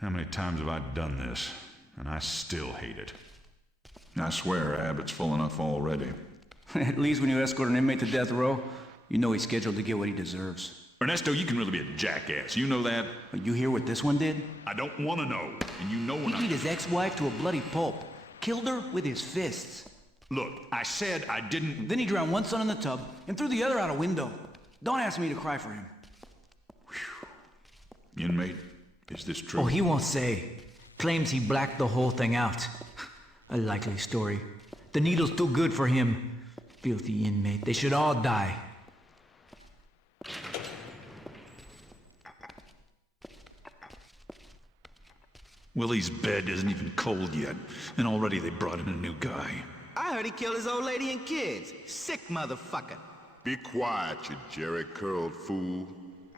How many times have I done this? And I still hate it. I swear Abbott's full enough already. At least when you escort an inmate to death row, you know he's scheduled to get what he deserves. Ernesto, you can really be a jackass. You know that? But you hear what this one did? I don't want to know. And you know when He beat his ex-wife to a bloody pulp. Killed her with his fists. Look, I said I didn't... Then he drowned one son in the tub and threw the other out a window. Don't ask me to cry for him. Inmate, is this true? Oh, he won't say. Claims he blacked the whole thing out. A likely story. The needle's too good for him. Filthy inmate. They should all die. Willie's bed isn't even cold yet, and already they brought in a new guy. I heard he killed his old lady and kids. Sick motherfucker. Be quiet, you jerry-curled fool.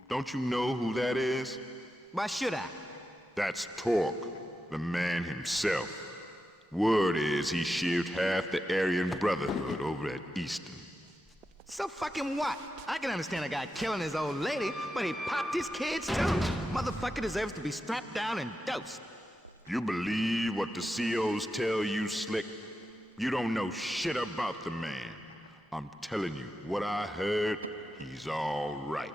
Don't you know who that is? Why should I? That's Torque, the man himself. Word is he shaved half the Aryan Brotherhood over at Easton. So fucking what? I can understand a guy killing his old lady, but he popped his kids too. Motherfucker deserves to be strapped down and dosed. You believe what the COs tell you, Slick? You don't know shit about the man. I'm telling you, what I heard, he's all right.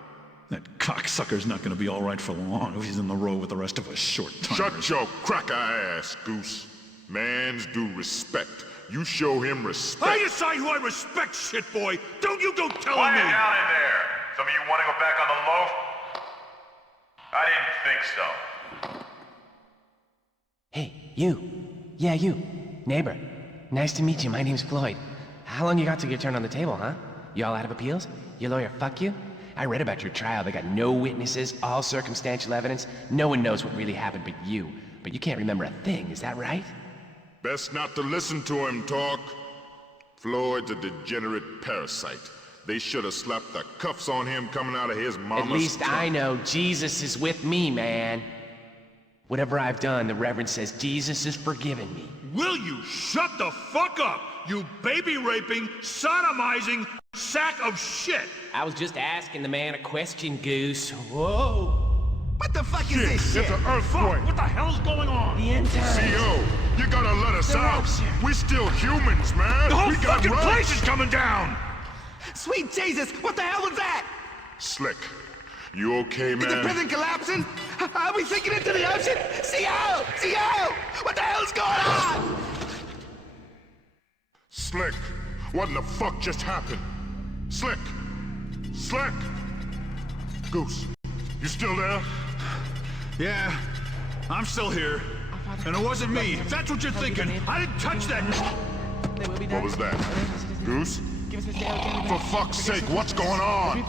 That cocksucker's not gonna be all right for long if he's in the row with the rest of us short-timers. Shut your cracker ass, Goose. Man's due respect. You show him respect. I decide who I respect, shitboy! Don't you go telling Quiet me! down in there! Some of you want to go back on the loaf? I didn't think so. Hey, you. Yeah, you. Neighbor. Nice to meet you. My name's Floyd. How long you got till your turn on the table, huh? You all out of appeals? Your lawyer fuck you? I read about your trial. They got no witnesses, all circumstantial evidence. No one knows what really happened but you. But you can't remember a thing, is that right? Best not to listen to him talk. Floyd's a degenerate parasite. They should have slapped the cuffs on him coming out of his mama's At least trunk. I know Jesus is with me, man. Whatever I've done, the Reverend says Jesus has forgiven me. Will you shut the fuck up, you baby-raping, sodomizing sack of shit! I was just asking the man a question, Goose. Whoa! What the fuck is this shit? It's an earthquake. What the hell's going on? The end times. CO, you gotta let us out. We're still humans, man. The whole we got fucking rights. place is coming down! Sweet Jesus, what the hell was that? Slick, you okay, man? Is the prison collapsing? Are we sinking into the ocean? CO! CO! What the hell's going on? Slick, what in the fuck just happened? Slick! Slick! Goose, you still there? Yeah, I'm still here. And it wasn't me, if that's what you're thinking. I didn't touch that! What was that? Goose? For fuck's sake, what's going on?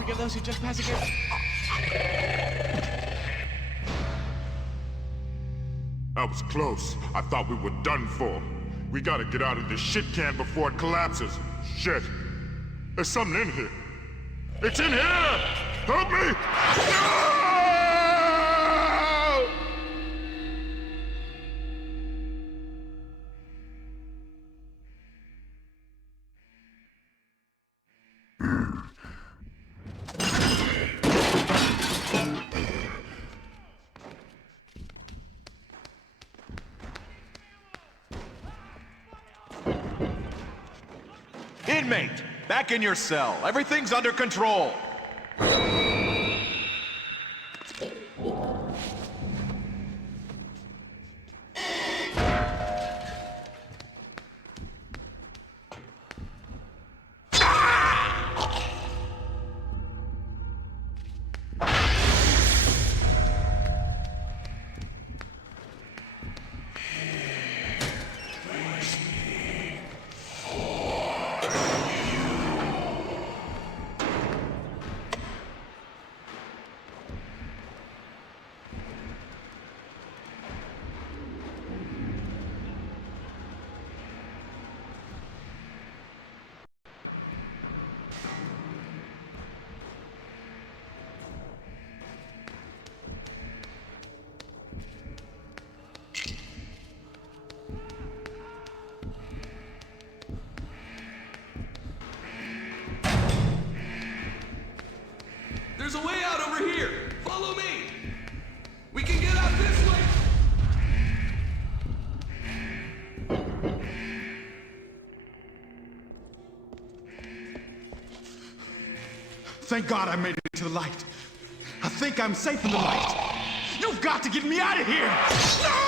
That was close. I thought we were done for. We gotta get out of this shit can before it collapses. Shit. There's something in here. It's in here! Help me! No! Inmate, back in your cell. Everything's under control. There's a way out over here. Follow me. We can get out this way. Thank God I made it to the light. I think I'm safe in the light. You've got to get me out of here! No!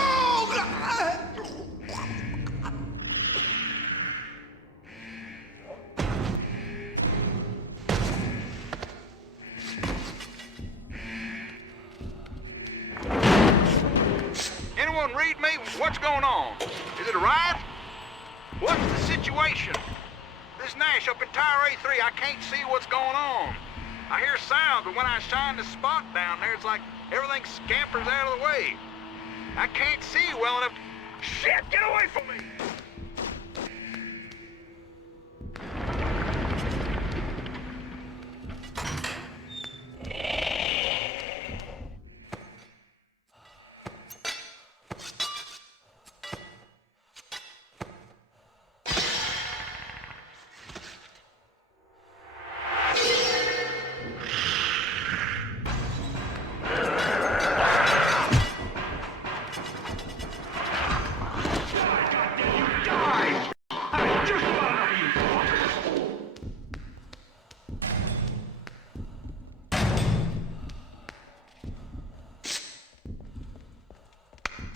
Anyone read me? What's going on? Is it a riot? What's the situation? This Nash up in Tower A3, I can't see what's going on. I hear sounds, but when I shine the spot down there, it's like everything scampers out of the way. I can't see well enough. Shit, get away from me!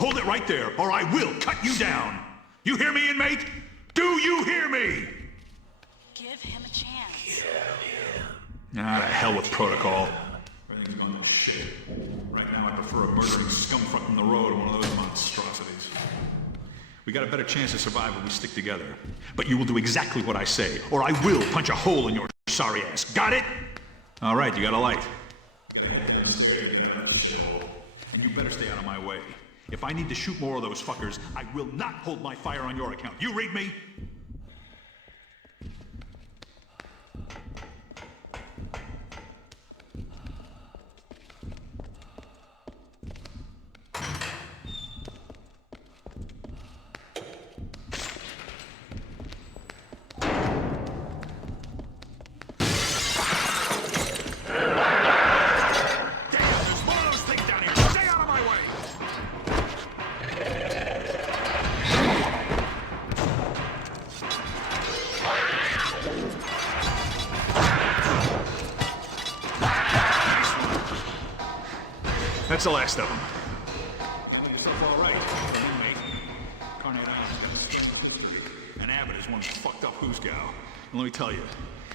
Hold it right there, or I will cut you down! You hear me, inmate? Do you hear me? Give him a chance. Ah, to hell with protocol. Everything's going to shit. Right now, I prefer a murdering scumfuck from the road to one of those monstrosities. We got a better chance to survive when we stick together. But you will do exactly what I say, or I will punch a hole in your sorry ass. Got it? All right, you got a light. You gotta head downstairs to get out of the shithole. And you better stay out of my way. If I need to shoot more of those fuckers, I will not hold my fire on your account. You read me? That's the last of them. So far right. And Abbott is one fucked up who's gal. And let me tell you,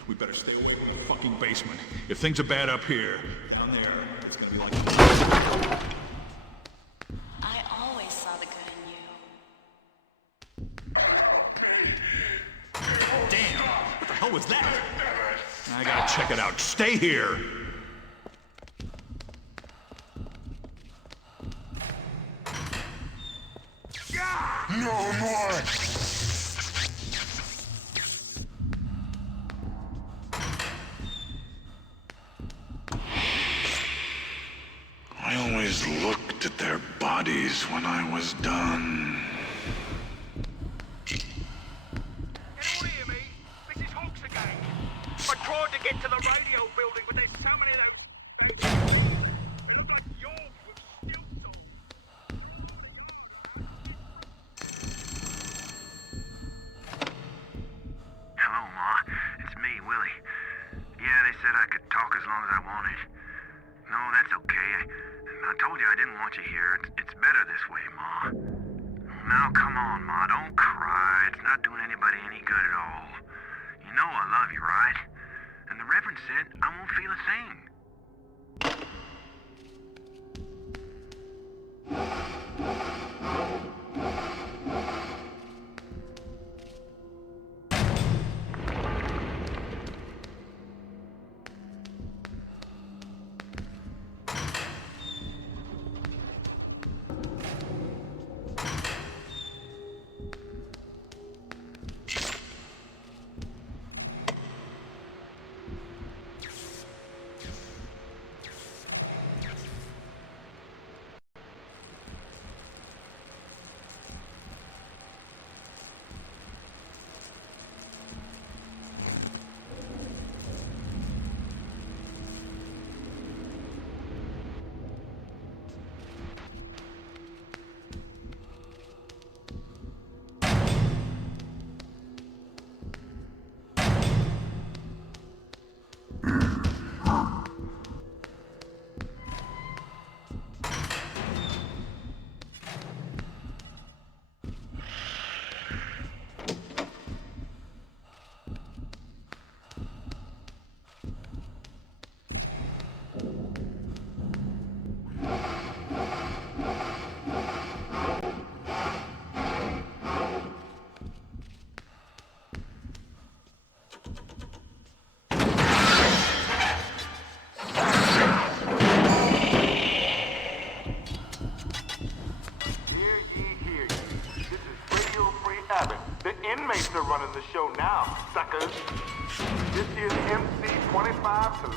we better stay away from the fucking basement. If things are bad up here, down there, it's gonna be like... I always saw the good in you. Damn! What the hell was that? I gotta check it out. Stay here! No more! I always looked at their bodies when I was done. Can you hear me? This is Hawks again. I tried to get to the radio building, but there's so many of those... They look like Yorks with stilts on. Hello, Ma. It's me, Willie. Yeah, they said I could talk as long as I wanted. No, that's okay. I told you I didn't want you here. It's better this way, Ma. Now, come on, Ma. Don't cry. It's not doing anybody any good at all. You know I love you, right? And the Reverend said I won't feel a thing.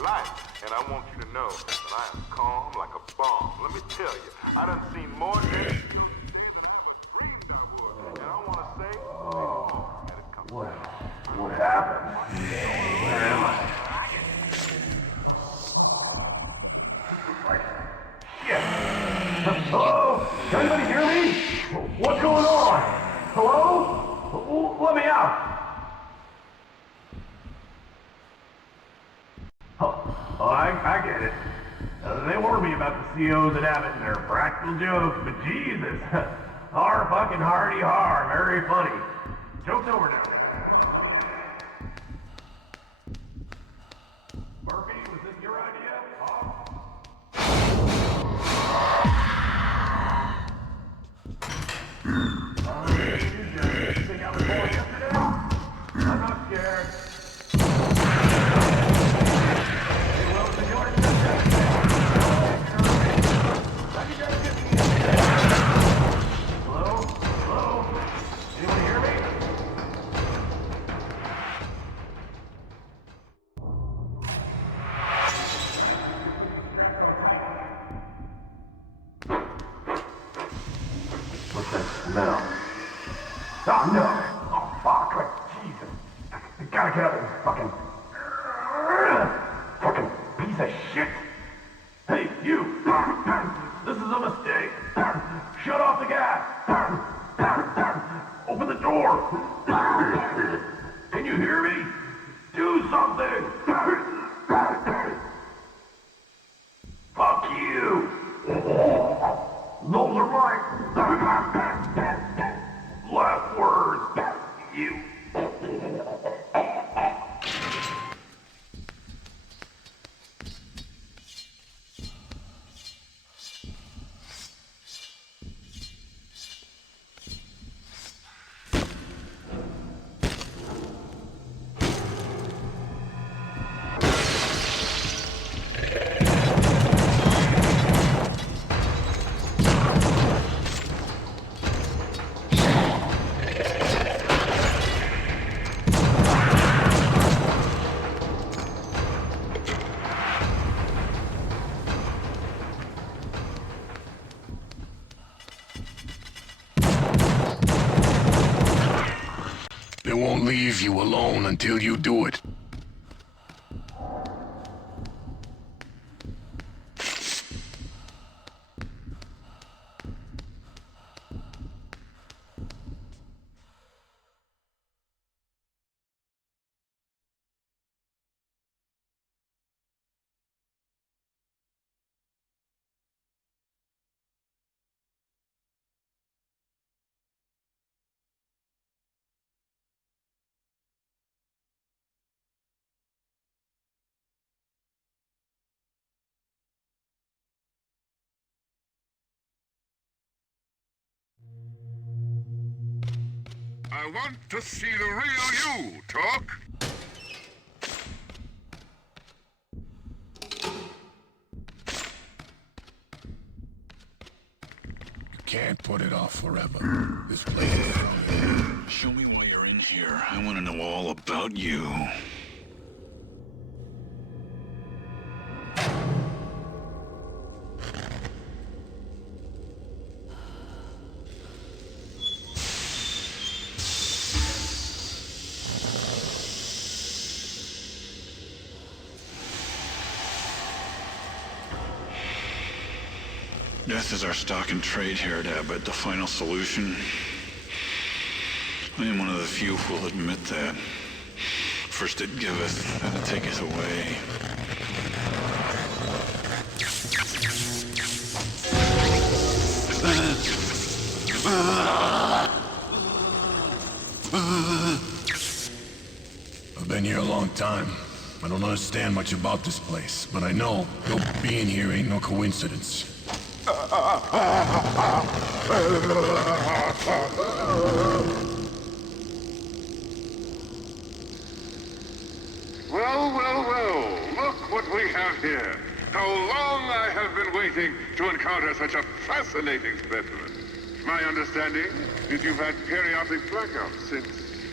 life. And I want you to know that I am calm like a bomb. Let me tell you, I done seen more dead than I ever dreamed I would. And I want to say, What happened? Where am I? Hello? Can anybody hear me? What's going on? Hello? Let me out. Oh, I get it. They warned me about the COs at Abbott and their practical jokes, but Jesus. Har fucking hardy har. Very funny. Joke's over now. Murphy, was this your idea? You think I was born yesterday? I'm not scared. Hey, well, senor, how do you guys get me in here? Hello? Hello? Anyone hear me? What's that smell? Oh no! Oh fuck! Like, Jesus! I gotta get out of this fucking piece of shit! Hey, you! This is a mistake! Shut off the gas! Open the door! Can you hear me? Do something! Fuck you! Those are my last words. You. They won't leave you alone until you do it. I want to see the real you, Talk. Can't put it off forever. This place is wrong. Show me why you're in here. I want to know all about you. Death is our stock and trade here at Abbott, the final solution. I am one of the few who will admit that. First it giveth, then it taketh away. I've been here a long time. I don't understand much about this place, but I know your being here ain't no coincidence. Well, look what we have here. How long I have been waiting to encounter such a fascinating specimen. My understanding is you've had periodic blackouts since,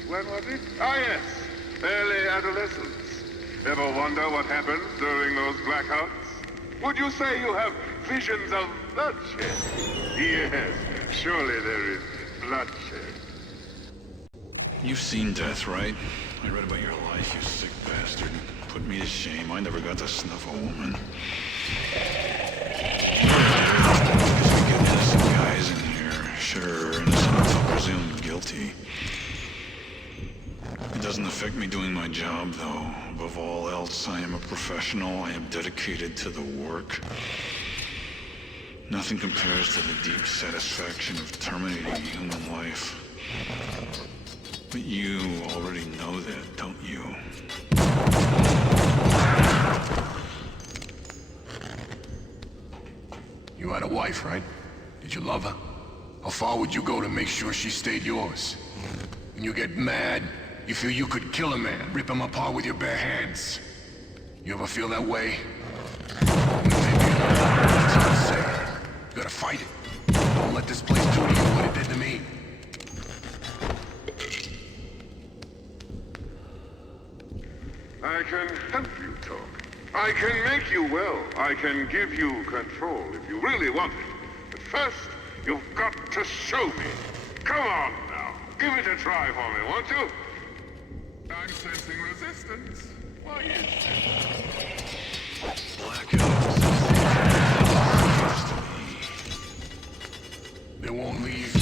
when was it? Ah yes, early adolescence. Ever wonder what happens during those blackouts? Would you say you have visions of bloodshed? Yes, surely there is bloodshed. You've seen death, right? I read about your life, you sick bastard. Put me to shame. I never got to snuff a woman. Because we get innocent guys in here. Sure, innocent until presumed guilty. It doesn't affect me doing my job, though. Above all else, I am a professional. I am dedicated to the work. Nothing compares to the deep satisfaction of terminating human life. But you already know that, don't you? You had a wife, right? Did you love her? How far would you go to make sure she stayed yours? When you get mad, you feel you could kill a man, rip him apart with your bare hands. You ever feel that way? Maybe you don't say. You gotta fight it. Don't let this place do to you what it did to me. I can help you talk. I can make you well. I can give you control if you really want it. But first, you've got to show me. Come on now. Give it a try for me, won't you? I'm sensing resistance. Why is that? They won't leave.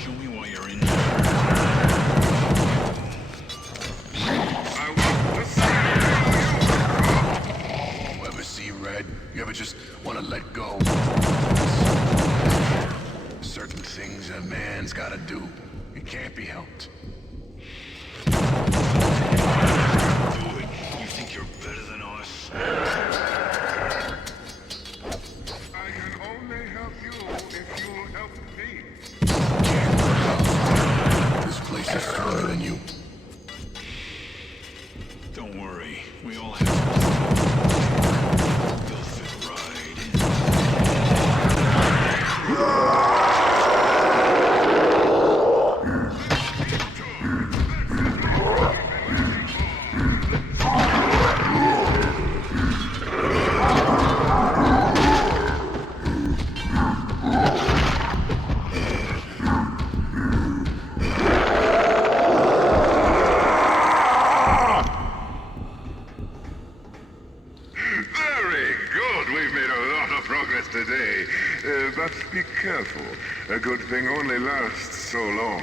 Show me why you're in here. I want to see you. You ever see red? You ever just want to let go? Certain things a man's gotta do. It can't be helped. Do it. You think you're better than us? I can only help you if you'll help me. This place is stronger than you. Don't worry. We all have they'll fit right in. Today, but be careful. A good thing only lasts so long.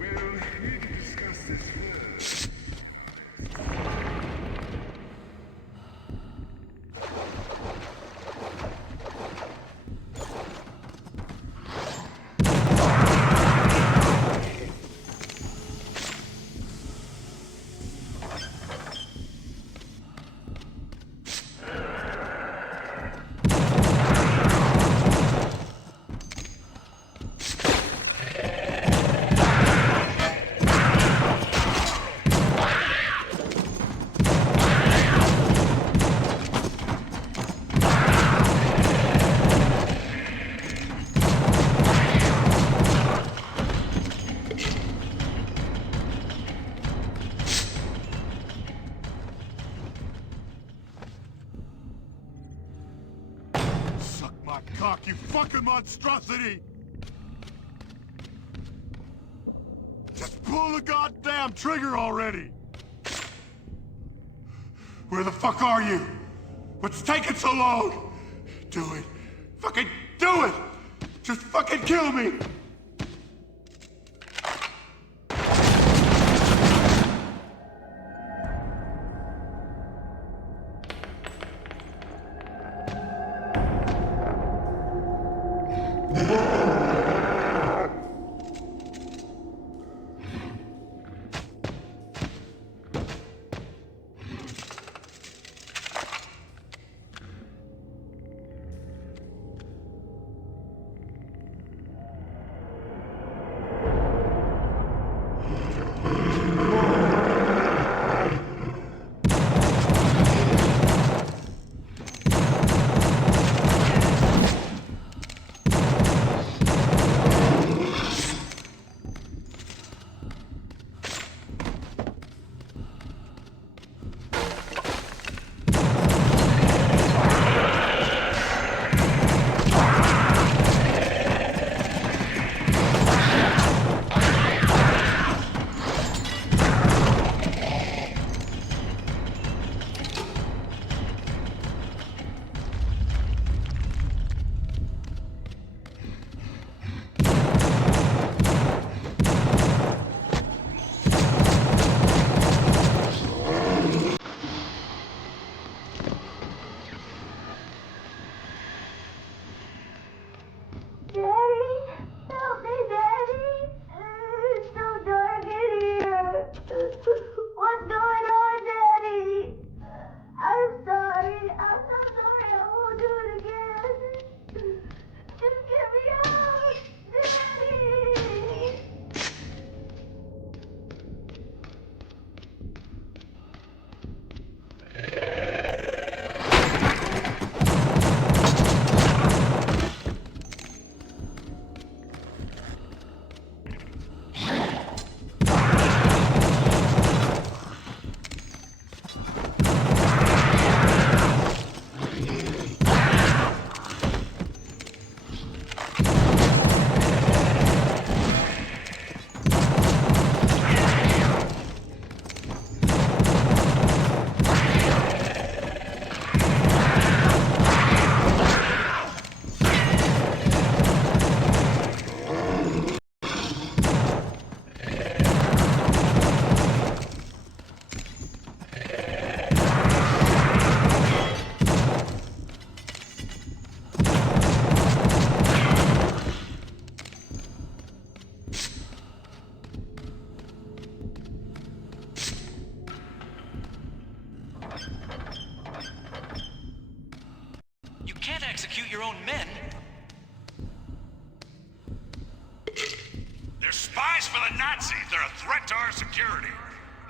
We'll need to discuss this further. Cock, you fucking monstrosity! Just pull the goddamn trigger already! Where the fuck are you? What's taking so long? Do it. Fucking do it! Just fucking kill me!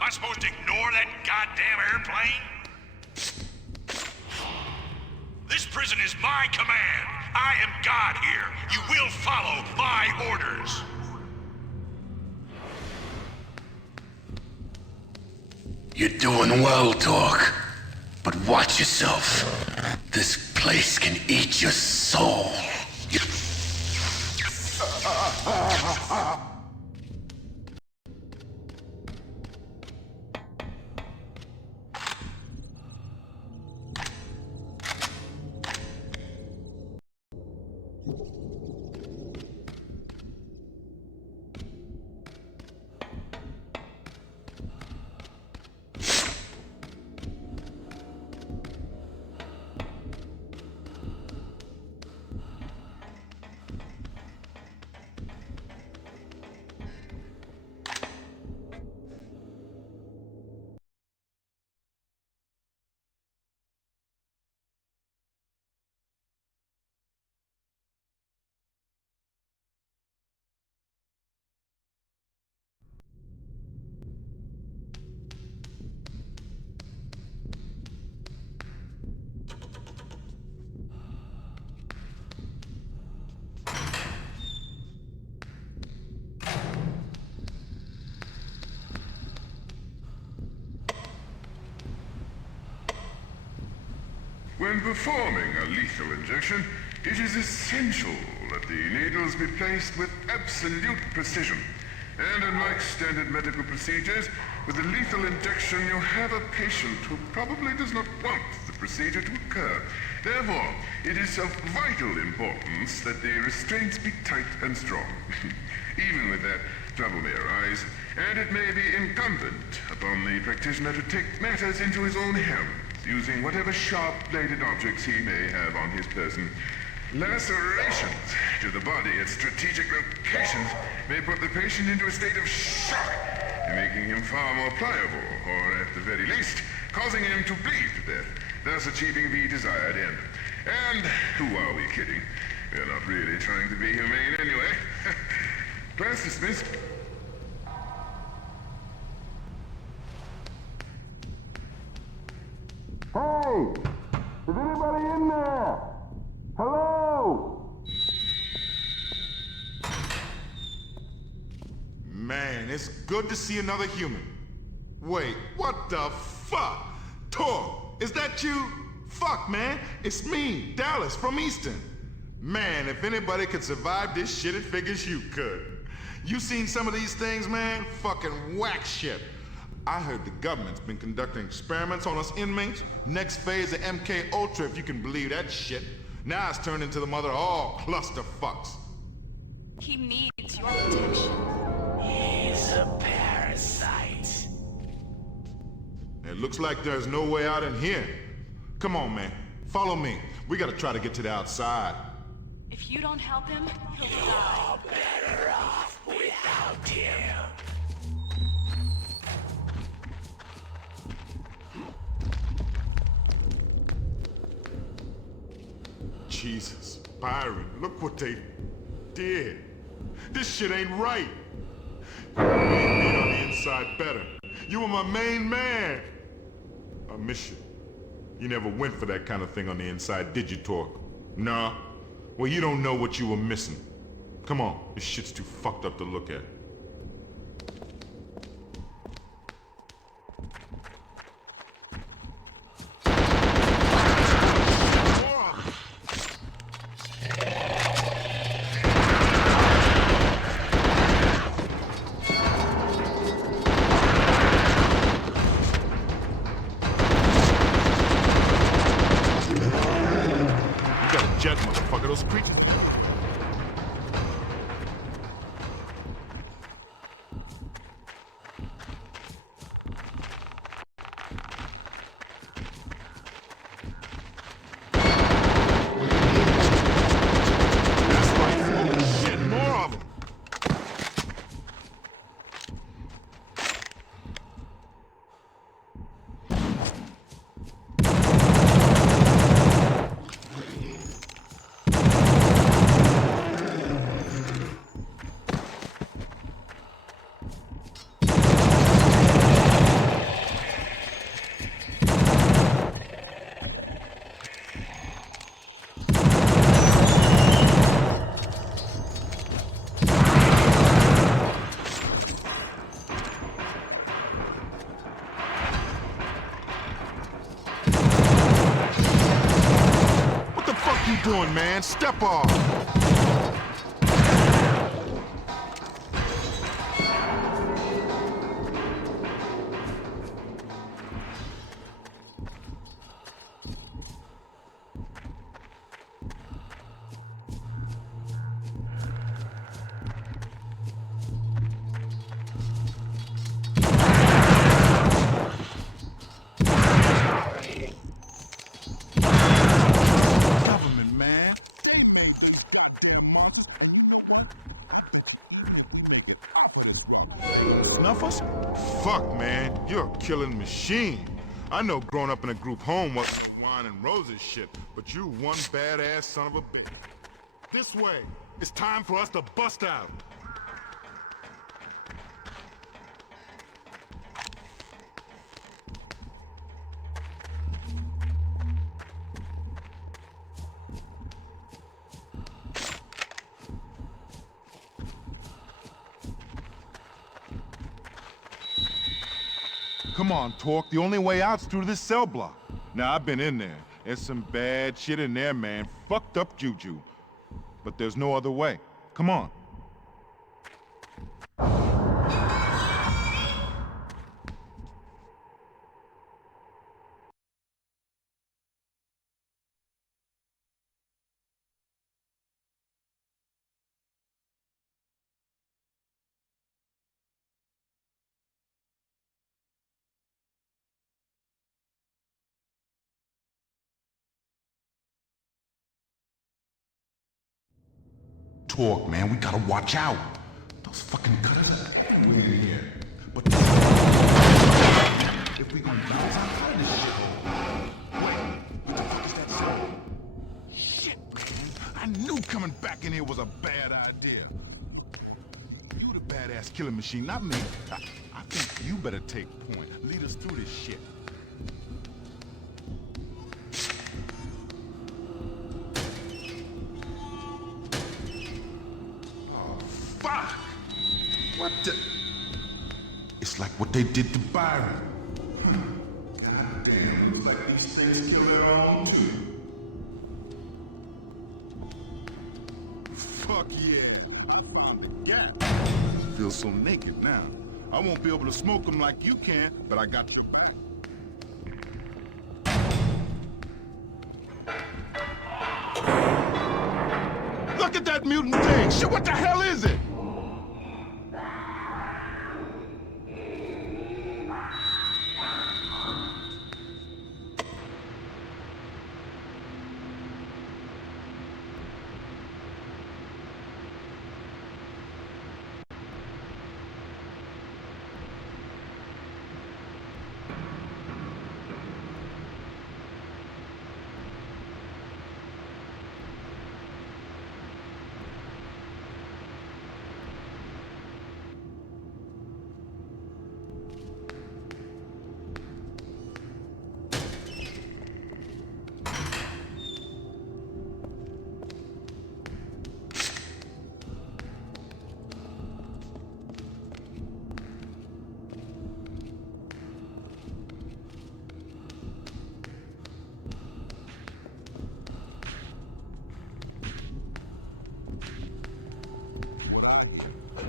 I supposed to ignore that goddamn airplane? This prison is my command. I am God here. You will follow my orders. You're doing well, dog. But watch yourself. This place can eat your soul. When performing a lethal injection, it is essential that the needles be placed with absolute precision. And unlike standard medical procedures, with a lethal injection you have a patient who probably does not want the procedure to occur. Therefore, it is of vital importance that the restraints be tight and strong. Even with that, trouble may arise, and it may be incumbent upon the practitioner to take matters into his own hands, using whatever sharp-bladed objects he may have on his person. Lacerations to the body at strategic locations may put the patient into a state of shock, making him far more pliable, or at the very least, causing him to bleed to death, thus achieving the desired end. And who are we kidding? We're not really trying to be humane anyway. Class dismissed. Hey! Is anybody in there? Hello? Man, it's good to see another human. Wait, what the fuck? Tor, is that you? Fuck, man, it's me, Dallas from Easton. Man, if anybody could survive this shit, it figures you could. You seen some of these things, man? Fucking whack shit. I heard the government's been conducting experiments on us inmates. Next phase of MK Ultra, if you can believe that shit. Now it's turned into the mother of all clusterfucks. He needs your protection. He's a parasite. It looks like there's no way out in here. Come on, man. Follow me. We gotta try to get to the outside. If you don't help him, he'll die. You're better off without him. Jesus, Byron, look what they did. This shit ain't right. You made me on the inside better. You were my main man. I miss you. You never went for that kind of thing on the inside, did you, Torque? Nah. Well, you don't know what you were missing. Come on, this shit's too fucked up to look at. Jet, motherfucker, those creatures. That's right. Get more of them. you doing, man? Step off! Fuck, man, you're a killing machine. I know growing up in a group home wasn't wine and roses shit, but you one badass son of a bitch. This way. It's time for us to bust out. Come on, Torque. The only way out's through this cell block. Now, I've been in there. There's some bad shit in there, man. Fucked up juju. But there's no other way. Come on. Torque, man, we gotta watch out. Those fucking cutters are everywhere in here. But if we gonna bounce out of this shithole. Wait, what the fuck is that sound? Shit, man. I knew coming back in here was a bad idea. You the badass killing machine, not me. I think you better take point. Lead us through this shit. What the? It's like what they did to Byron. God damn, looks like these things kill their own too. Fuck yeah, I found the gap. Feel so naked now. I won't be able to smoke them like you can, but I got your back. Look at that mutant thing! Shit, what the hell is it?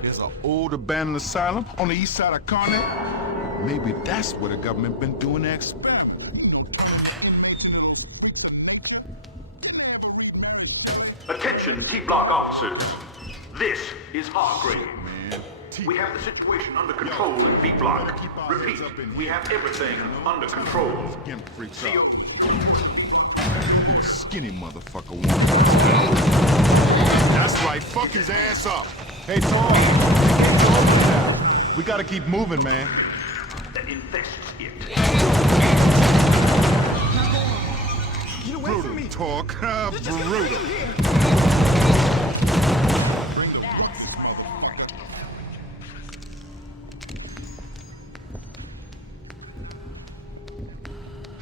There's an old abandoned asylum on the east side of Carnet. Maybe that's where the government been doing their experiment. Attention, T-Block officers. This is Hargrave. We have the situation under control in B-Block. Repeat, we have everything under control. See you. Skinny motherfucker. That's right, fuck his ass up. Hey, Tor, we gotta keep moving, man. That infests it. Get away from me! Talk, brutal.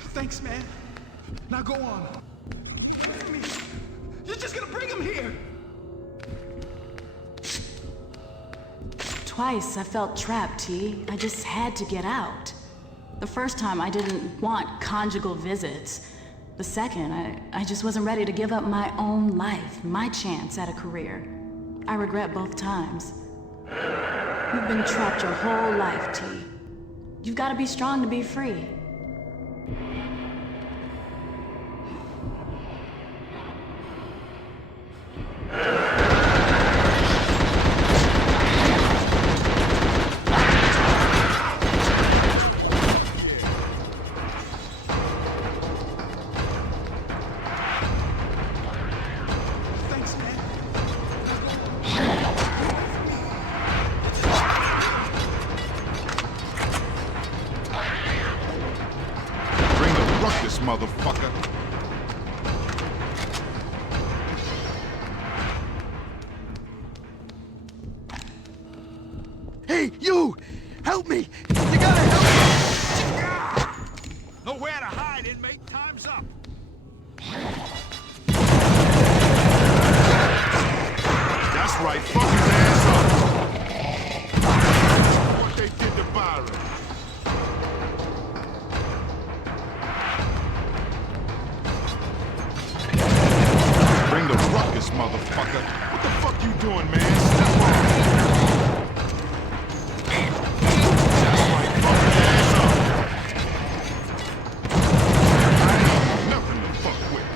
Thanks, man. Now go on. You're just gonna bring him here! Twice I felt trapped, T. I just had to get out. The first time I didn't want conjugal visits. The second, I just wasn't ready to give up my own life, my chance at a career. I regret both times. You've been trapped your whole life, T. You've got to be strong to be free. Motherfucker. Hey, you! Help me! You gotta help me! Nowhere to hide, inmate. Time's up. That's right. Fuck his ass up. What they did to Byron. Bring the ruckus, motherfucker. What the fuck you doing, man? Step on. That's right. Fuck his ass up. I ain't nothing to fuck with.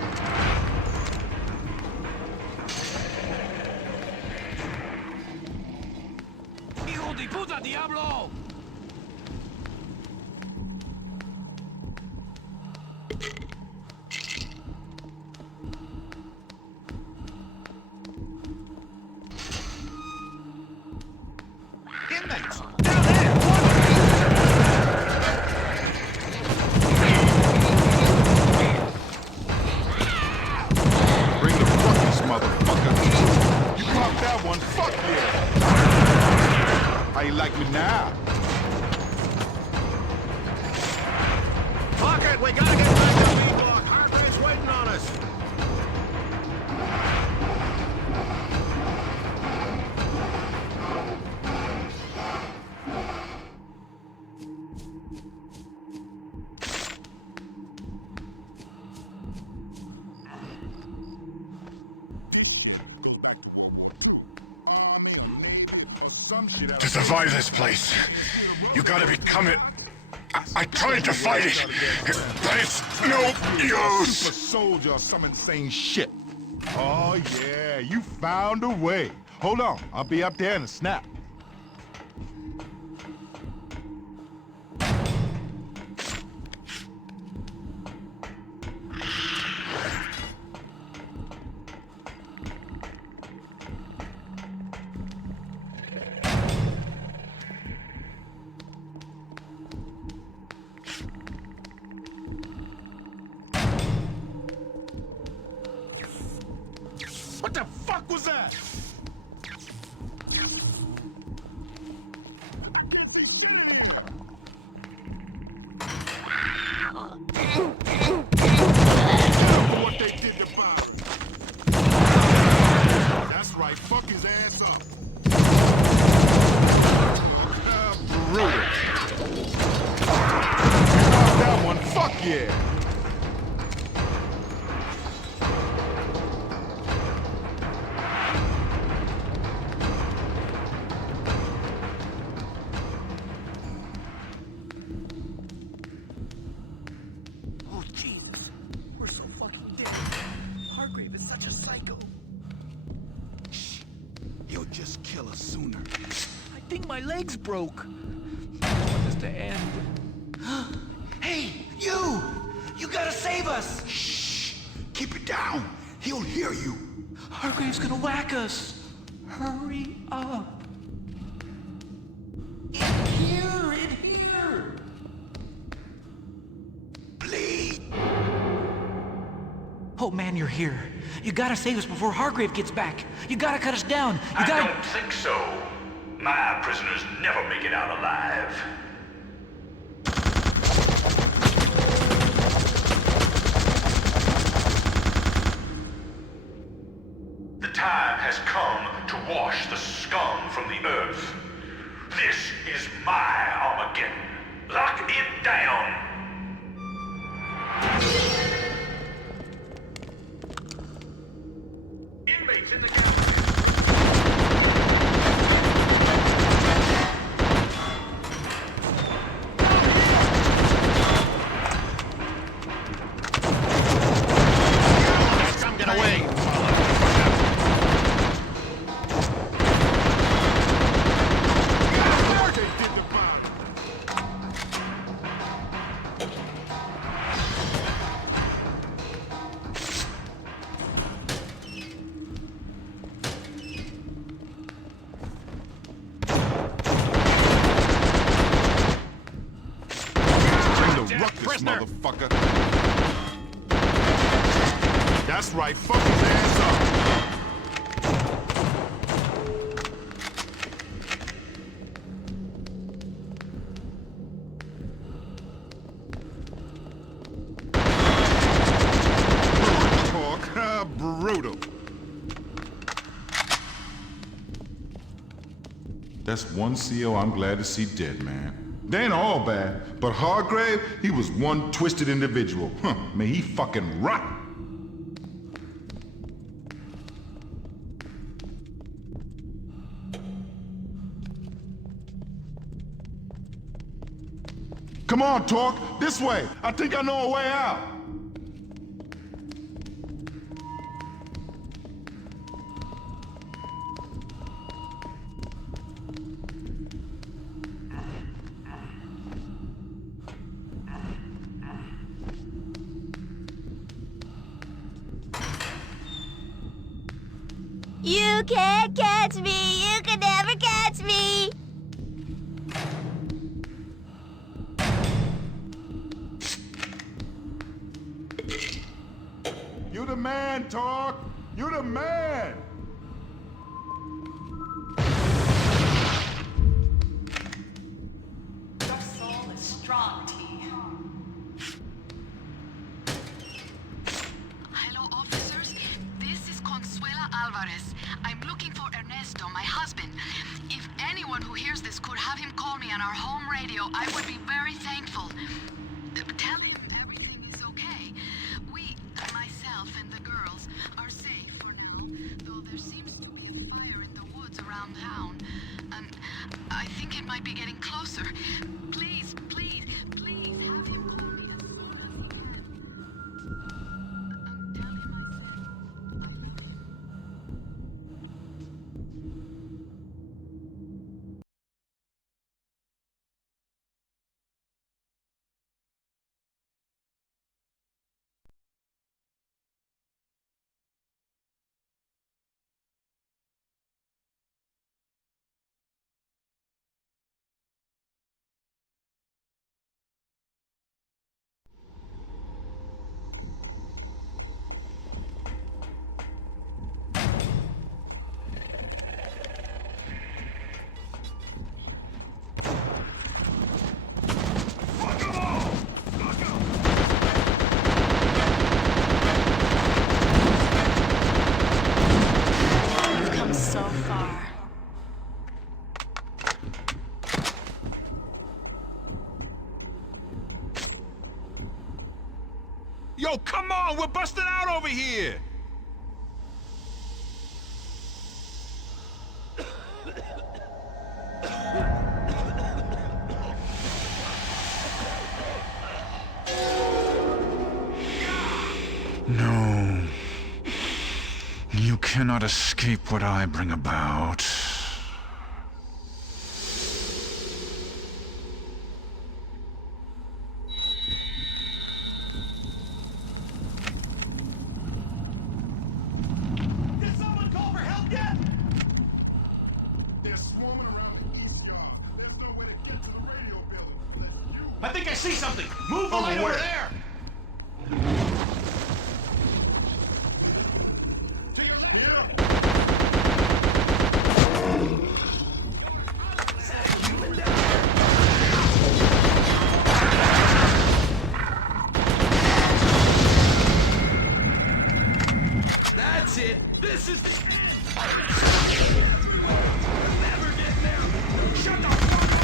Hijo de puta, diablo! How you like me now? Fuck it, we gotta get back to B-Block. Hargrave's waiting on us. To survive this place, you gotta become it. I tried to fight it, but it's no use. Super soldier or some insane shit. Oh yeah, you found a way. Hold on, I'll be up there in a snap. What the fuck was that? What they did to Byron. That's right, fuck his ass up. Brutal. That one, fuck yeah. He'll just kill us sooner. I think my leg's broke. I want this to end. Hey, you! You gotta save us! Shh! Keep it down! He'll hear you! Hargrave's gonna whack us. Hurry up. In here! In here! Please! Oh man, you're here. You gotta save us before Hargrave gets back. You gotta cut us down. You gotta... I don't think so. My prisoners never make it out alive. The time has come to wash the scum from the earth. This is my Armageddon. Lock it down. Motherfucker. That's right, fuck his ass up. Brutal. That's one CO I'm glad to see dead, man. They ain't all bad, but Hargrave, he was one twisted individual. Huh, may he fucking rot. Come on, Torque, this way. I think I know a way out. You can't catch me! You can never catch me! You the man, Torque! You the man! Your soul is strong, T. Hello, officers. This is Consuela Alvarez. I'm looking for Ernesto, my husband. If anyone who hears this could have him call me on our home radio, I would be very thankful. Tell him everything is okay. We, myself and the girls, are safe for now, though there seems to be a fire in the woods around town. And I think it might be getting closer. Please, please, please have him call me as soon as he can. And tell him I You've come so far. Yo, come on! We're busting out over here! No. You cannot escape what I bring about. Did someone call for help yet? They're swarming around the east yard. There's no way to get to the radio building. I think I see something! Move the light over there! To your left. Yeah. That's it! This is the end! Never get there! Shut the fuck up!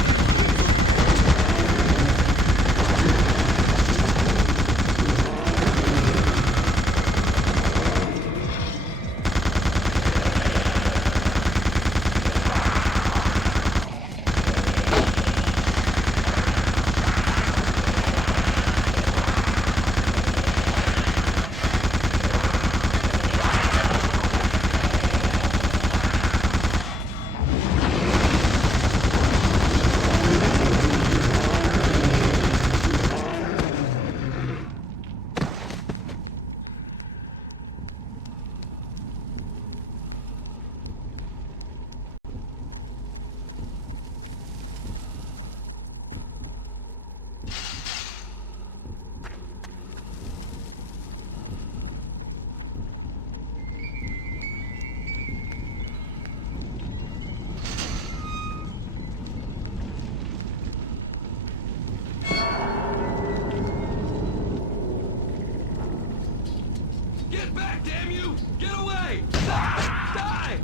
Get away! Die!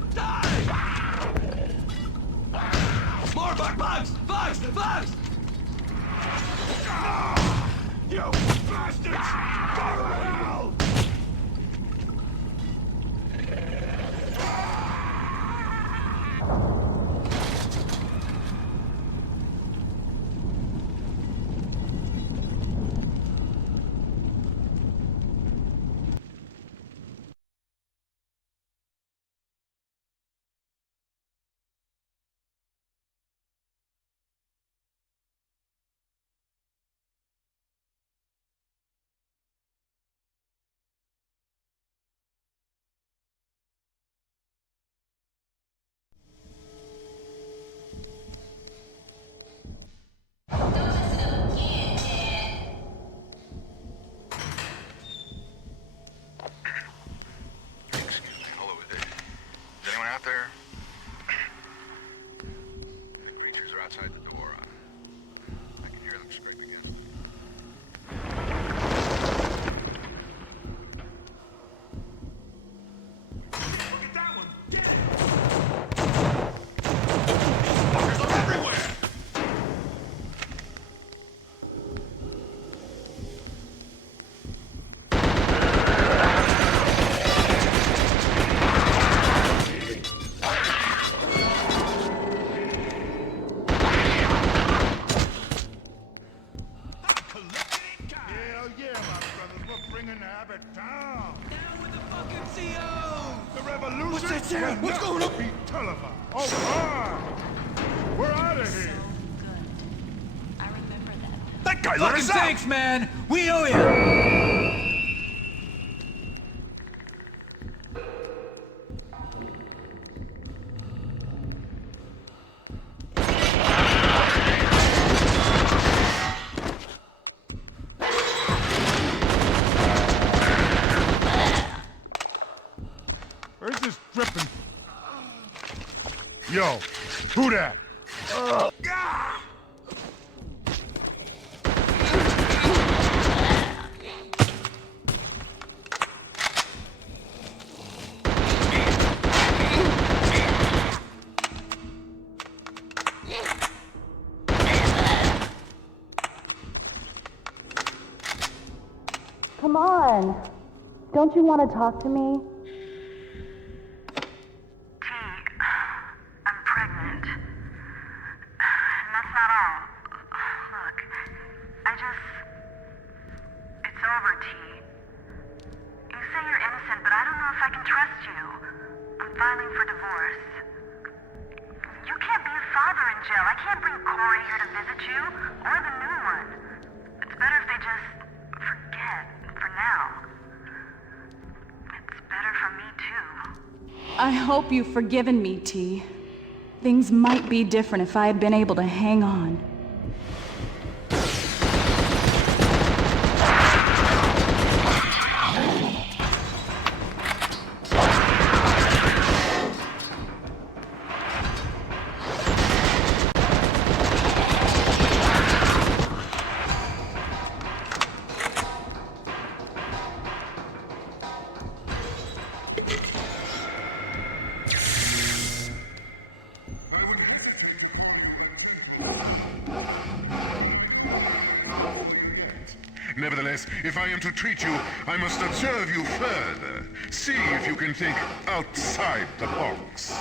More bugs! Bugs! You bastards! Go to hell! Out there? Creatures are outside the door. I can hear them screaming in. Look at that one! Get it! Fuckers are everywhere! Hell yeah, my brothers, we're bringing Abbott down. Down with the fucking COs! The revolution What's that sound? What's going on? be televised. All right. We're out of here. I remember that. That guy let Fucking us out. thanks, man! We owe you! Where's this dripping? Yo, who that? Come on. Don't you want to talk to me? I'm pregnant. And that's not all. Look, it's over, T. You say you're innocent, but I don't know if I can trust you. I'm filing for divorce. You can't be a father in jail. I can't bring Corey here to visit you, or the new one. It's better if they just forget, for now. It's better for me, too. I hope you've forgiven me, T. Things might be different if I had been able to hang on. Nevertheless, if I am to treat you, I must observe you further. See if you can think outside the box.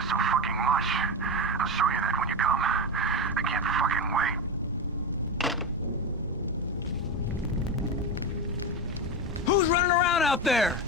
you so fucking much. I'll show you that when you come. I can't fucking wait. Who's running around out there?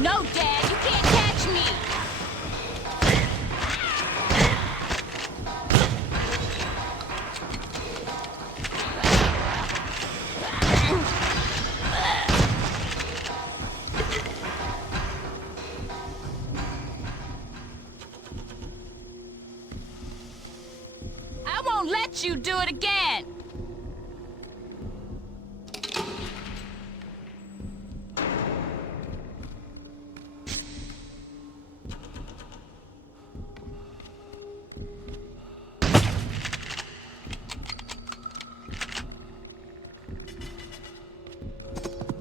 No, Dad, you can't catch me! I won't let you do it again!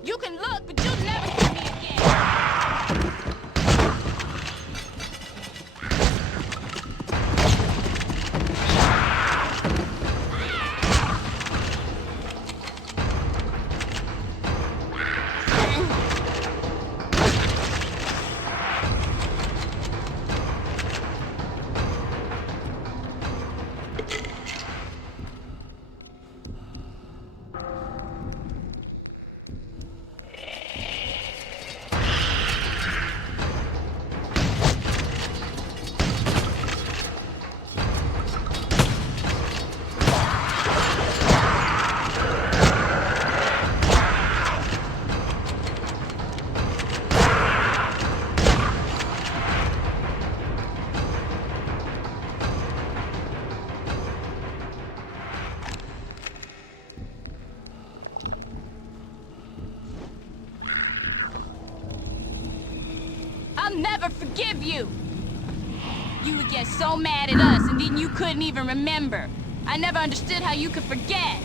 You can look, but you'll never see me again. I'll never forgive you! You would get so mad at us, and then you couldn't even remember. I never understood how you could forget.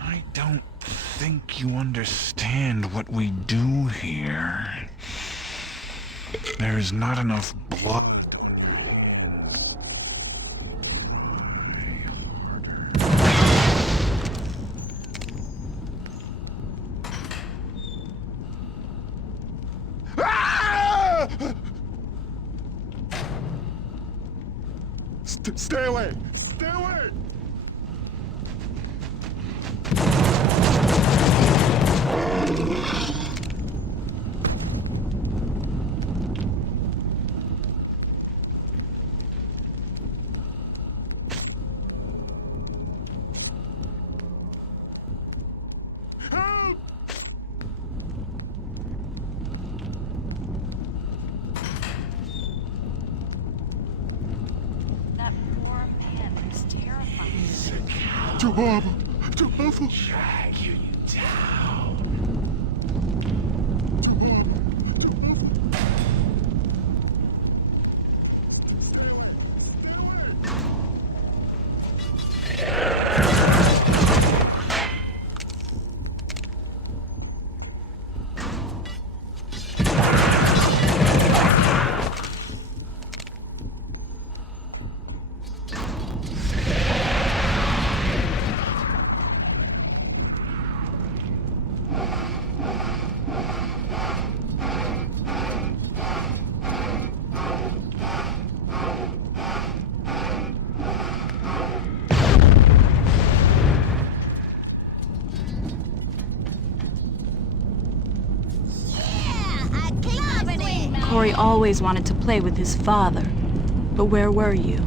I don't think you understand what we do here. There's not enough blood. Stay away! Stay away! That poor man is terrifying. To Barbara! To Barbara! Drag you down. To Barbara! To Barbara! Corey always wanted to play with his father, but where were you?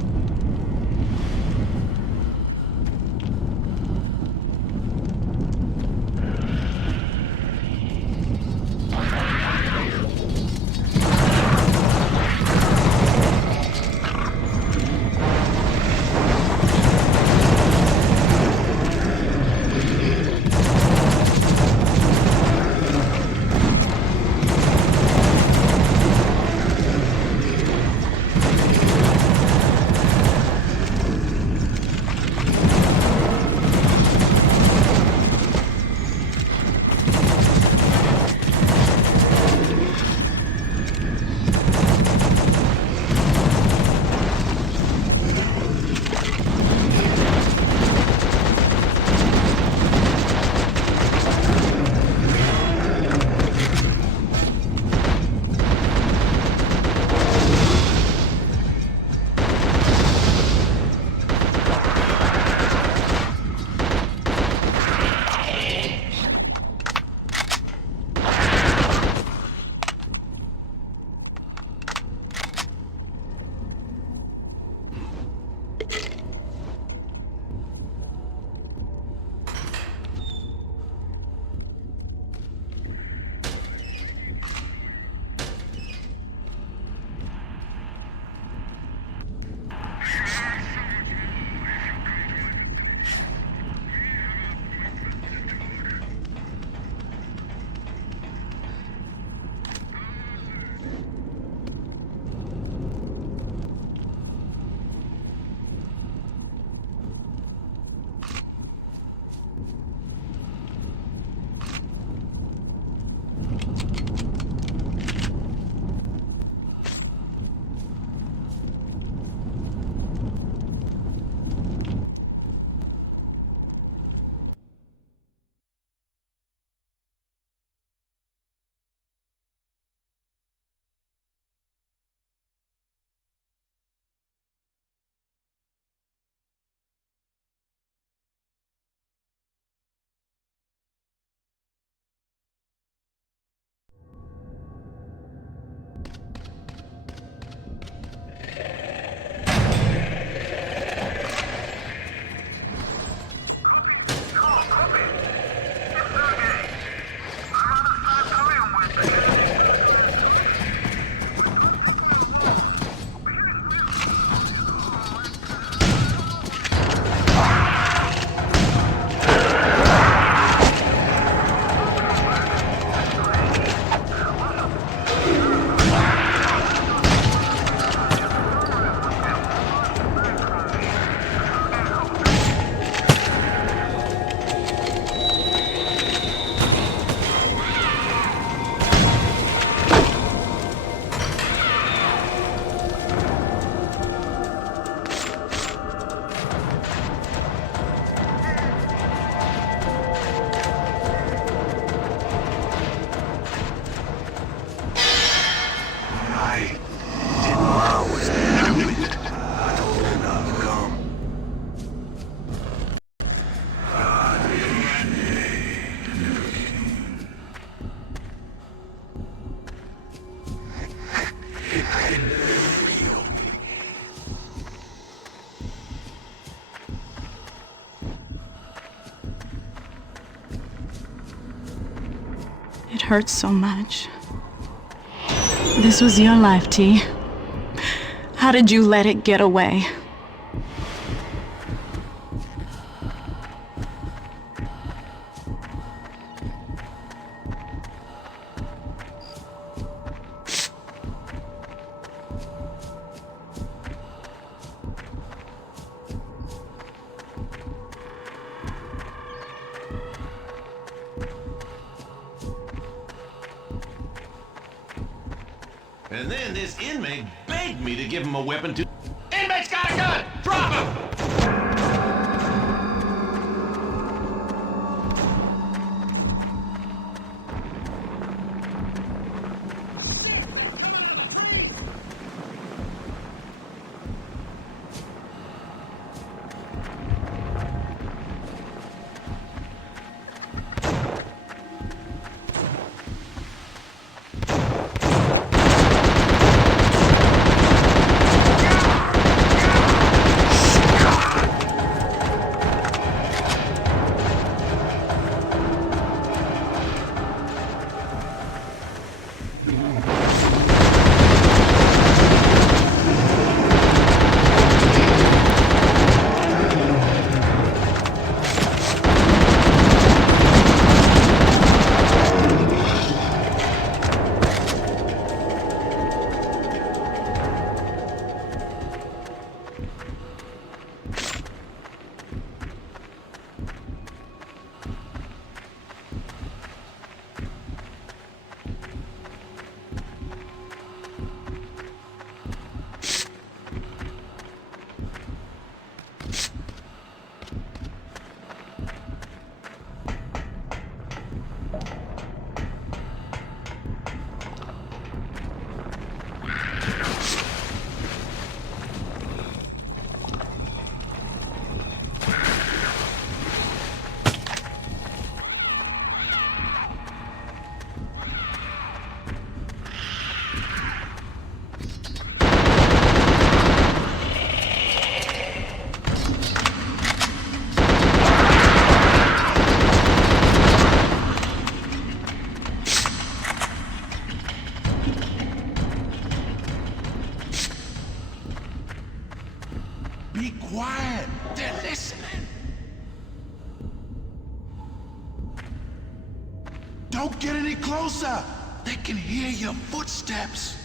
hurts so much. This was your life, T. How did you let it get away? And then this inmate begged me to give him a weapon to... Inmate's got a gun! Drop him! Be quiet. They're listening. Don't get any closer. They can hear your footsteps.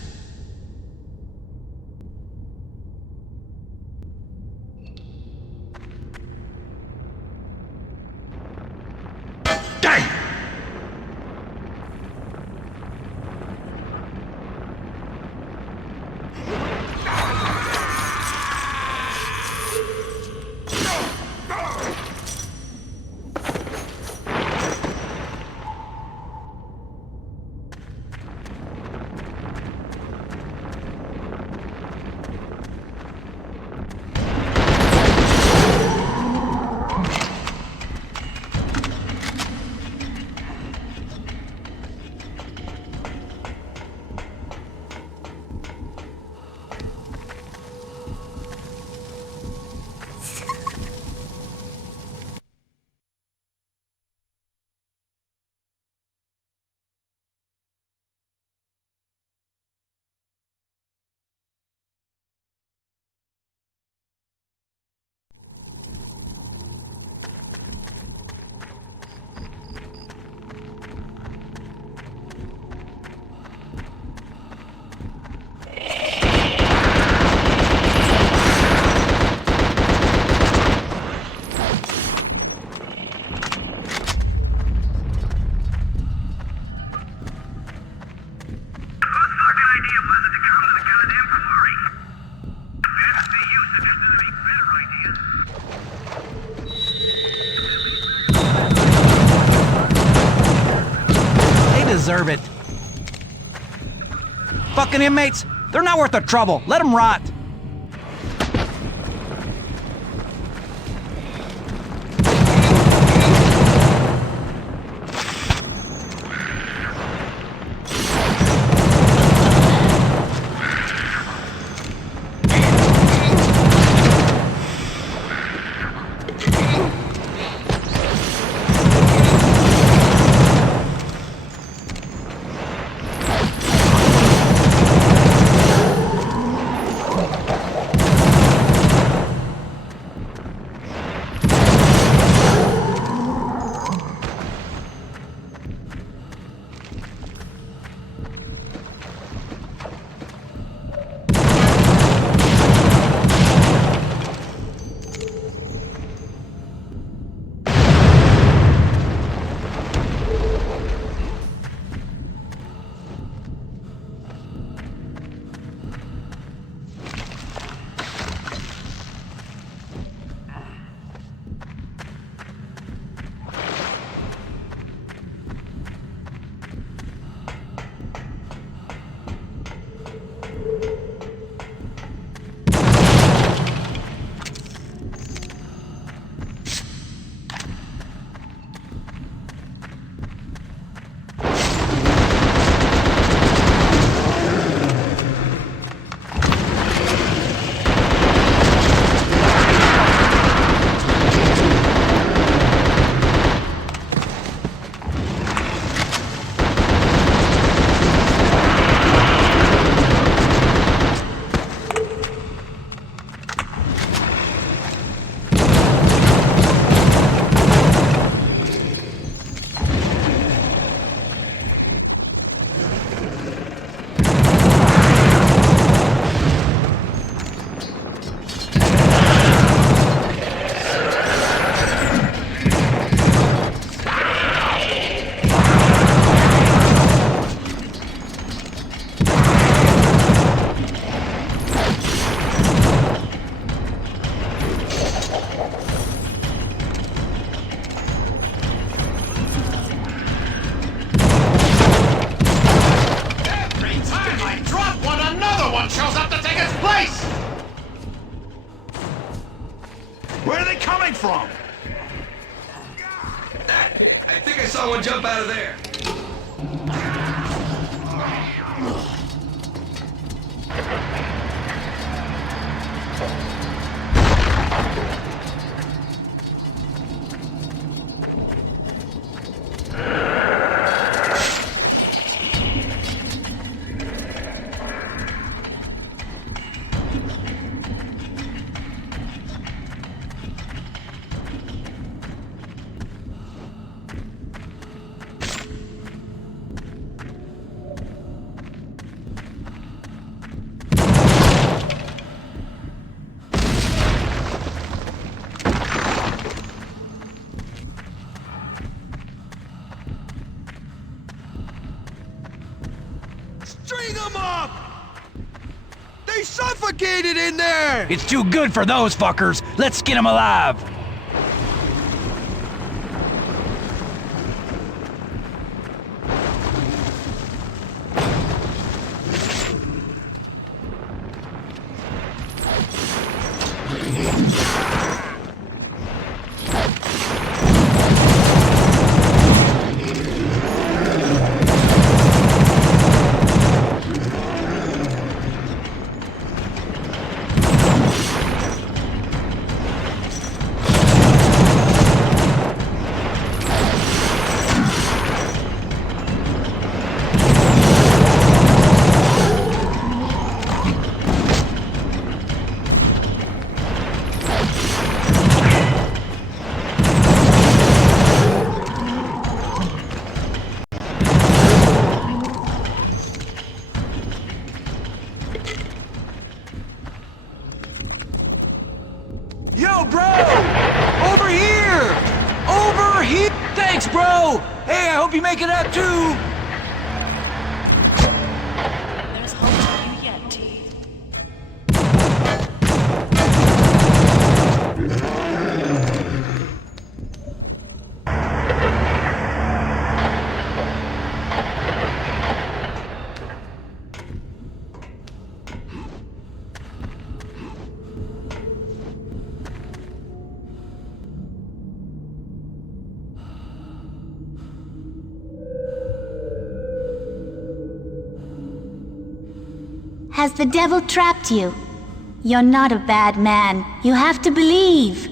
Deserve it. Fucking inmates, they're not worth the trouble. Let them rot. coming from? I think I saw one jump out of there. String them up! They suffocated in there! It's too good for those fuckers. Let's skin them alive. Yo, bro! Over here! Over here! Thanks, bro! Hey, I hope you make it out too! There's hope for you yet, T. Has the devil trapped you? You're not a bad man. You have to believe.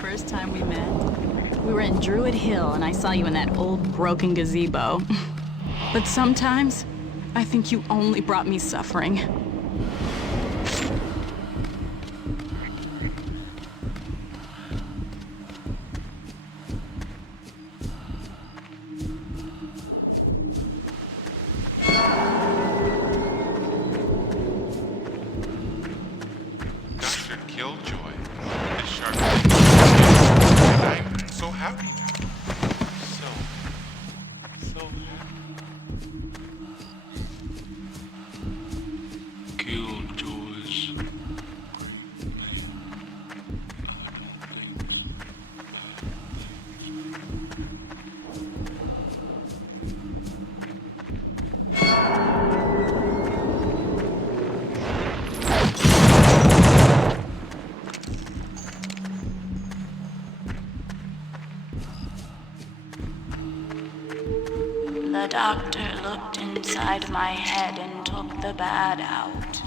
First time we met, we were in Druid Hill and I saw you in that old broken gazebo. But sometimes, I think you only brought me suffering. the bad out.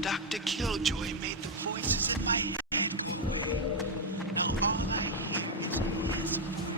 Dr. Killjoy made the voices in my head. Now all I hear is his voice.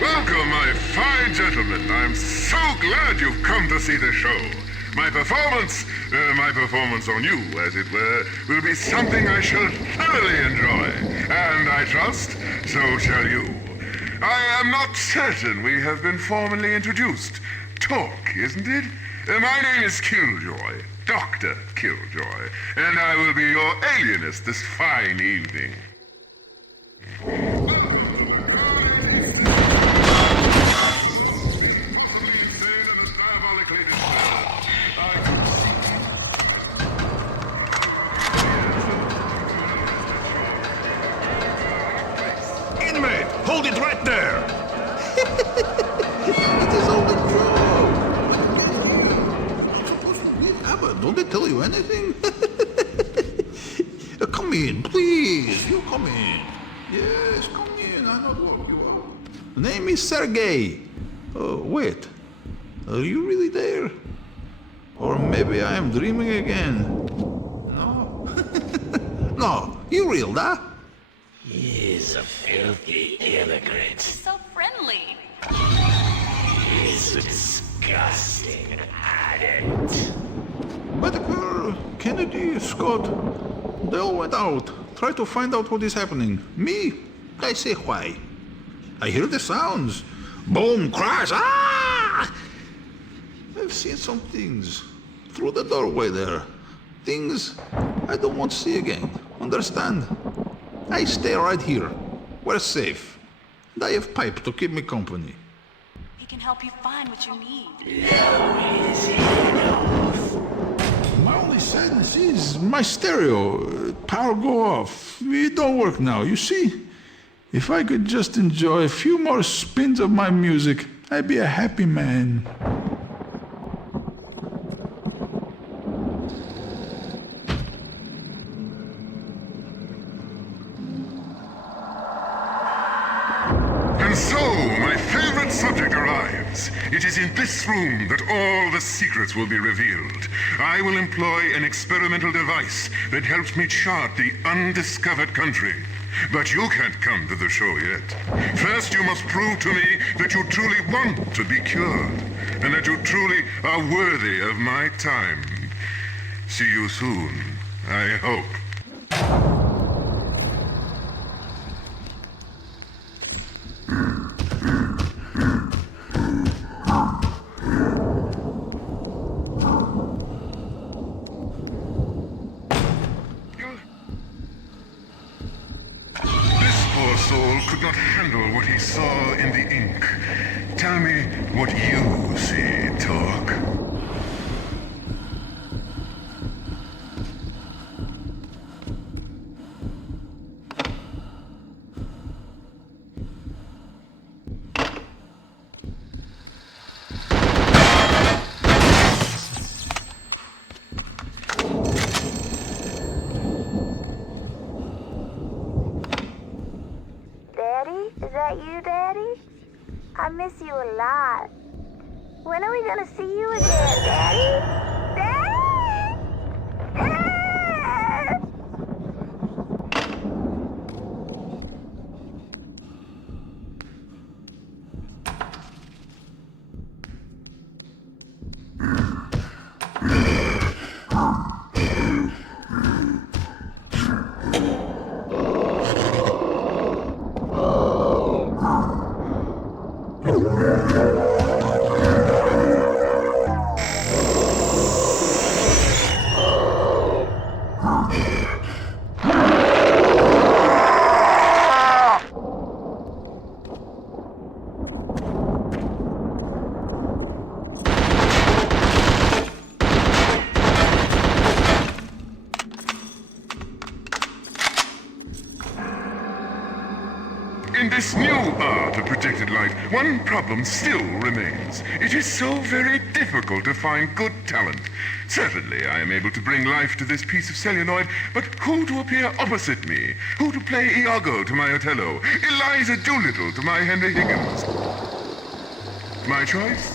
Welcome, my fine gentlemen. I'm so glad you've come to see the show. My performance on you, as it were, will be something I shall thoroughly enjoy. And I trust, so shall you. I am not certain we have been formally introduced. Talk, isn't it? My name is Killjoy, Dr. Killjoy, and I will be your alienist this fine evening. Inmate, hold it right there! It is all a joke. Abbott, don't they tell you anything? Come in, please. You come in. Yes, come in. I know who you are. The name is Sergei. Oh, wait. Are you really there? Or maybe I am dreaming again. No? No, you real, huh? He's a filthy immigrant. So friendly. He's a disgusting addict. Whitaker, Kennedy, Scott, they all went out. Try to find out what is happening. Me, I say why. I hear the sounds. Boom, crash, ah! I've seen some things through the doorway there. Things I don't want to see again. Understand? I stay right here. We're safe. And I have pipe to keep me company. He can help you find what you need. My only sadness is my stereo. Power go off. It don't work now, you see? If I could just enjoy a few more spins of my music, I'd be a happy man. And so, my favorite subject arrives. It is in this room that all the secrets will be revealed. I will employ an experimental device that helps me chart the undiscovered country. But you can't come to the show yet. First, you must prove to me that you truly want to be cured, and that you truly are worthy of my time. See you soon, I hope. Could not handle what he saw in the ink. Tell me what you see, Talk. miss you a lot. When are we gonna see you again, Daddy? Daddy! In this new art of projected light, one problem still remains. It is so very difficult to find good talent. Certainly, I am able to bring life to this piece of celluloid, but who to appear opposite me? Who to play Iago to my Othello? Eliza Doolittle to my Henry Higgins? My choice?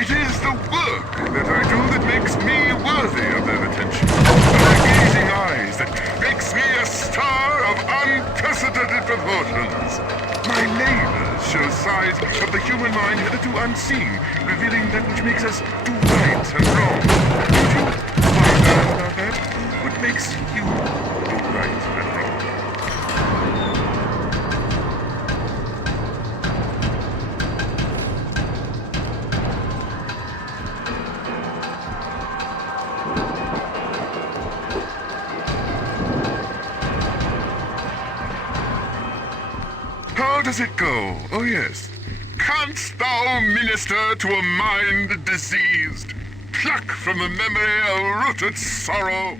It is the work that I do that makes me worthy of their attention. The gazing eyes that makes me a star of unprecedented proportions. My labors show sides of the human mind hitherto unseen, revealing that which makes us do right and wrong. Don't you find out about that? What makes you do right and wrong? How does it go? Oh, yes. Canst thou minister to a mind diseased? Pluck from the memory a rooted sorrow?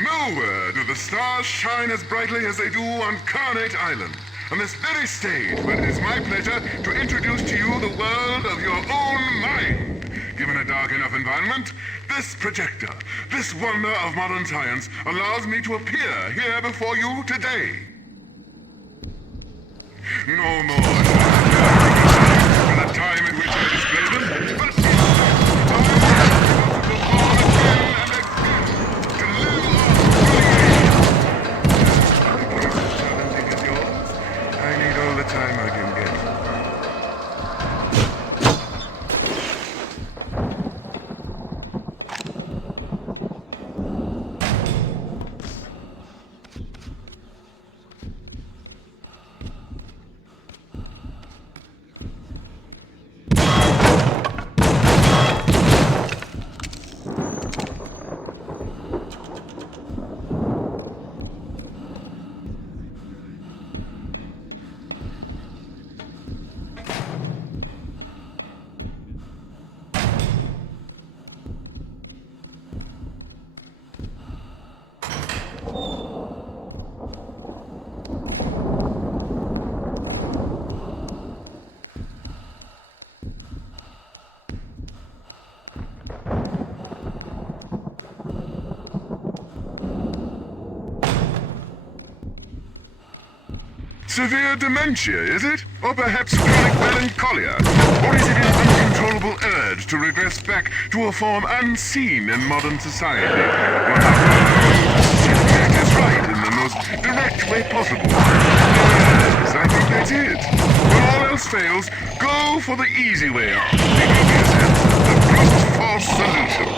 Nowhere do the stars shine as brightly as they do on Carnate Island, on this very stage where it is my pleasure to introduce to you the world of your own mind. Given a dark enough environment, this projector, this wonder of modern science, allows me to appear here before you today. No more for the time in which I display them, but the time I can get. Severe dementia, is it? Or perhaps chronic melancholia? Or is it an uncontrollable urge to regress back to a form unseen in modern society? That is right in the most direct way possible. Yes, I think that's it. When all else fails, go for the easy way out. The easiest answer, the brute force solution.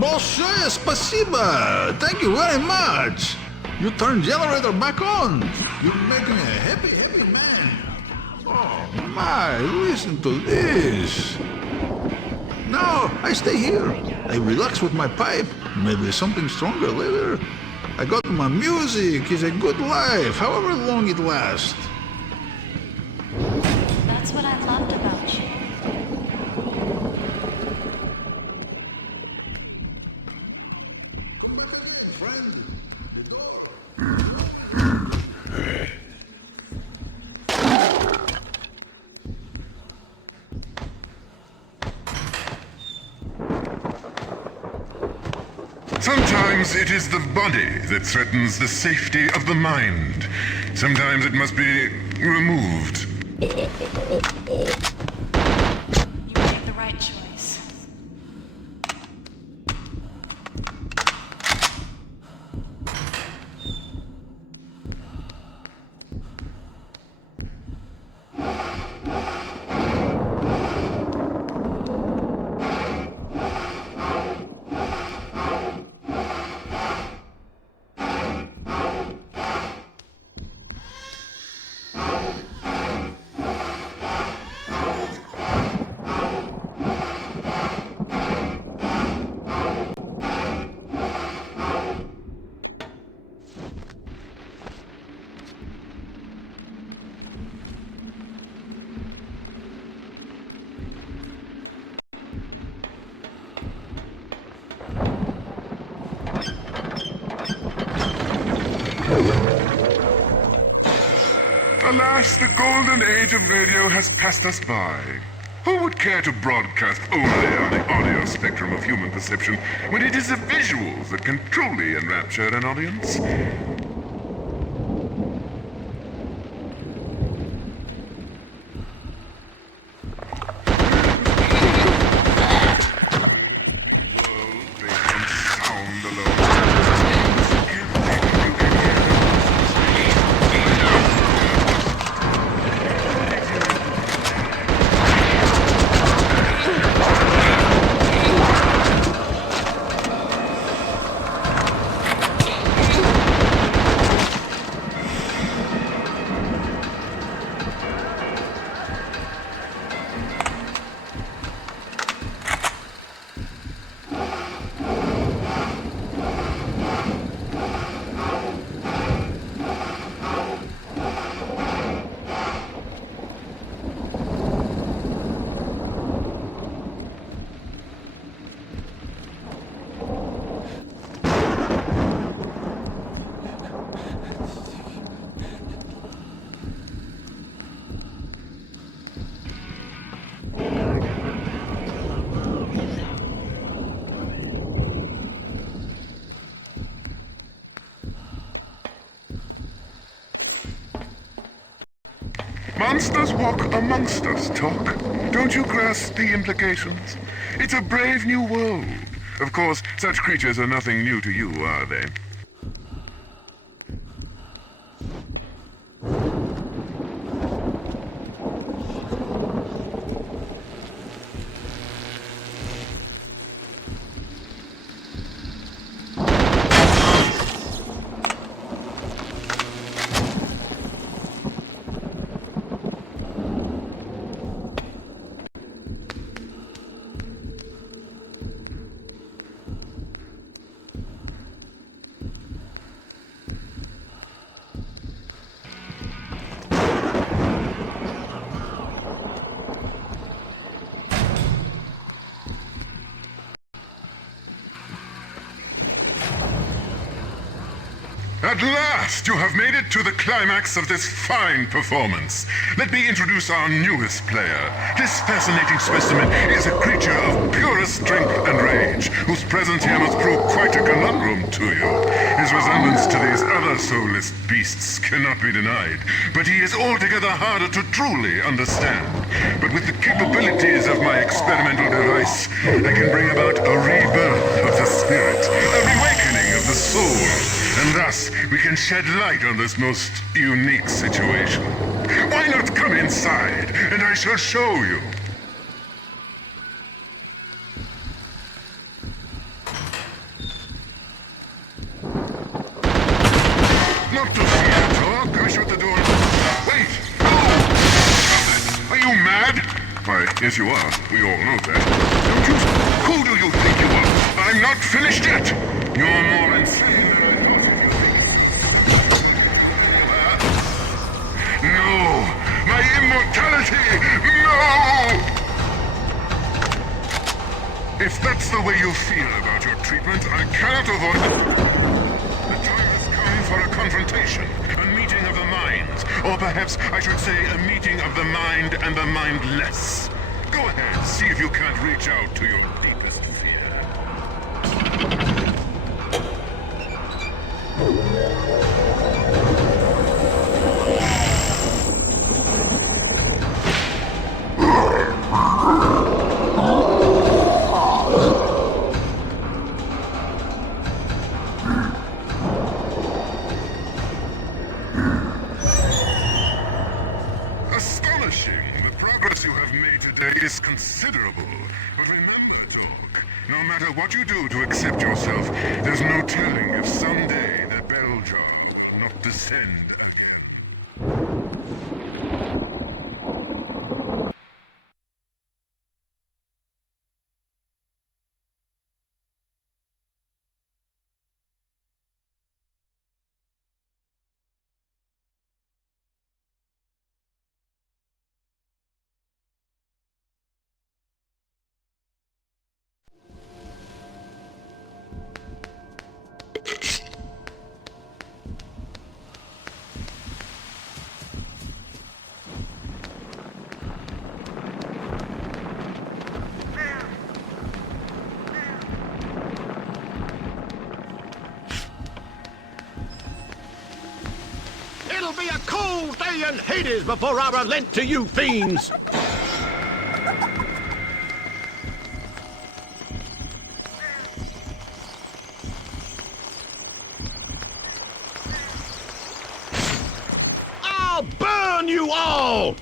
Большое спасибо! Thank you very much! You turned generator back on! You make me a happy, happy man! Oh my, listen to this! No, I stay here. I relax with my pipe. Maybe something stronger later. I got my music. It's a good life, however long it lasts. That's what I loved about you. Sometimes it is the body that threatens the safety of the mind. Sometimes it must be removed. You made the right choice. Alas, the golden age of radio has passed us by. Who would care to broadcast only on the audio spectrum of human perception when it is the visuals that can truly enrapture an audience? Monsters walk amongst us, Talk. Don't you grasp the implications? It's a brave new world. Of course, such creatures are nothing new to you, are they? At last, you have made it to the climax of this fine performance. Let me introduce our newest player. This fascinating specimen is a creature of purest strength and rage, whose presence here must prove quite a conundrum to you. His resemblance to these other soulless beasts cannot be denied, but he is altogether harder to truly understand. But with the capabilities of my experimental device, I can bring about a rebirth of the spirit, a reawakening of the soul. And thus, we can shed light on this most unique situation. Why not come inside, and I shall show you? Not to see you talk, I shut the door. Wait! No! Are you mad? Why, yes you are. We all know that. Don't you... Who do you think you are? I'm not finished yet! You're more insane than I thought you could be. No! My immortality! No! If that's the way you feel about your treatment, I cannot avoid it. The time has come for a confrontation, a meeting of the minds, or perhaps I should say a meeting of the mind and the mindless. Go ahead, see if you can't reach out to your deepest fear. Astonishing! The progress you have made today is considerable. But remember, dog, no matter what you do to accept yourself, there's no telling if someday the bell jar will not descend again. It'll be a cold day in Hades before I relent to you fiends! I'll burn you all!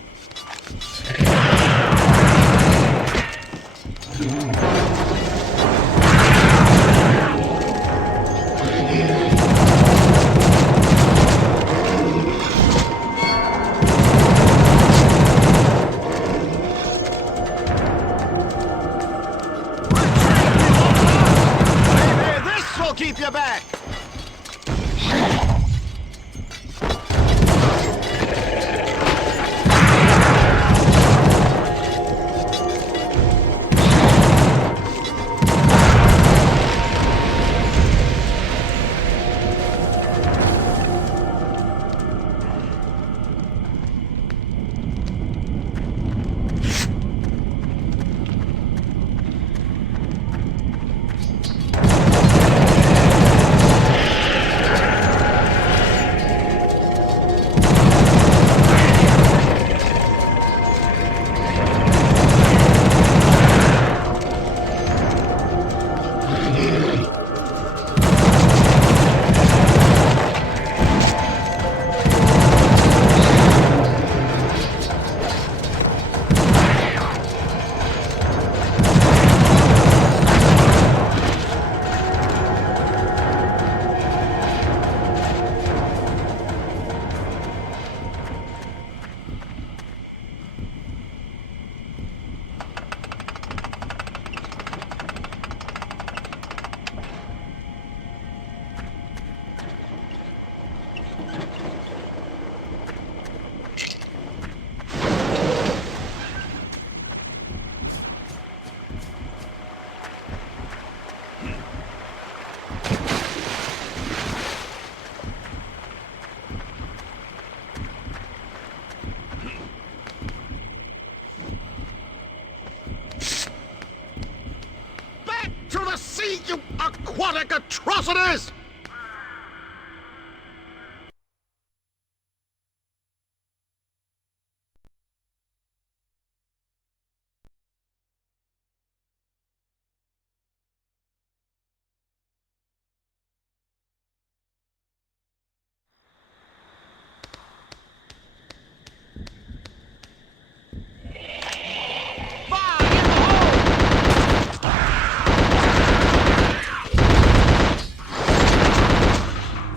aquatic atrocities!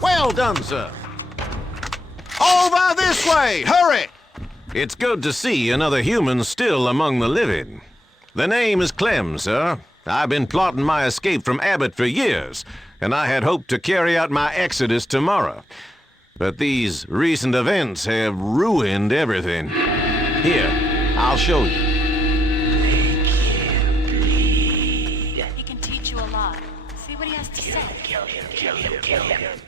Well done, sir. Over this way! Hurry! It's good to see another human still among the living. The name is Clem, sir. I've been plotting my escape from Abbott for years, and I had hoped to carry out my exodus tomorrow. But these recent events have ruined everything. Here, I'll show you. He can teach you a lot. See what he has to say. Kill him, kill him, kill him.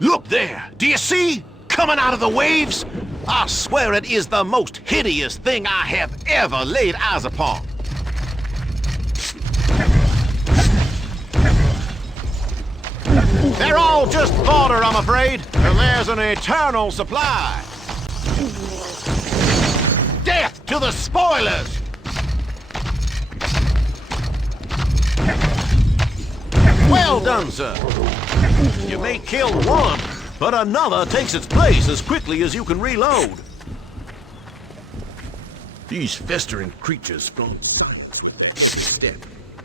Look there! Do you see? Coming out of the waves? I swear it is the most hideous thing I have ever laid eyes upon. They're all just fodder, I'm afraid, and there's an eternal supply. Death to the spoilers! Well done, sir. You may kill one, but another takes its place as quickly as you can reload. These festering creatures flaunt science with their every step.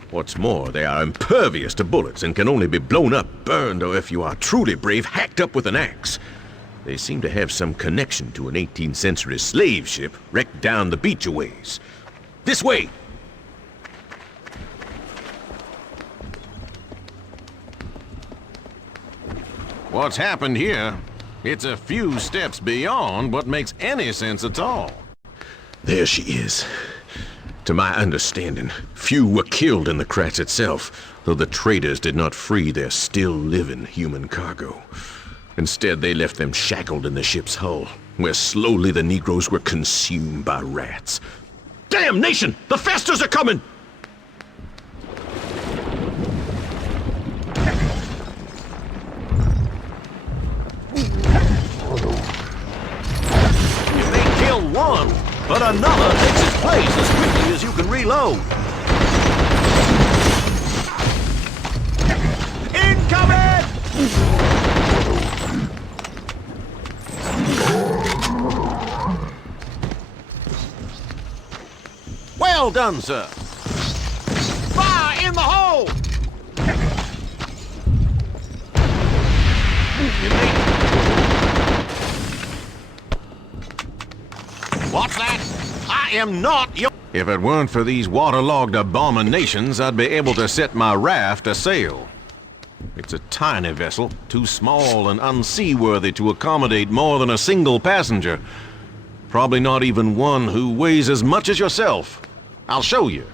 What's more, they are impervious to bullets and can only be blown up, burned, or if you are truly brave, hacked up with an axe. They seem to have some connection to an 18th century slave ship wrecked down the beach a ways. This way! What's happened here? It's a few steps beyond what makes any sense at all. There she is. To my understanding, few were killed in the crash itself, though the traders did not free their still-living human cargo. Instead, they left them shackled in the ship's hull, where slowly the Negroes were consumed by rats. Damnation! The Festers are coming! One, but another takes its place as quickly as you can reload. Incoming! Well done, sir. Fire in the hole! You may... What's that? I am not your... If it weren't for these waterlogged abominations, I'd be able to set my raft a sail. It's a tiny vessel, too small and unseaworthy to accommodate more than a single passenger. Probably not even one who weighs as much as yourself. I'll show you.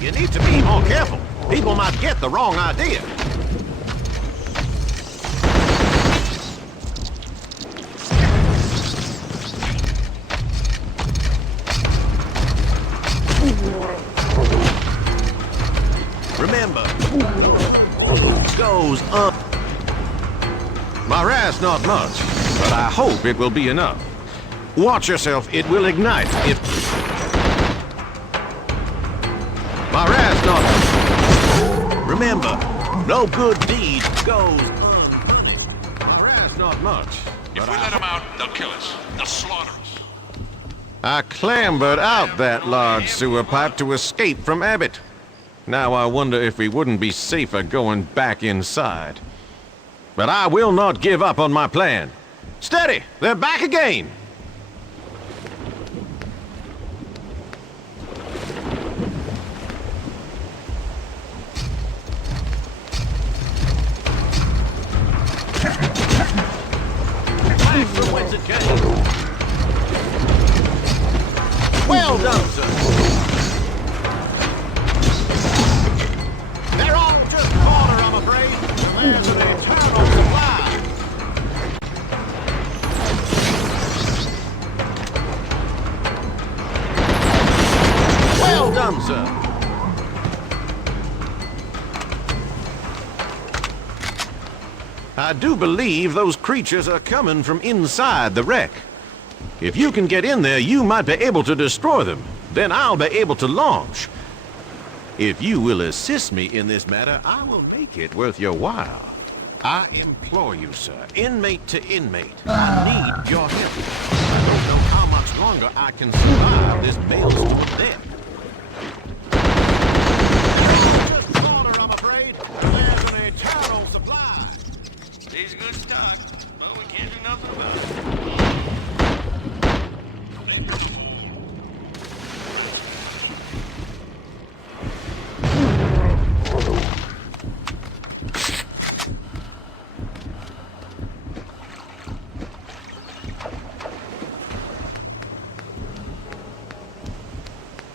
You need to be more careful. People might get the wrong idea. Remember, goes up. My raft's not much, but I hope it will be enough. Watch yourself, it will ignite if... My raft's not... Remember, no good deed goes not much. If we let them out, they'll kill us. They'll slaughter us. I clambered out that large sewer pipe to escape from Abbott. Now I wonder if we wouldn't be safer going back inside. But I will not give up on my plan. Steady! They're back again! Back from whence it came. Well done, sir. They're all just water, I'm afraid. There's an eternal supply. Well done, sir. I do believe those creatures are coming from inside the wreck. If you can get in there, you might be able to destroy them. Then I'll be able to launch. If you will assist me in this matter, I will make it worth your while. I implore you, sir, inmate to inmate, I need your help. I don't know how much longer I can survive this maelstrom of death. Just water, I'm afraid. There's an eternal supply. Stays good stock, but we can't do nothing about it.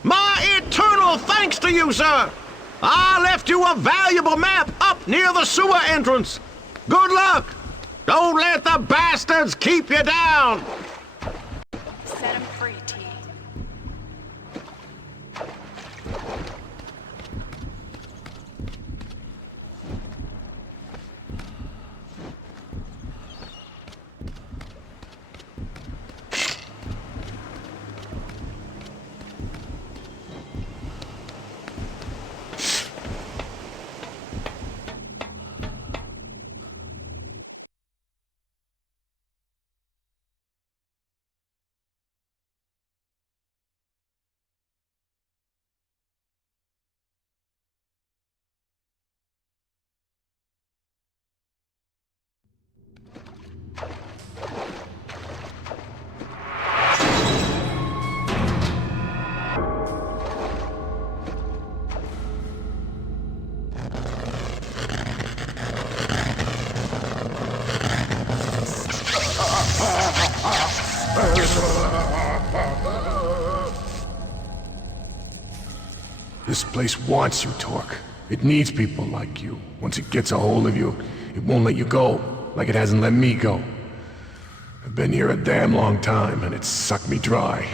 My eternal thanks to you, sir! I left you a valuable map up near the sewer entrance. Good luck! Don't let the bastards keep you down! Set him free, T. This place wants you, Torque. It needs people like you. Once it gets a hold of you, it won't let you go, like it hasn't let me go. I've been here a damn long time, and it's sucked me dry.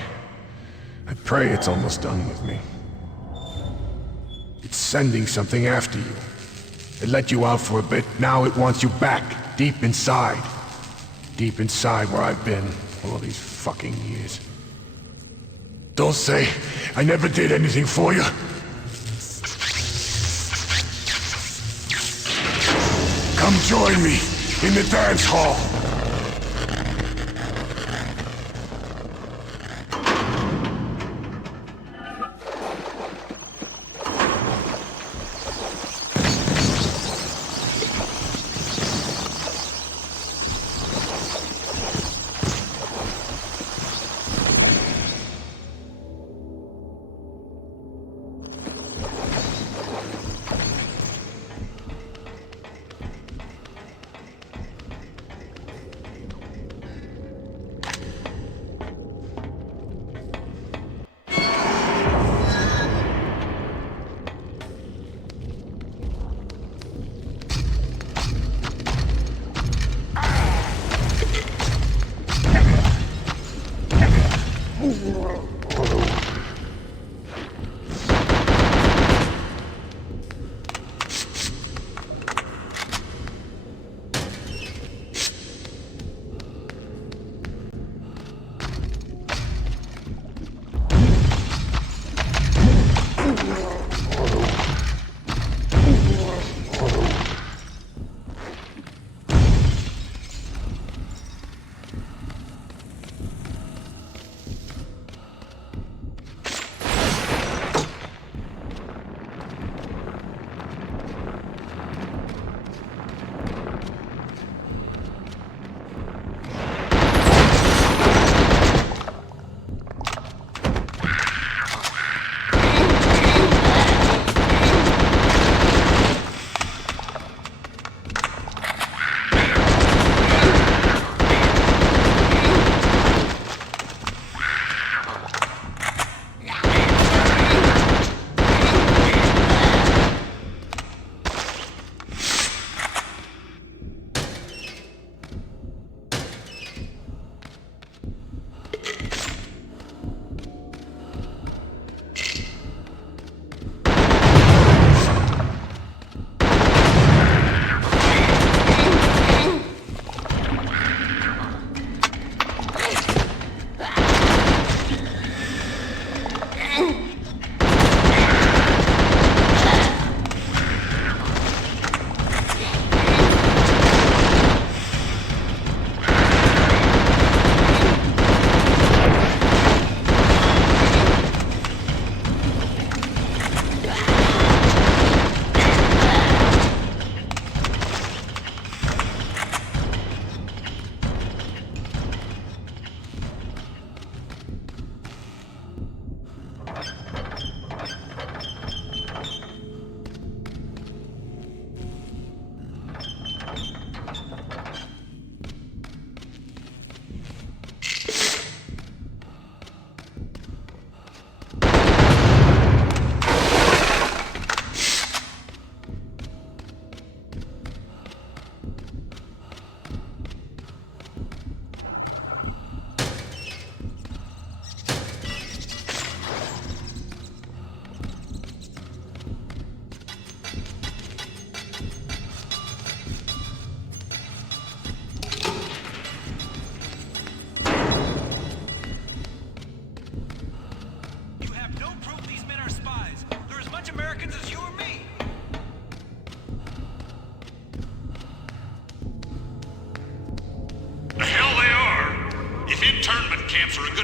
I pray it's almost done with me. It's sending something after you. It let you out for a bit, now it wants you back, deep inside. Deep inside where I've been all these fucking years. Don't say I never did anything for you. Come join me in the dance hall.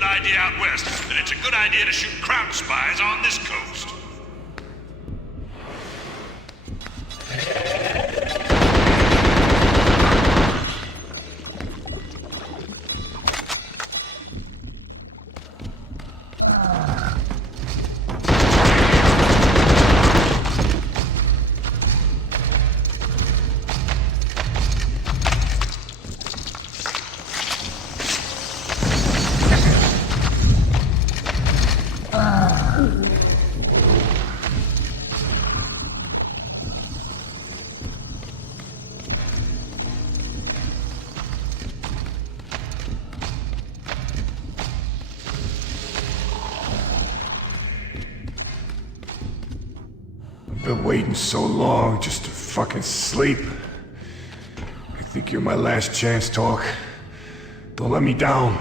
idea out west, then it's a good idea to shoot crouch spies on this coast. Been waiting so long just to fucking sleep. I think you're my last chance, Talk. Don't let me down.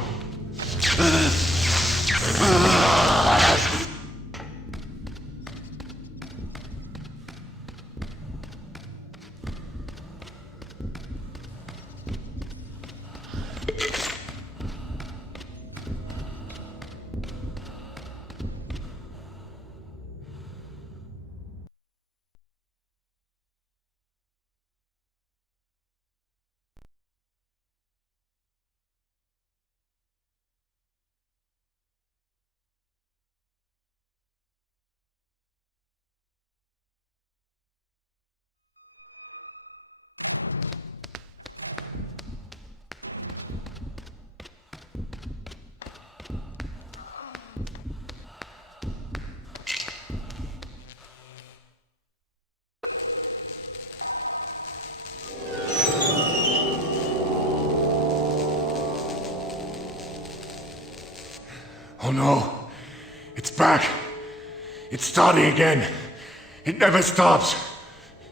Oh no, it's back. It's starting again. It never stops.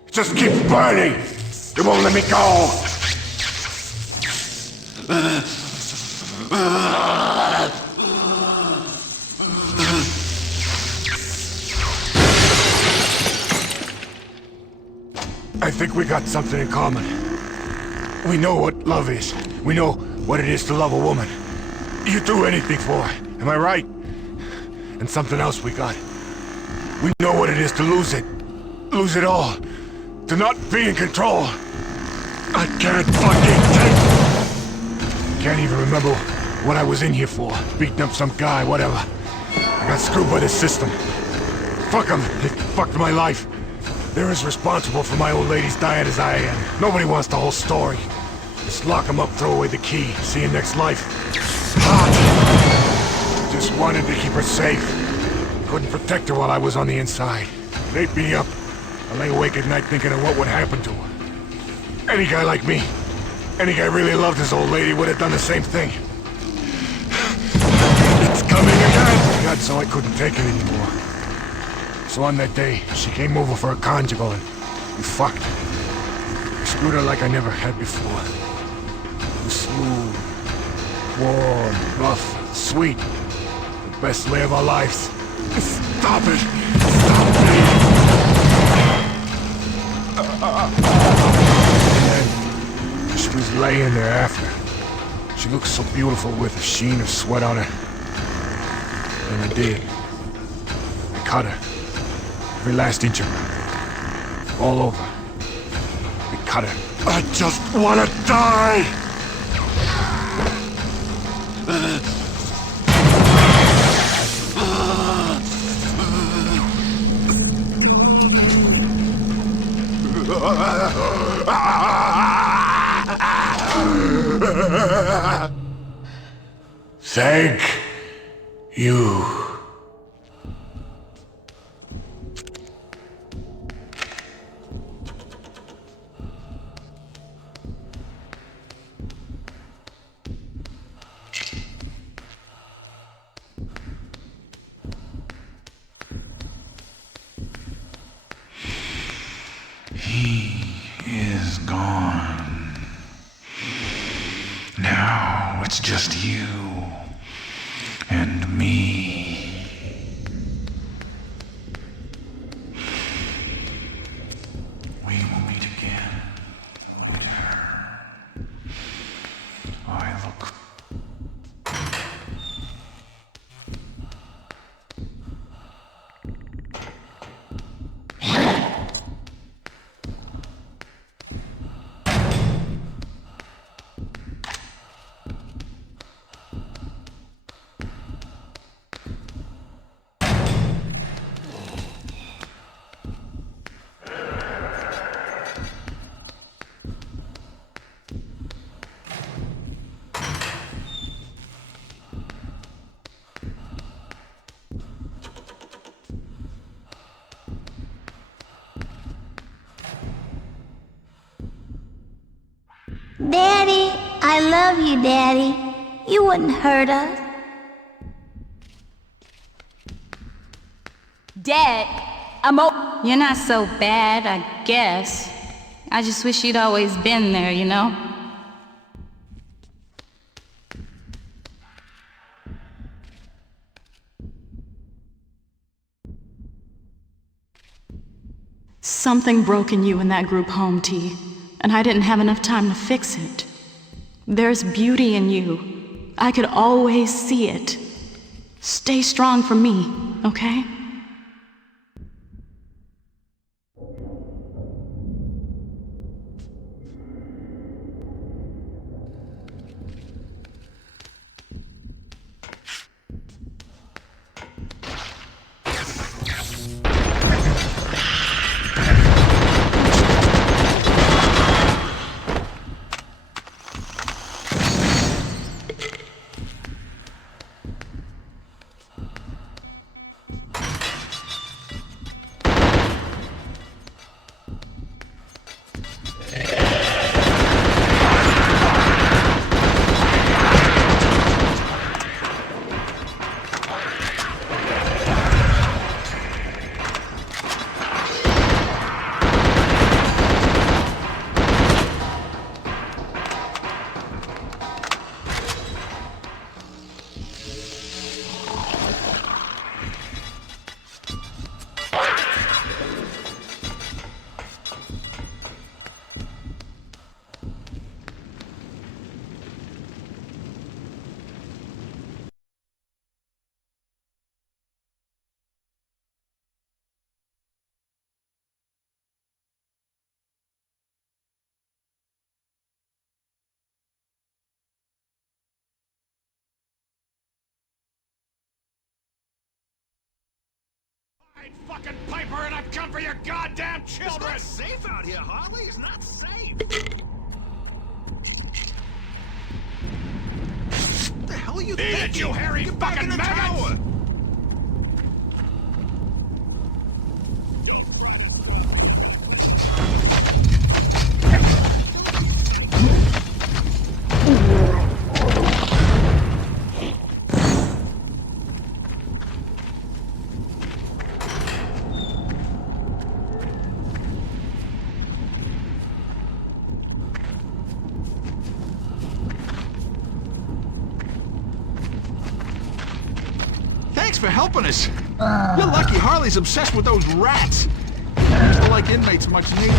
It just keeps burning. It won't let me go. I think we got something in common. We know what love is. We know what it is to love a woman. You'd do anything for her. Am I right? And something else we got. We know what it is to lose it. Lose it all. To not be in control. I can't fucking take... Can't even remember what I was in here for. Beating up some guy, whatever. I got screwed by the system. Fuck them. They fucked my life. They're as responsible for my old lady's dying as I am. Nobody wants the whole story. Just lock them up, throw away the key. See you next life. Just wanted to keep her safe. Couldn't protect her while I was on the inside. It ate me up. I lay awake at night thinking of what would happen to her. Any guy like me, any guy really loved his old lady would have done the same thing. It's coming again! God, so I couldn't take it anymore. So on that day, she came over for a conjugal and we fucked. I screwed her like I never had before. It was smooth, warm, rough, sweet. The best lay of our lives. Stop it! Stop me! And then, she was laying there after. She looked so beautiful with a sheen of sweat on her. And I did. I cut her. Every last inch of her. All over. I cut her. I just wanna die! Thank you. He is gone. Now it's just you and me. We will meet again with her. I look Daddy, I love you, Daddy. You wouldn't hurt us. Dad, You're not so bad, I guess. I just wish you'd always been there, you know? Something broke in you in that group home, T, and I didn't have enough time to fix it. There's beauty in you. I could always see it. Stay strong for me, okay? Fucking Piper, and I've come for your goddamn children! It's not safe out here, Harley. It's not safe. What the hell are you thinking? Eat it, you hairy Get back fucking in the maggots! tower. Thanks for helping us. You're lucky Harley's obsessed with those rats. She don't like inmates much neither.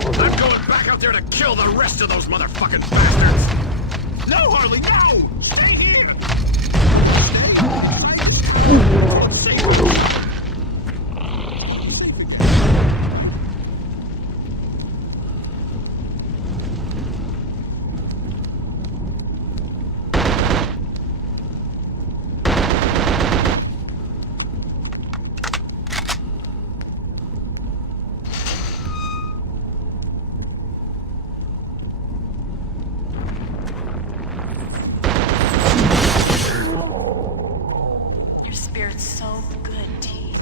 I'm going back out there to kill the rest of those motherfucking bastards! No, Harley, no! Stay here! Stay here. Safe. Your spirit's so good, T.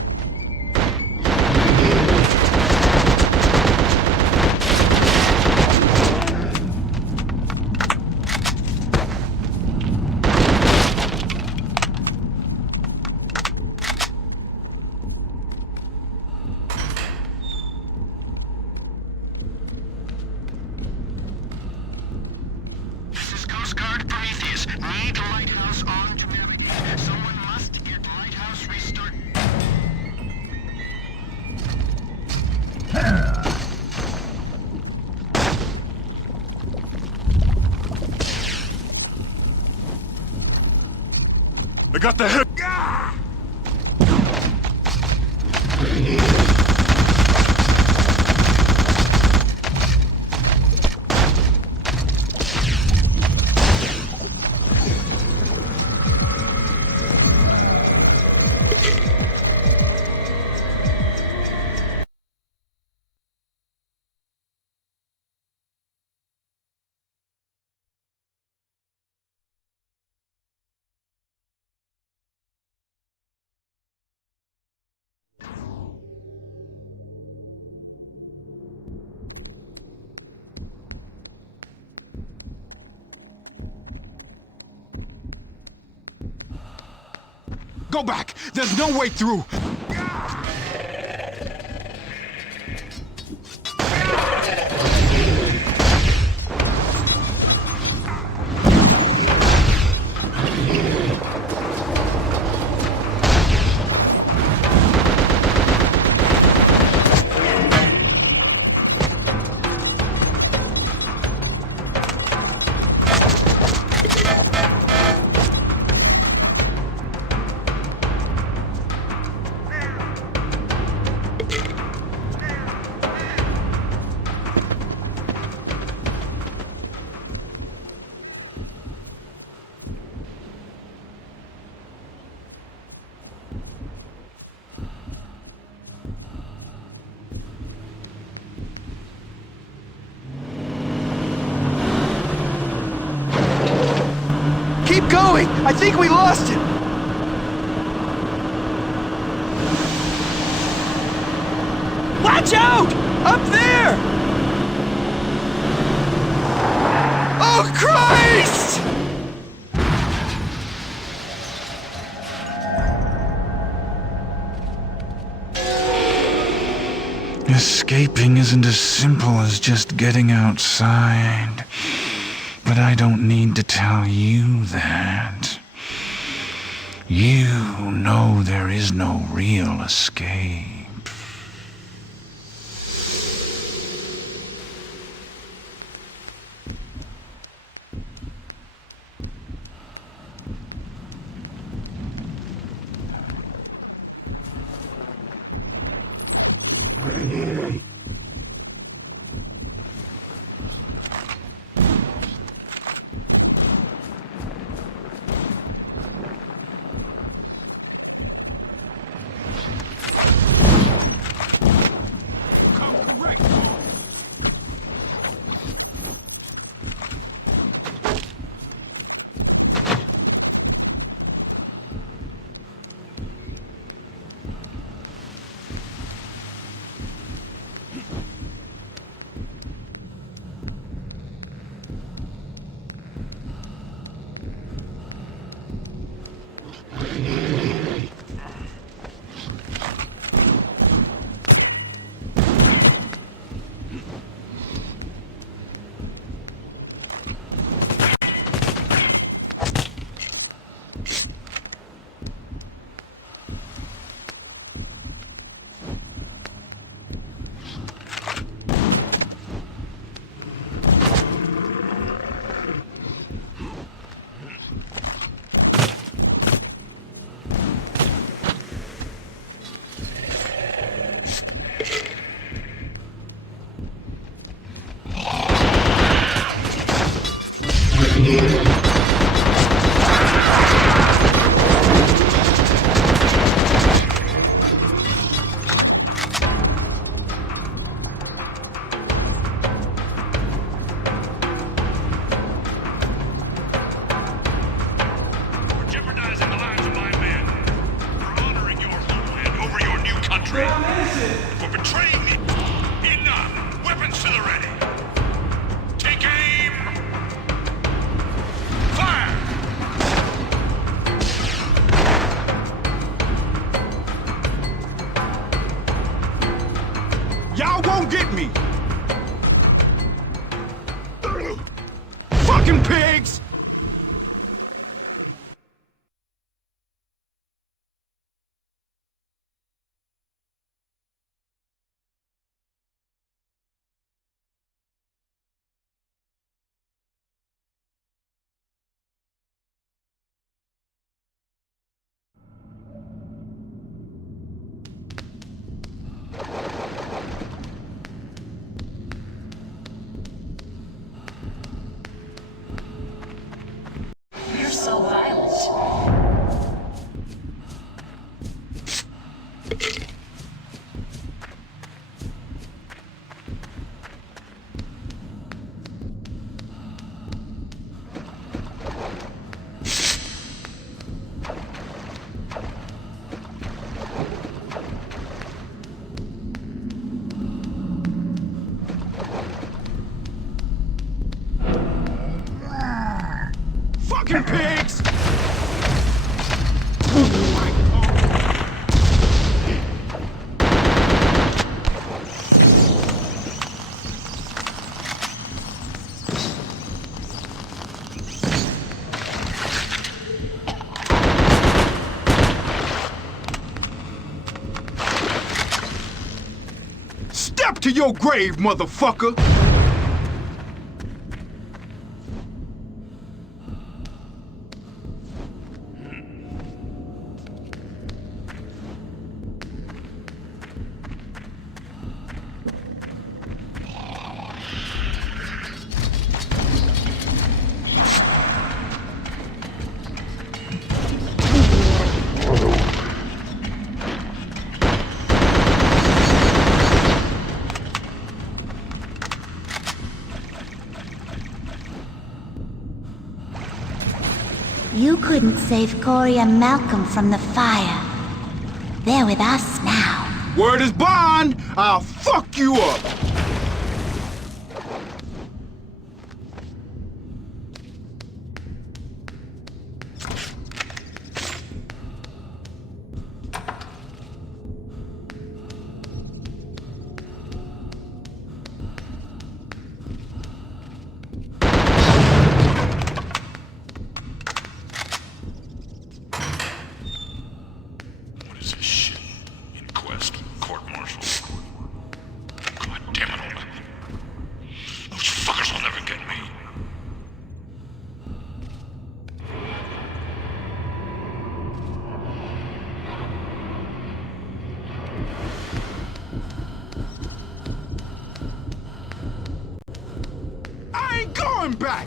This is Coast Guard Prometheus. Need lighthouse on to navigate. Someone must get lighthouse restart. I got the hit. Go back! There's no way through! Keep going! I think we lost him! Watch out! Up there! Oh, Christ! Escaping isn't as simple as just getting outside. But I don't need to tell you that. You know there is no real escape. For betraying me! Enough! Weapons to the ready! Take aim! Fire! Y'all won't get me! Fucking pigs! You're so violent. Fucking pigs! Step to your grave, motherfucker! You couldn't save Corey and Malcolm from the fire. They're with us now. Word is bond! I'll fuck you up! Back!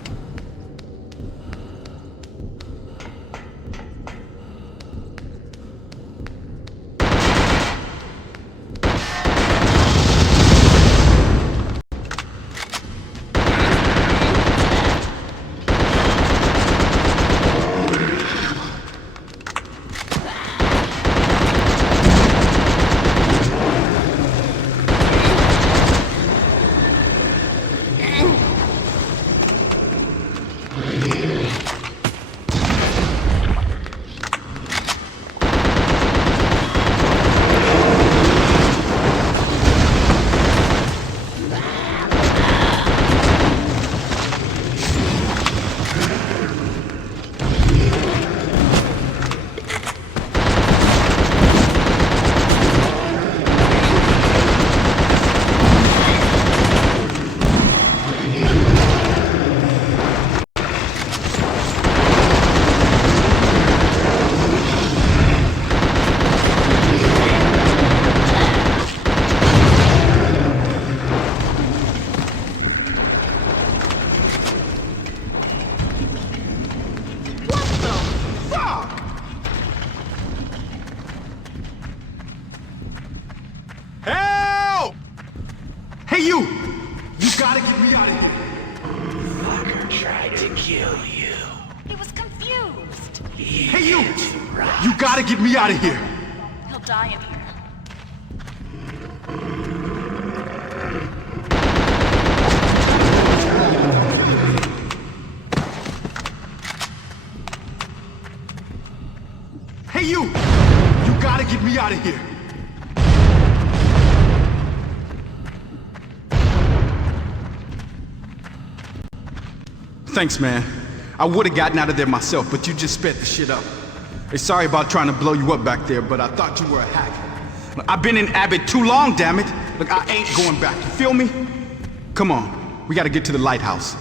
Get me out of here! He'll die in here. Hey you! You gotta get me out of here! Thanks, man. I would've gotten out of there myself, but you just sped the shit up. Hey, sorry about trying to blow you up back there, but I thought you were a hack. Look, I've been in Abbott too long, damn it. Look, I ain't going back, you feel me? Come on, we gotta get to the lighthouse.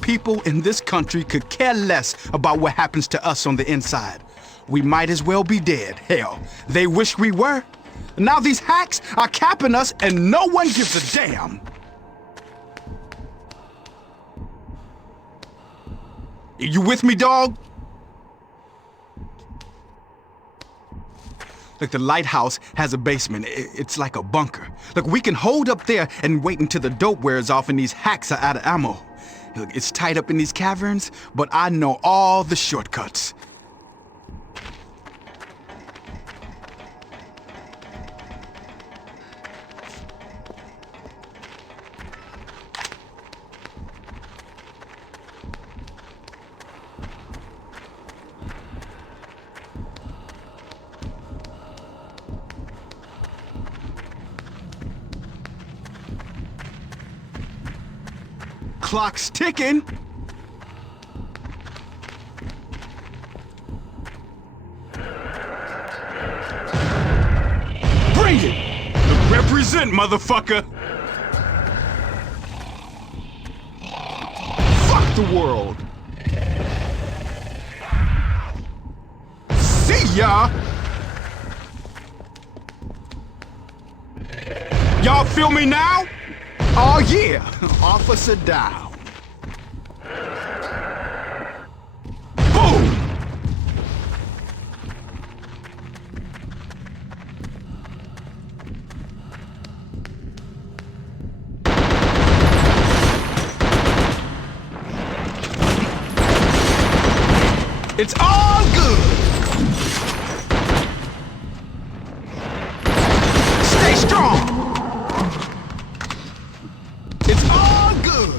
People in this country could care less about what happens to us on the inside. We might as well be dead. Hell, they wish we were. Now these hacks are capping us and no one gives a damn. You with me, dog? Look, the lighthouse has a basement. It's like a bunker. Look, we can hold up there and wait until the dope wears off and these hacks are out of ammo. Look, it's tight up in these caverns, but I know all the shortcuts. Clock's ticking. Bring it! Represent, motherfucker! Fuck the world! See ya! Y'all feel me now? Oh yeah, Officer down. Boom! It's all good! Stay strong! It's all good!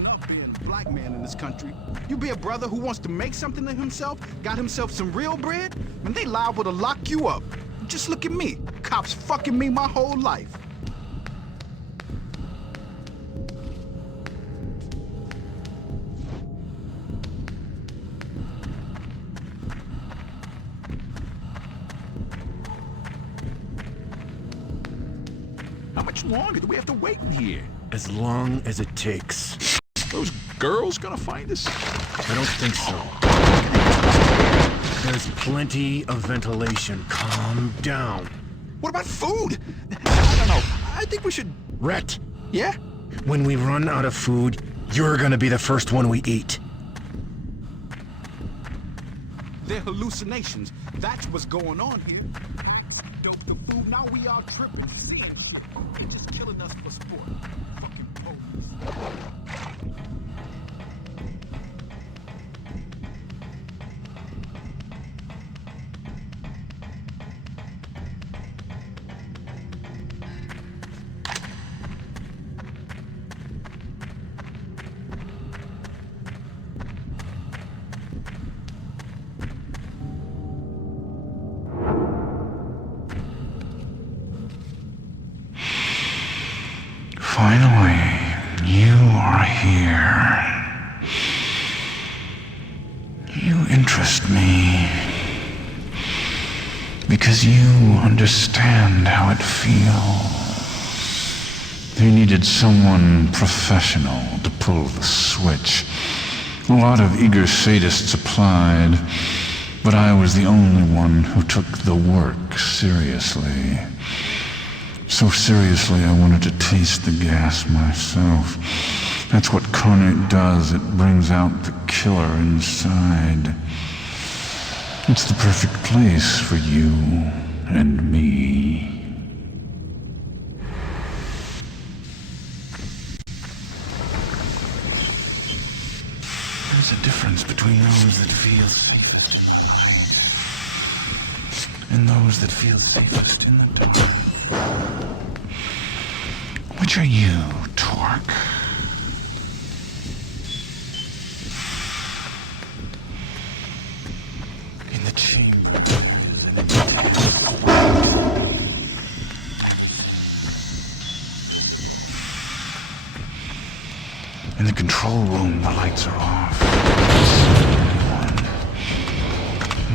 Enough being a black man in this country. You be a brother who wants to make something of himself, got himself some real bread, and they liable to lock you up. Just look at me. Cops fucking me my whole life. How much longer do we have to wait in here? As long as it takes. Those girls gonna find us? I don't think so. There's plenty of ventilation. Calm down. What about food? I don't know. I think we should... Rhett. Yeah? When we run out of food, you're gonna be the first one we eat. They're hallucinations. That's what's going on here. Dope the food, now we all tripping, seeing shit. They're just killing us for sport. Fucking police. Finally, you are here. You interest me because you understand how it feels. They needed someone professional to pull the switch. A lot of eager sadists applied, but I was the only one who took the work seriously. So seriously, I wanted to taste the gas myself. That's what carnate does. It brings out the killer inside. It's the perfect place for you and me. There's a difference between those that feel safest in the light and those that feel safest in the dark. Which are you, Torque? In the chamber, there's an intense light. In the control room, the lights are off.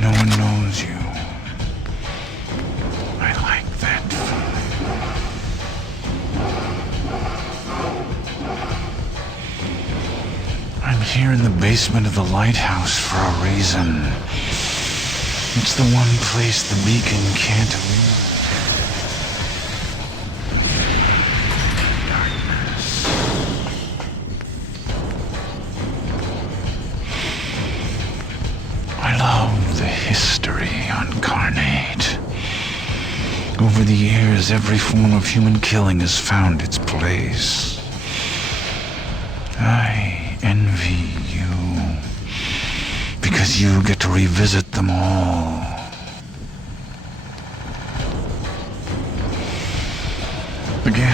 No one knows you. I like that feeling. I'm here in the basement of the lighthouse for a reason. It's the one place the beacon can't reach. Darkness. I love the history on Carnate. Over the years, every form of human killing has found its place. I envy you, because you get to revisit them all.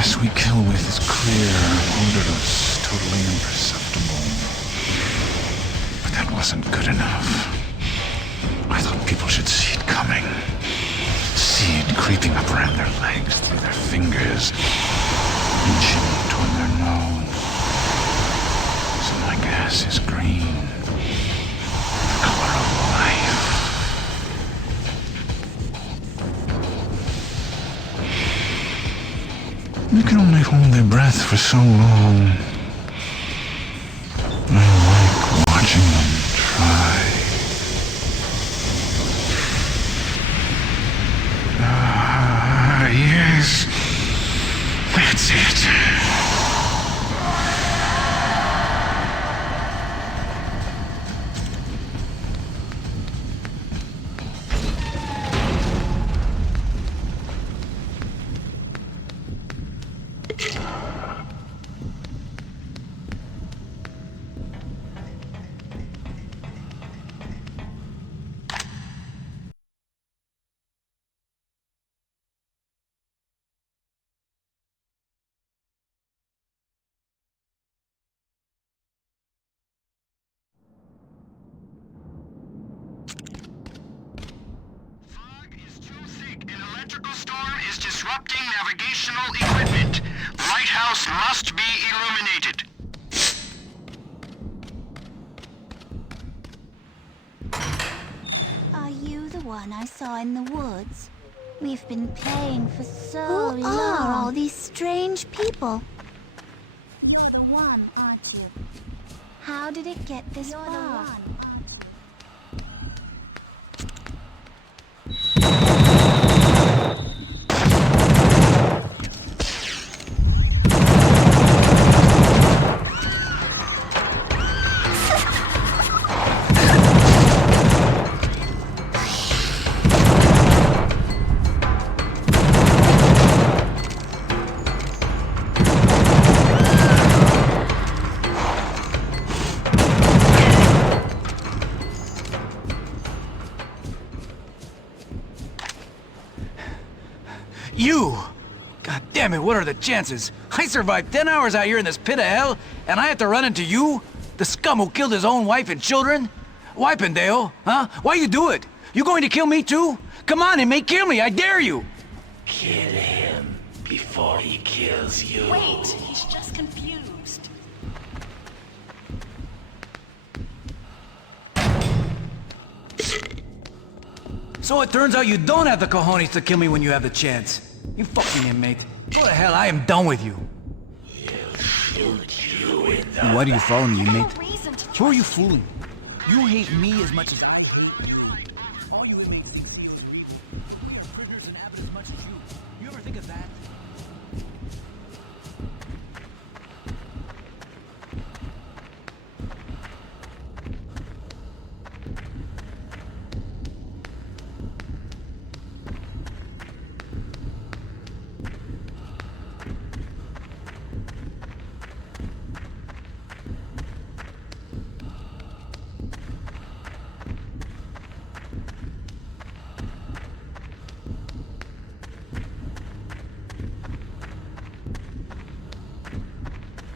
gas we kill with is clear, odorless, totally imperceptible. But that wasn't good enough. I thought people should see it coming. See it creeping up around their legs, through their fingers, inching toward their nose. So my gas is green. The color of life. You can only hold their breath for so long. I like watching them try. Ah, yes. That's it. Disrupting navigational equipment. Lighthouse must be illuminated. Are you the one I saw in the woods? We've been playing for so long. Who are all these strange people? You're the one, aren't you? How did it get this far? You're the one, aren't you? You! God damn it, what are the chances? I survived 10 hours out here in this pit of hell, and I have to run into you? The scum who killed his own wife and children? Why, pendejo? Huh? Why you do it? You going to kill me too? Come on, inmate, kill me, I dare you! Kill him before he kills you. Wait, he's just confused. So it turns out you don't have the cojones to kill me when you have the chance. You fucking inmate. Go to hell, I am done with you. Shoot you in the Why do you follow me, inmate? No reason to Who are you trust fooling? You hate me as much as I hate you. All you inmates think Surreal and we are prisoners in Abbott as much as you. You ever think of that?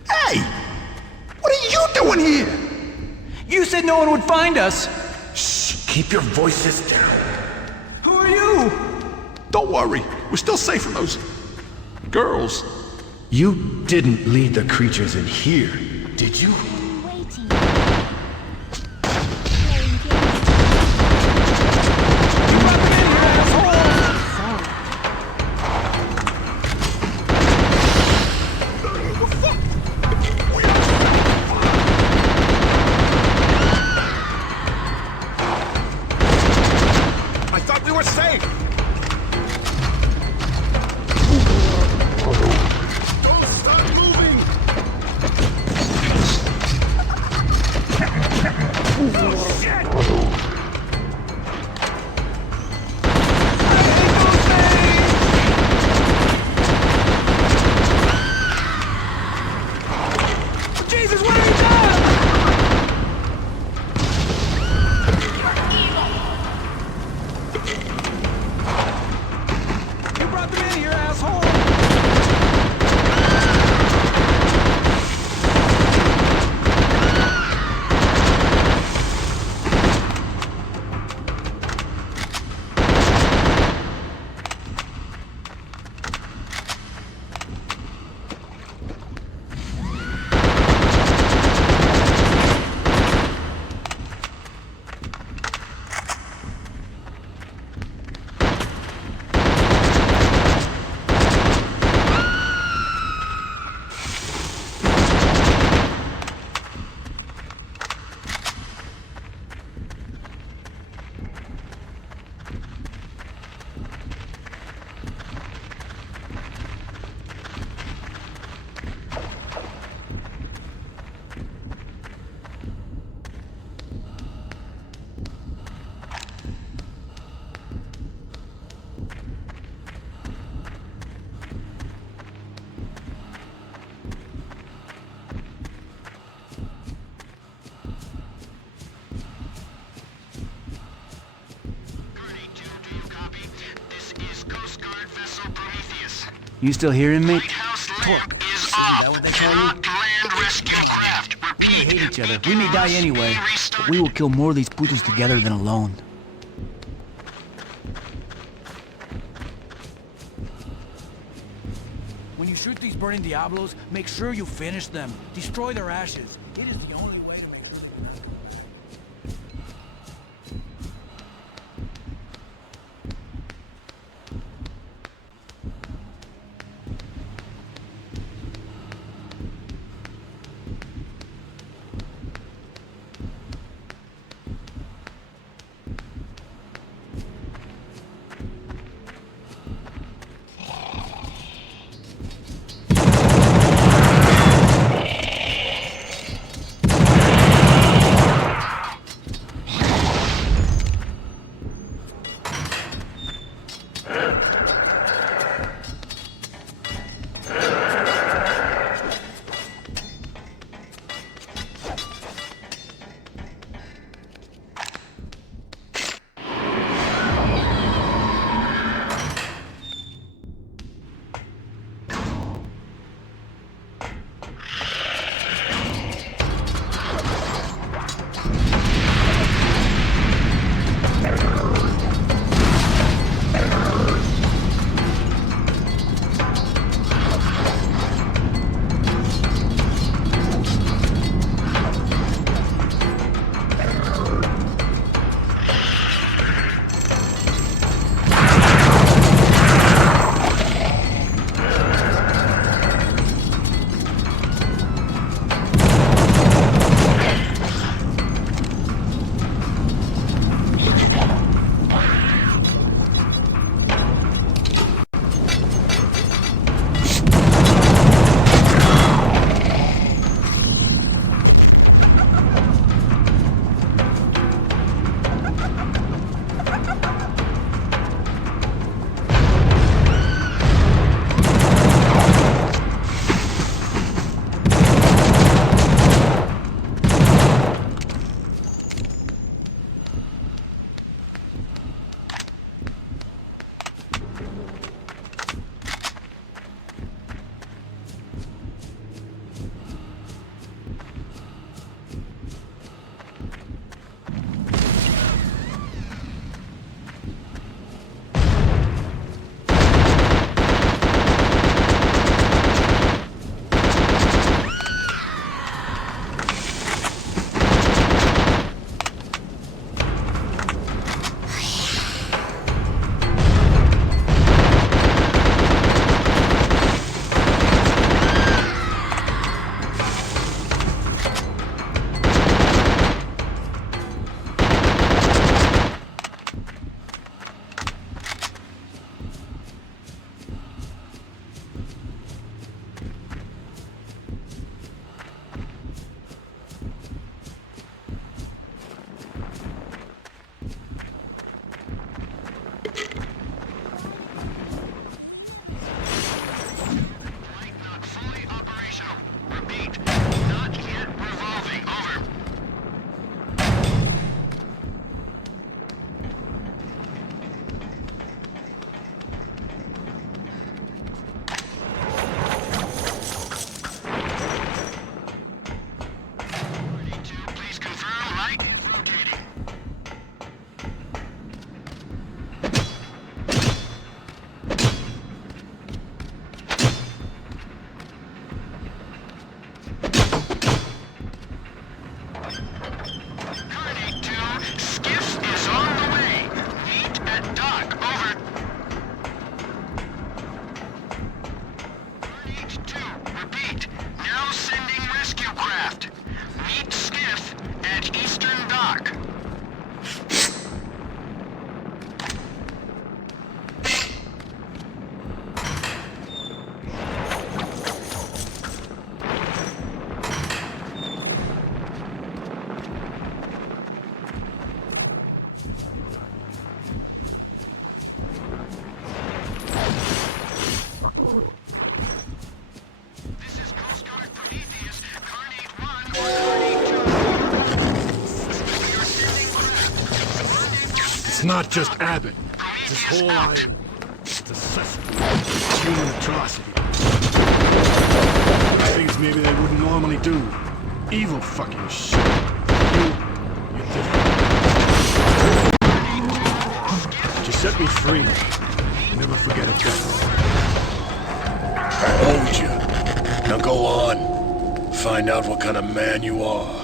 Hey! What are you doing here? You said no one would find us. Shh, keep your voices down. Who are you? Don't worry, we're still safe from those girls. You didn't lead the creatures in here, did you? Waiting. I thought we were safe! Don't start moving! You still here, inmate? Torque. Isn't that what they call you? Land rescue craft. We hate each other. We may die anyway, but we will kill more of these putos together than alone. When you shoot these burning Diablos, make sure you finish them. Destroy their ashes. It is the only way to make sure they burn. It's not just Abbott. This whole just a cesspool of human atrocity. Things maybe they wouldn't normally do. Evil fucking shit. You're different. But you set me free. I'll never forget it, Death. I owed you. Now go on. Find out what kind of man you are.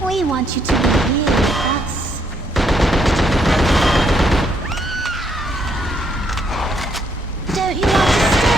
We want you to be here with us. Don't you want to stay?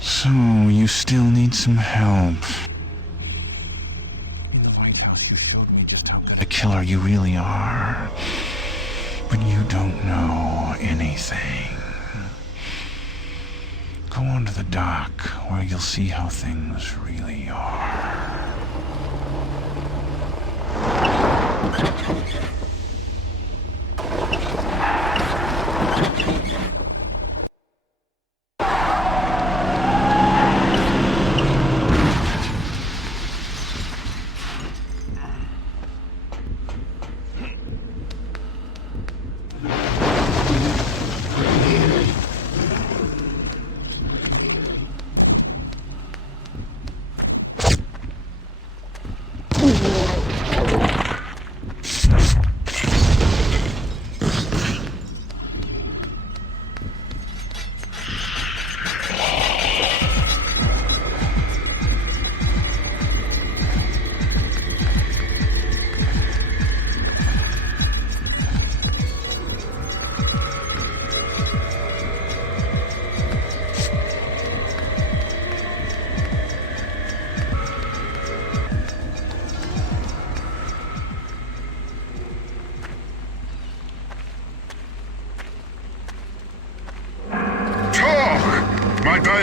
So, you still need some help. In the lighthouse, you showed me just how good a killer you really are. But you don't know anything. Go on to the dock, where you'll see how things really are.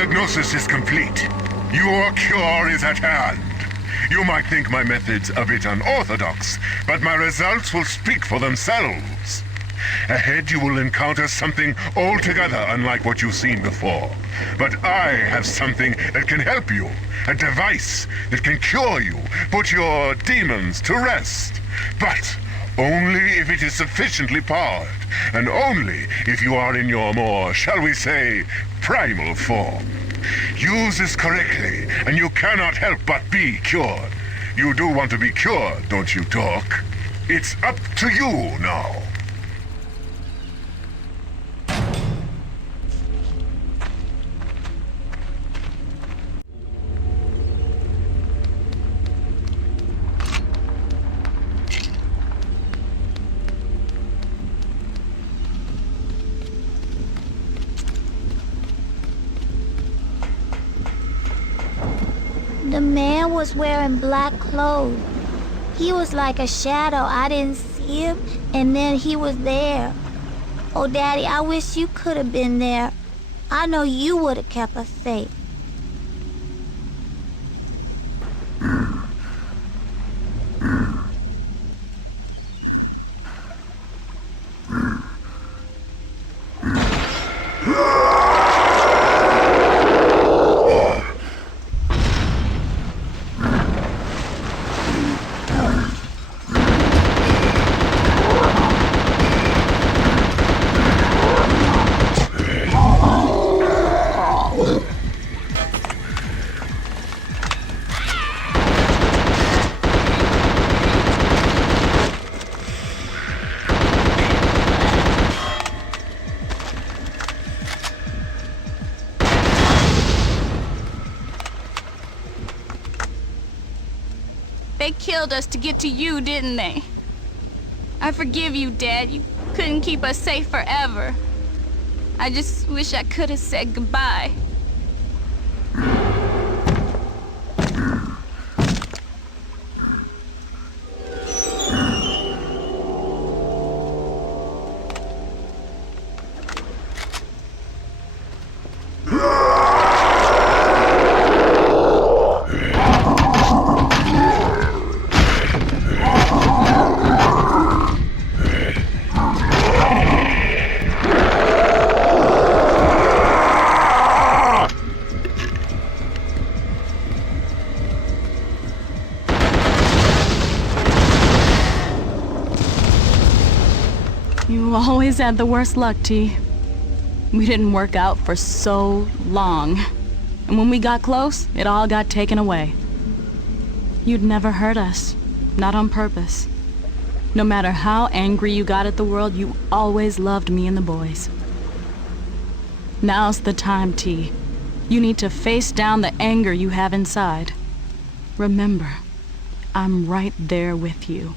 diagnosis is complete. Your cure is at hand. You might think my methods a bit unorthodox, but my results will speak for themselves. Ahead you will encounter something altogether unlike what you've seen before. But I have something that can help you. A device that can cure you, put your demons to rest. But only if it is sufficiently powered, and only if you are in your more, shall we say, primal form. Use this correctly, and you cannot help but be cured. You do want to be cured, don't you, Doc? It's up to you now. The man was wearing black clothes. He was like a shadow. I didn't see him, and then he was there. Oh, Daddy, I wish you could have been there. I know you would have kept us safe. They killed us to get to you, didn't they? I forgive you, Dad. You couldn't keep us safe forever. I just wish I could have said goodbye. You always had the worst luck, T. We didn't work out for so long. And when we got close, it all got taken away. You'd never hurt us. Not on purpose. No matter how angry you got at the world, you always loved me and the boys. Now's the time, T. You need to face down the anger you have inside. Remember, I'm right there with you.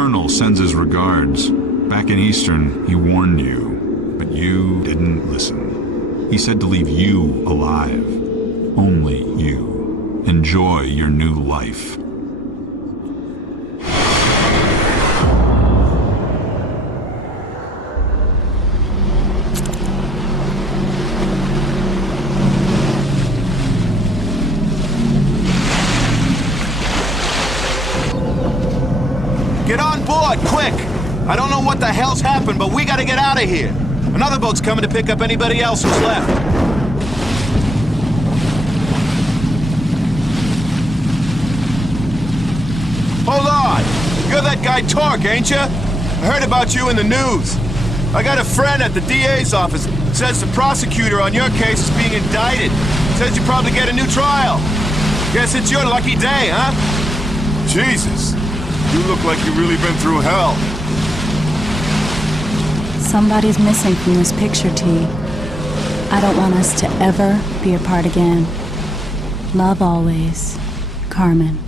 colonel sends his regards. Back in Eastern, he warned you, but you didn't listen. He said to leave you alive. Only you. Enjoy your new life. Get on board, quick! I don't know what the hell's happened, but we gotta get out of here. Another boat's coming to pick up anybody else who's left. Hold on! You're that guy Torque, ain't you? I heard about you in the news. I got a friend at the DA's office. Says the prosecutor on your case is being indicted. Says you probably get a new trial. Guess it's your lucky day, huh? Jesus. You look like you've really been through hell. Somebody's missing from this picture, T. I don't want us to ever be apart again. Love always, Carmen.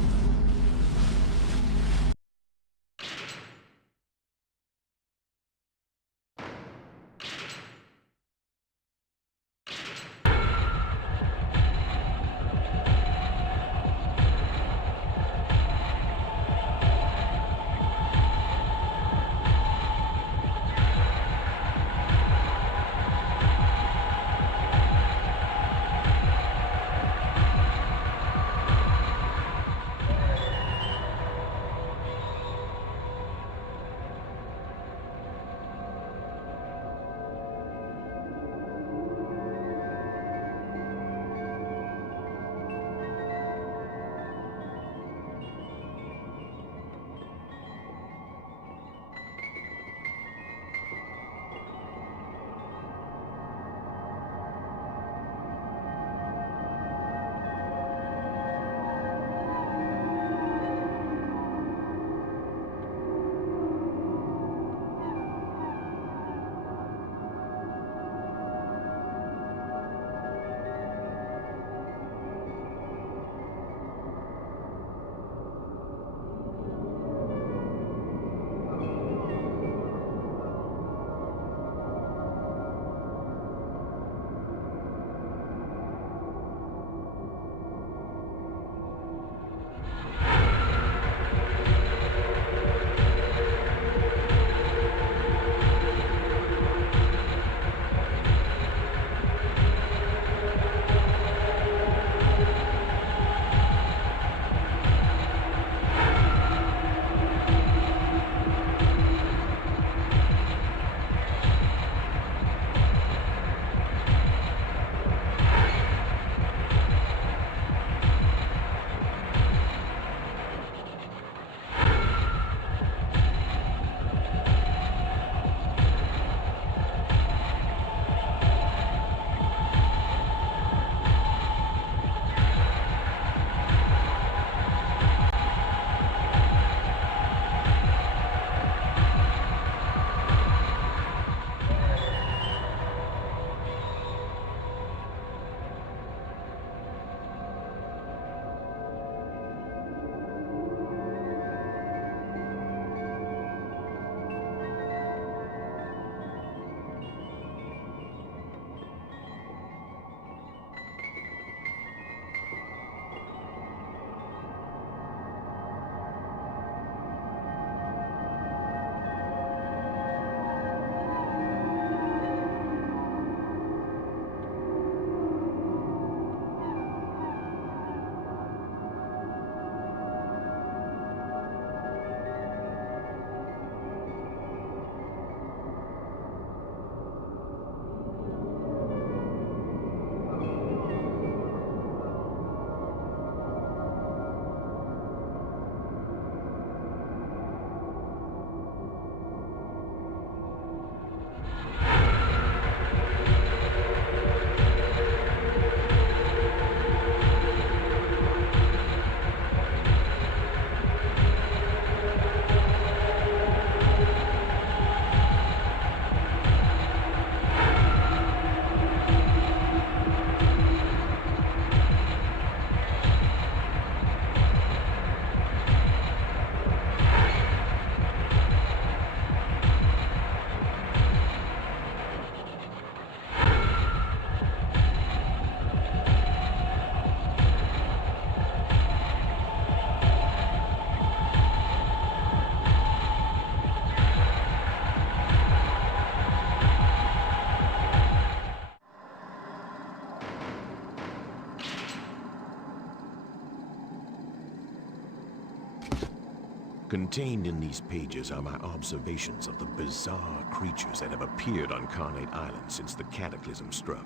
Contained in these pages are my observations of the bizarre creatures that have appeared on Carnate Island since the cataclysm struck.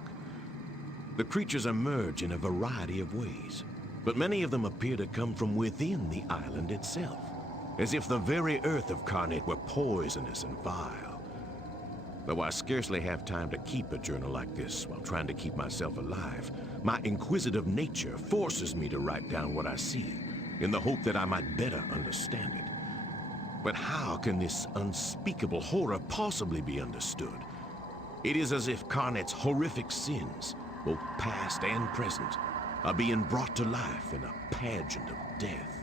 The creatures emerge in a variety of ways, but many of them appear to come from within the island itself, as if the very earth of Carnate were poisonous and vile. Though I scarcely have time to keep a journal like this while trying to keep myself alive, my inquisitive nature forces me to write down what I see, in the hope that I might better understand it. But how can this unspeakable horror possibly be understood? It is as if Carnate's horrific sins, both past and present, are being brought to life in a pageant of death.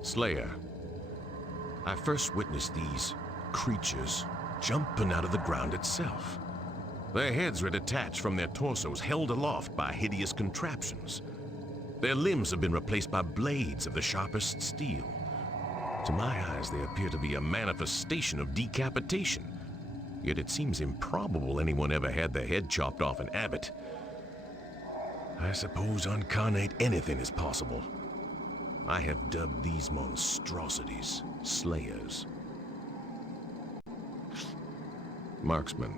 Slayer. I first witnessed these creatures jumping out of the ground itself. Their heads were detached from their torsos, held aloft by hideous contraptions. Their limbs have been replaced by blades of the sharpest steel. To my eyes, they appear to be a manifestation of decapitation. Yet it seems improbable anyone ever had their head chopped off in Abbott. I suppose on Carnate anything is possible. I have dubbed these monstrosities Slayers. Marksman.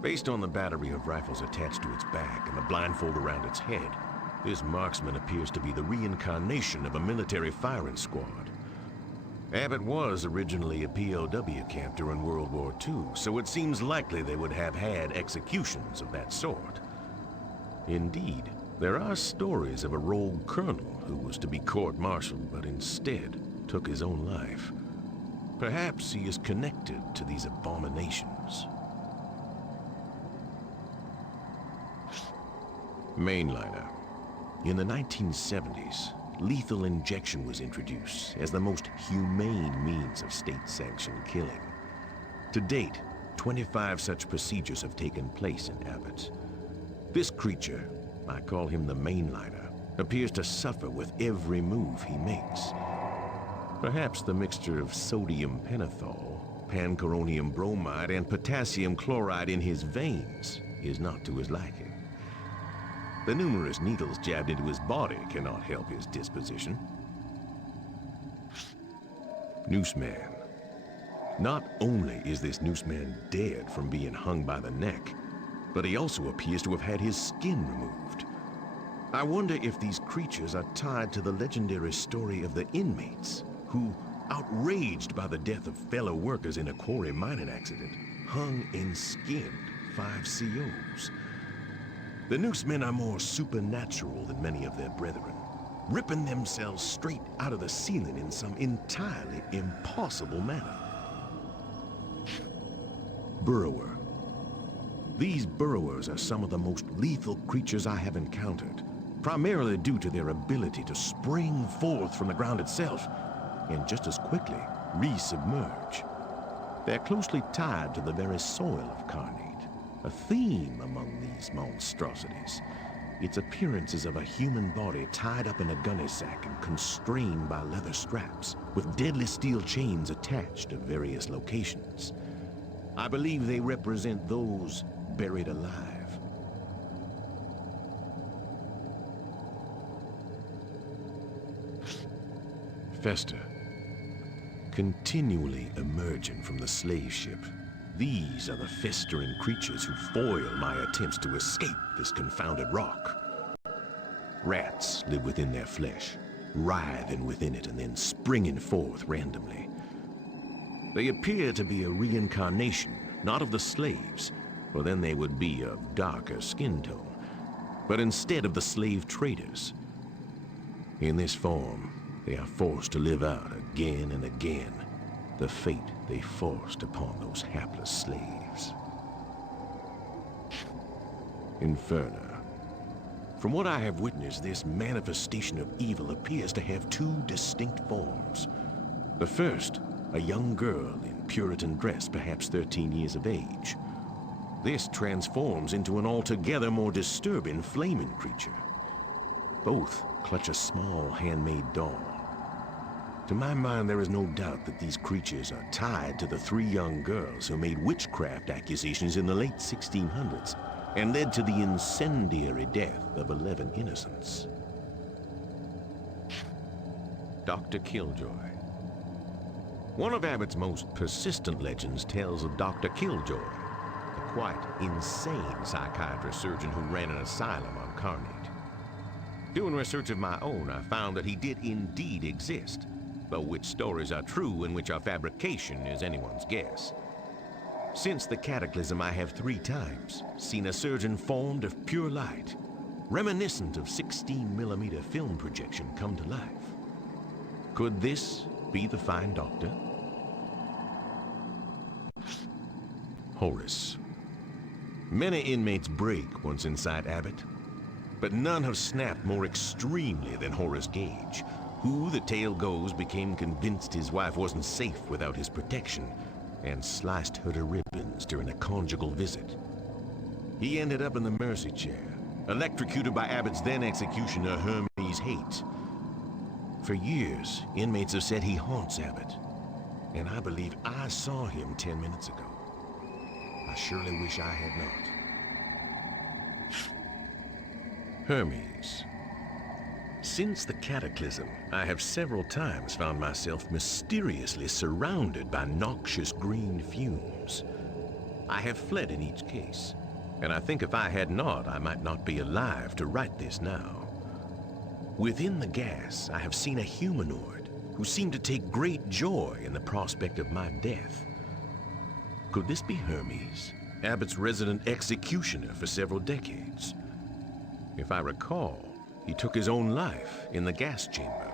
Based on the battery of rifles attached to its back and the blindfold around its head, this marksman appears to be the reincarnation of a military firing squad. Abbott was originally a POW camp during World War II, so it seems likely they would have had executions of that sort. Indeed, there are stories of a rogue colonel who was to be court-martialed but instead took his own life. Perhaps he is connected to these abominations. Mainliner. In the 1970s, lethal injection was introduced as the most humane means of state-sanctioned killing. To date, 25 such procedures have taken place in Abbott. This creature, I call him the Mainliner, appears to suffer with every move he makes. Perhaps the mixture of sodium pentothal, pancuronium bromide, and potassium chloride in his veins is not to his liking. The numerous needles jabbed into his body cannot help his disposition. Nooseman. Not only is this Nooseman dead from being hung by the neck, but he also appears to have had his skin removed. I wonder if these creatures are tied to the legendary story of the inmates who, outraged by the death of fellow workers in a quarry mining accident, hung and skinned 5 COs. The Noosemen are more supernatural than many of their brethren, ripping themselves straight out of the ceiling in some entirely impossible manner. Burrower. These burrowers are some of the most lethal creatures I have encountered, primarily due to their ability to spring forth from the ground itself and just as quickly re-submerge. They're closely tied to the very soil of Carnate, a theme among these monstrosities. Its appearance is of a human body tied up in a gunny sack and constrained by leather straps, with deadly steel chains attached to various locations. I believe they represent those buried alive. Fester. Continually emerging from the slave ship, these are the festering creatures who foil my attempts to escape this confounded rock. Rats live within their flesh, writhing within it and then springing forth randomly. They appear to be a reincarnation, not of the slaves, for then they would be of darker skin tone, but instead of the slave traders. In this form, they are forced to live out again and again the fate they forced upon those hapless slaves. Inferno. From what I have witnessed, this manifestation of evil appears to have 2 distinct forms. The first, a young girl in Puritan dress, perhaps 13 years of age. This transforms into an altogether more disturbing flaming creature. Both clutch a small handmade doll. To my mind, there is no doubt that these creatures are tied to the 3 young girls who made witchcraft accusations in the late 1600s. and led to the incendiary death of 11 innocents. Dr. Killjoy. One of Abbott's most persistent legends tells of Dr. Killjoy, a quite insane psychiatrist-surgeon who ran an asylum on Carnate. Doing research of my own, I found that he did indeed exist, though which stories are true and which are fabrication is anyone's guess. Since the cataclysm, I have 3 times seen a surgeon formed of pure light, reminiscent of 16mm film projection come to life. Could this be the fine doctor? Horace. Many inmates break once inside Abbott, but none have snapped more extremely than Horace Gage, who, the tale goes, became convinced his wife wasn't safe without his protection and sliced her to ribbons during a conjugal visit. He ended up in the mercy chair, electrocuted by Abbott's then executioner Hermes Haight. For years, inmates have said he haunts Abbott, and I believe I saw him 10 minutes ago. I surely wish I had not. Hermes. Since the cataclysm, I have several times found myself mysteriously surrounded by noxious green fumes. I have fled in each case, and I think if I had not, I might not be alive to write this now. Within the gas, I have seen a humanoid who seemed to take great joy in the prospect of my death. Could this be Hermes, Abbott's resident executioner for several decades? If I recall, he took his own life in the gas chamber.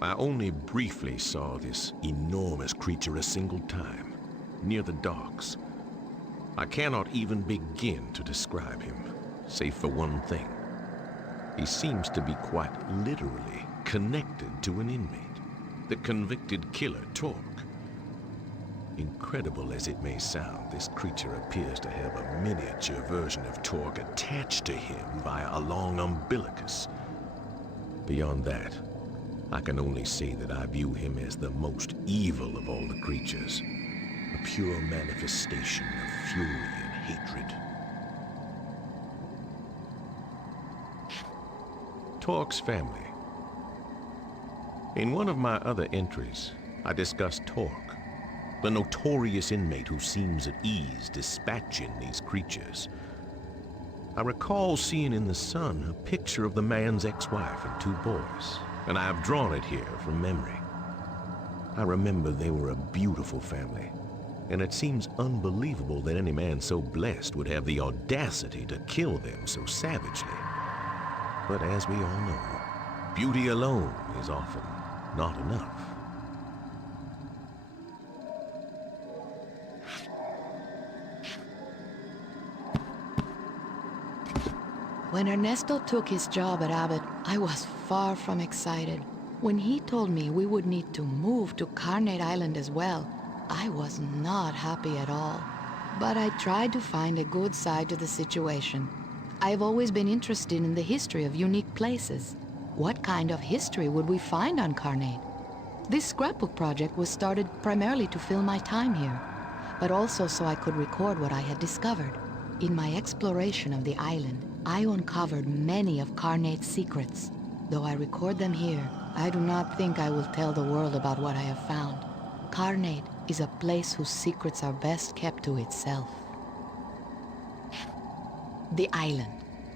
I only briefly saw this enormous creature a single time, near the docks. I cannot even begin to describe him, save for one thing. He seems to be quite literally connected to an inmate, the convicted killer Torque. Incredible as it may sound, this creature appears to have a miniature version of Torque attached to him via a long umbilicus. Beyond that, I can only say that I view him as the most evil of all the creatures, a pure manifestation of fury and hatred. Torque's family. In one of my other entries, I discussed Torque, the notorious inmate who seems at ease dispatching these creatures. I recall seeing in the sun a picture of the man's ex-wife and 2 boys, and I have drawn it here from memory. I remember they were a beautiful family, and it seems unbelievable that any man so blessed would have the audacity to kill them so savagely. But as we all know, beauty alone is often not enough. When Ernesto took his job at Abbott, I was far from excited. When he told me we would need to move to Carnate Island as well, I was not happy at all. But I tried to find a good side to the situation. I've always been interested in the history of unique places. What kind of history would we find on Carnate? This scrapbook project was started primarily to fill my time here, but also so I could record what I had discovered. In my exploration of the island, I uncovered many of Carnate's secrets. Though I record them here, I do not think I will tell the world about what I have found. Carnate is a place whose secrets are best kept to itself. The island.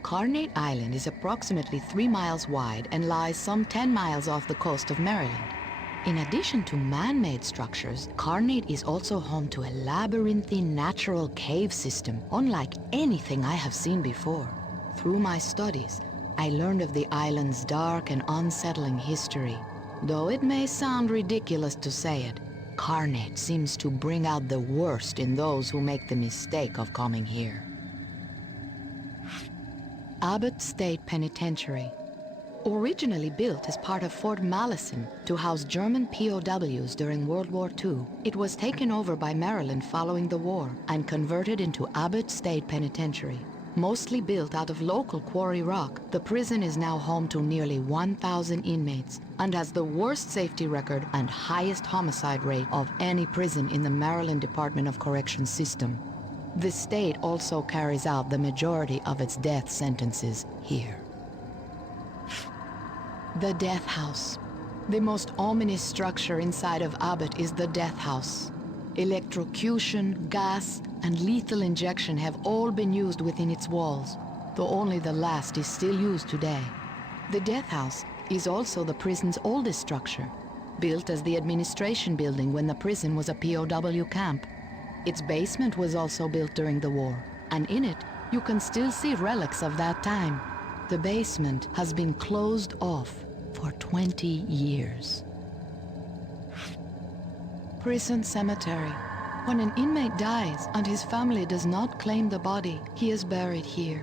Carnate Island is approximately 3 miles wide and lies some 10 miles off the coast of Maryland. In addition to man-made structures, Carnate is also home to a labyrinthine natural cave system, unlike anything I have seen before. Through my studies, I learned of the island's dark and unsettling history. Though it may sound ridiculous to say it, Carnate seems to bring out the worst in those who make the mistake of coming here. Abbott State Penitentiary. Originally built as part of Fort Malison to house German POWs during World War II, it was taken over by Maryland following the war and converted into Abbott State Penitentiary. Mostly built out of local quarry rock, the prison is now home to nearly 1,000 inmates and has the worst safety record and highest homicide rate of any prison in the Maryland Department of Corrections system. The state also carries out the majority of its death sentences here. The Death House. The most ominous structure inside of Abbott is the Death House. Electrocution, gas, and lethal injection have all been used within its walls, though only the last is still used today. The Death House is also the prison's oldest structure, built as the administration building when the prison was a POW camp. Its basement was also built during the war, and in it you can still see relics of that time. The basement has been closed off for 20 years. Prison cemetery. When an inmate dies and his family does not claim the body, he is buried here.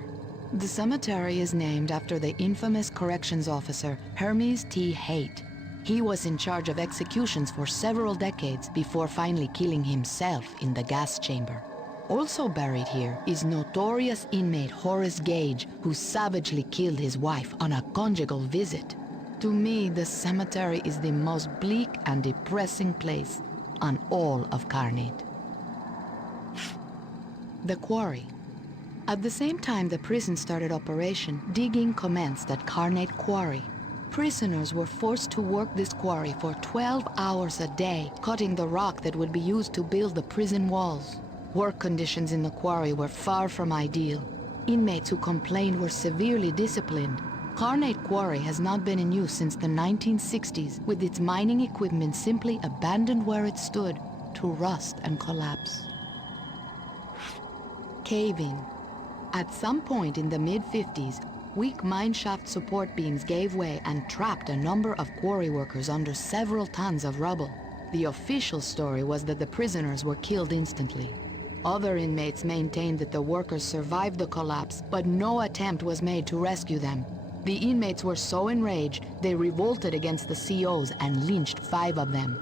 The cemetery is named after the infamous corrections officer Hermes T. Haight. He was in charge of executions for several decades before finally killing himself in the gas chamber. Also buried here is notorious inmate Horace Gage, who savagely killed his wife on a conjugal visit. To me, the cemetery is the most bleak and depressing place on all of Carnate. The Quarry. At the same time the prison started operation, digging commenced at Carnate Quarry. Prisoners were forced to work this quarry for 12 hours a day, cutting the rock that would be used to build the prison walls. Work conditions in the quarry were far from ideal. Inmates who complained were severely disciplined. Carnate Quarry has not been in use since the 1960s, with its mining equipment simply abandoned where it stood to rust and collapse. Caving. At some point in the mid-50s, weak mineshaft support beams gave way and trapped a number of quarry workers under several tons of rubble. The official story was that the prisoners were killed instantly. Other inmates maintained that the workers survived the collapse, but no attempt was made to rescue them. The inmates were so enraged, they revolted against the COs and lynched 5 of them.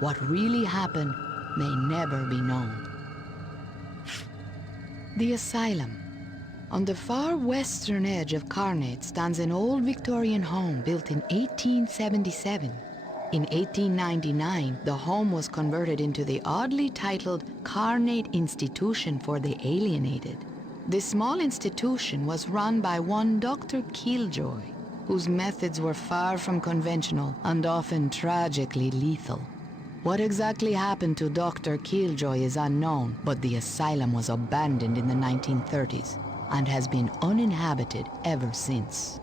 What really happened may never be known. The Asylum. On the far western edge of Carnate stands an old Victorian home built in 1877. In 1899, the home was converted into the oddly titled Carnate Institution for the Alienated. This small institution was run by one Dr. Killjoy, whose methods were far from conventional and often tragically lethal. What exactly happened to Dr. Killjoy is unknown, but the asylum was abandoned in the 1930s and has been uninhabited ever since.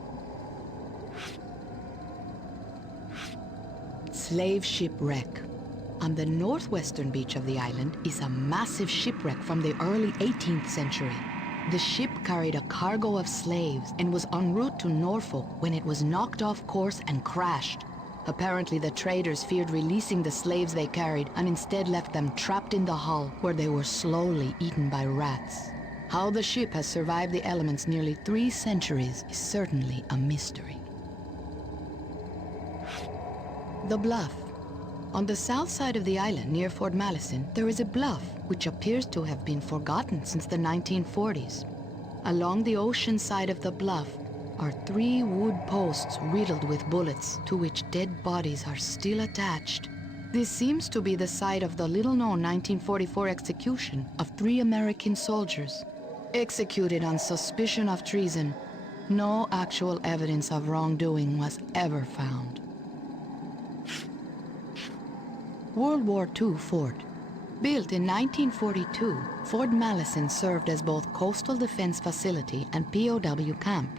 Slave shipwreck. On the northwestern beach of the island is a massive shipwreck from the early 18th century. The ship carried a cargo of slaves and was en route to Norfolk when it was knocked off course and crashed. Apparently the traders feared releasing the slaves they carried and instead left them trapped in the hull where they were slowly eaten by rats. How the ship has survived the elements nearly 3 centuries is certainly a mystery. The Bluff. On the south side of the island near Fort Malison, there is a bluff which appears to have been forgotten since the 1940s. Along the ocean side of the bluff are 3 wood posts riddled with bullets to which dead bodies are still attached. This seems to be the site of the little-known 1944 execution of 3 American soldiers. Executed on suspicion of treason, no actual evidence of wrongdoing was ever found. World War II Fort. Built in 1942, Fort Malison served as both coastal defense facility and POW camp.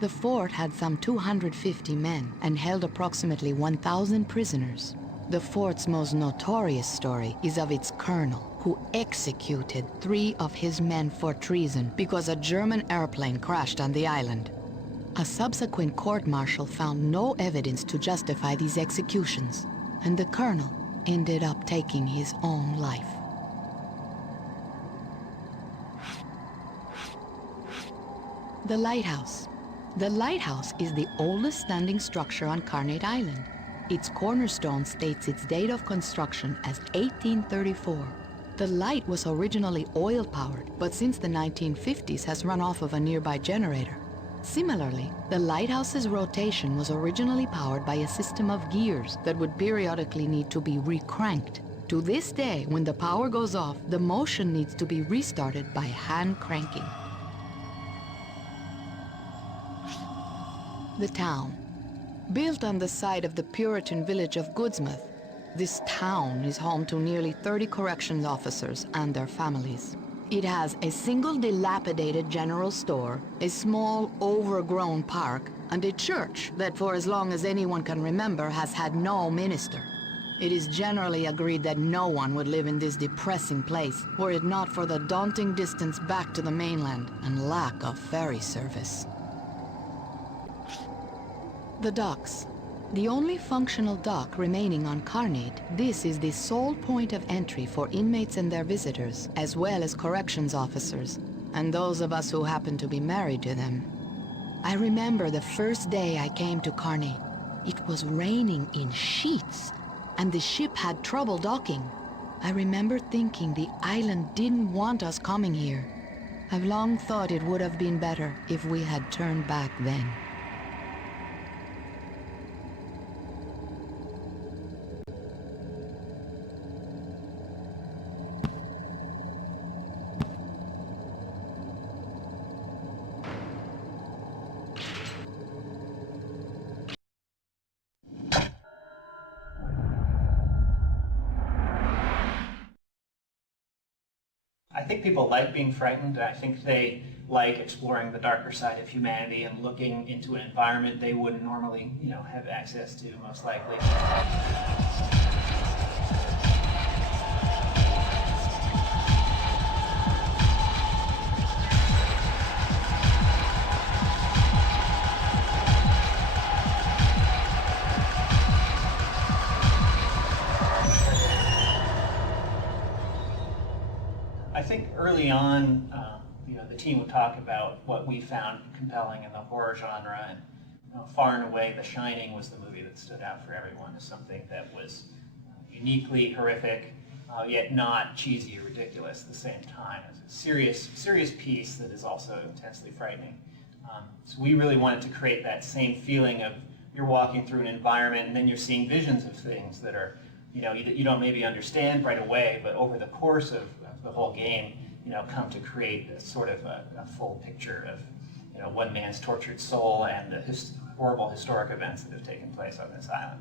The fort had some 250 men and held approximately 1,000 prisoners. The fort's most notorious story is of its colonel, who executed 3 of his men for treason because a German airplane crashed on the island. A subsequent court-martial found no evidence to justify these executions, and the colonel ended up taking his own life. The Lighthouse. The lighthouse is the oldest standing structure on Carnate Island. Its cornerstone states its date of construction as 1834. The light was originally oil-powered, but since the 1950s has run off of a nearby generator. Similarly, the lighthouse's rotation was originally powered by a system of gears that would periodically need to be recranked To this day, when the power goes off, the motion needs to be restarted by hand cranking. The town. Built on the site of the Puritan village of Goodsmouth, this town is home to nearly 30 corrections officers and their families. It has a single dilapidated general store, a small, overgrown park, and a church that for as long as anyone can remember has had no minister. It is generally agreed that no one would live in this depressing place were it not for the daunting distance back to the mainland and lack of ferry service. The docks. The only functional dock remaining on Carnate, this is the sole point of entry for inmates and their visitors, as well as corrections officers, and those of us who happen to be married to them. I remember the first day I came to Carnate. It was raining in sheets, and the ship had trouble docking. I remember thinking the island didn't want us coming here. I've long thought it would have been better if we had turned back then. I think people like being frightened. I think they like exploring the darker side of humanity and looking into an environment they wouldn't normally, have access to, most likely. I think early on, the team would talk about what we found compelling in the horror genre, and far and away, The Shining was the movie that stood out for everyone as something that was uniquely horrific, yet not cheesy or ridiculous at the same time. It's a serious piece that is also intensely frightening. So we really wanted to create that same feeling of you're walking through an environment and then you're seeing visions of things that are, you don't maybe understand right away, but over the course of the whole game, come to create a sort of a full picture of, one man's tortured soul and the horrible historic events that have taken place on this island.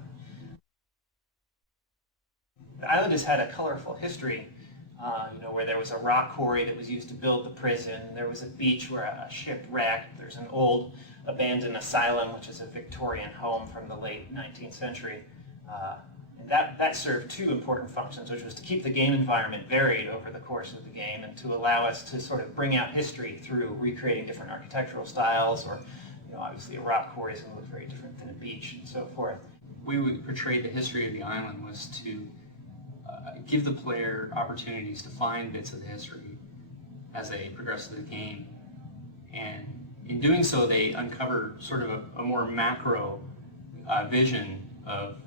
The island has had a colorful history, where there was a rock quarry that was used to build the prison. There was a beach where a ship wrecked. There's an old abandoned asylum, which is a Victorian home from the late 19th century. And that served two important functions, which was to keep the game environment varied over the course of the game and to allow us to sort of bring out history through recreating different architectural styles, or obviously a rock quarry is going to look very different than a beach and so forth. The way we portrayed the history of the island was to give the player opportunities to find bits of the history as they progress through the game. And in doing so, they uncover sort of a more macro vision of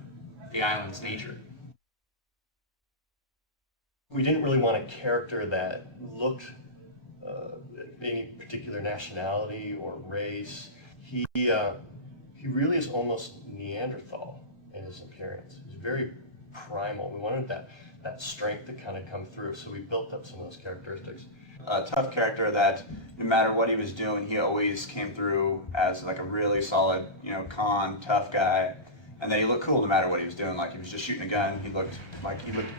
the island's nature. We didn't really want a character that looked any particular nationality or race. He really is almost Neanderthal in his appearance. He's very primal. We wanted that strength to kind of come through, so we built up some of those characteristics. A tough character that no matter what he was doing, he always came through as like a really solid, tough guy. And then he looked cool no matter what he was doing. Like he was just shooting a gun, he looked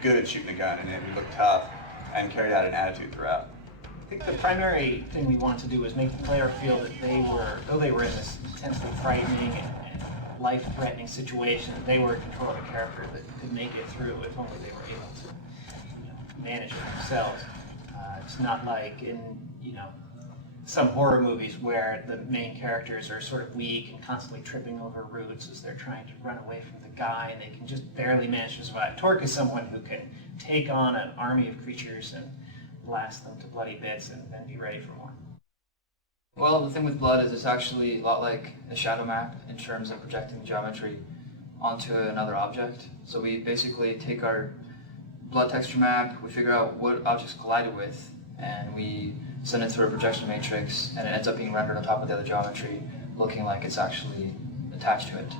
good shooting a gun, and he looked tough and carried out an attitude throughout. I think the primary thing we wanted to do was make the player feel that though they were in this intensely frightening and life-threatening situation, that they were in control of a character that could make it through if only they were able to manage it themselves. It's not like in some horror movies where the main characters are sort of weak and constantly tripping over roots as they're trying to run away from the guy, and they can just barely manage to survive. Torque is someone who can take on an army of creatures and blast them to bloody bits and then be ready for more. Well, the thing with Blood is it's actually a lot like a shadow map in terms of projecting geometry onto another object. So we basically take our Blood texture map, we figure out what objects collided with, and we send it through a projection matrix, and it ends up being rendered on top of the other geometry, looking like it's actually attached to it.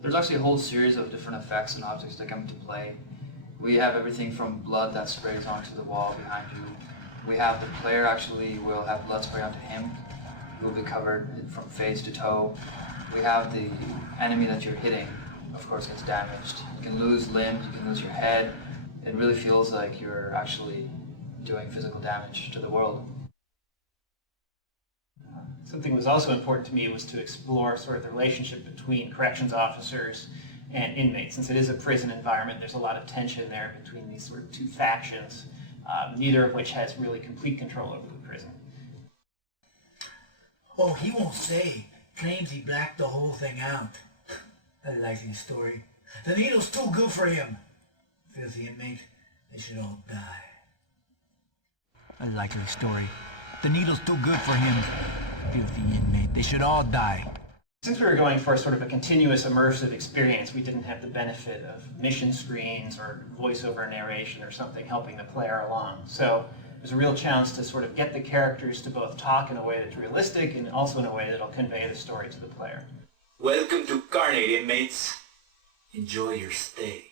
There's actually a whole series of different effects and objects that come into play We have everything from blood that sprays onto the wall behind you. We have the player actually will have blood spray onto him. He will be covered from face to toe. We have the enemy that you're hitting, of course, gets damaged. You can lose limbs, you can lose your head. It really feels like you're actually doing physical damage to the world. Something that was also important to me was to explore sort of the relationship between corrections officers and inmates. Since it is a prison environment, there's a lot of tension there between these sort of two factions, neither of which has really complete control over the prison. Oh, he won't say. Claims he blacked the whole thing out. I like his story. The needle's too good for him. Filthy inmate, they should all die. A likely story. The needle's too good for him. Filthy inmate, they should all die. Since we were going for sort of a continuous immersive experience, we didn't have the benefit of mission screens or voiceover narration or something helping the player along. So it was a real challenge to sort of get the characters to both talk in a way that's realistic and also in a way that'll convey the story to the player. Welcome to Carnate, inmates. Enjoy your stay.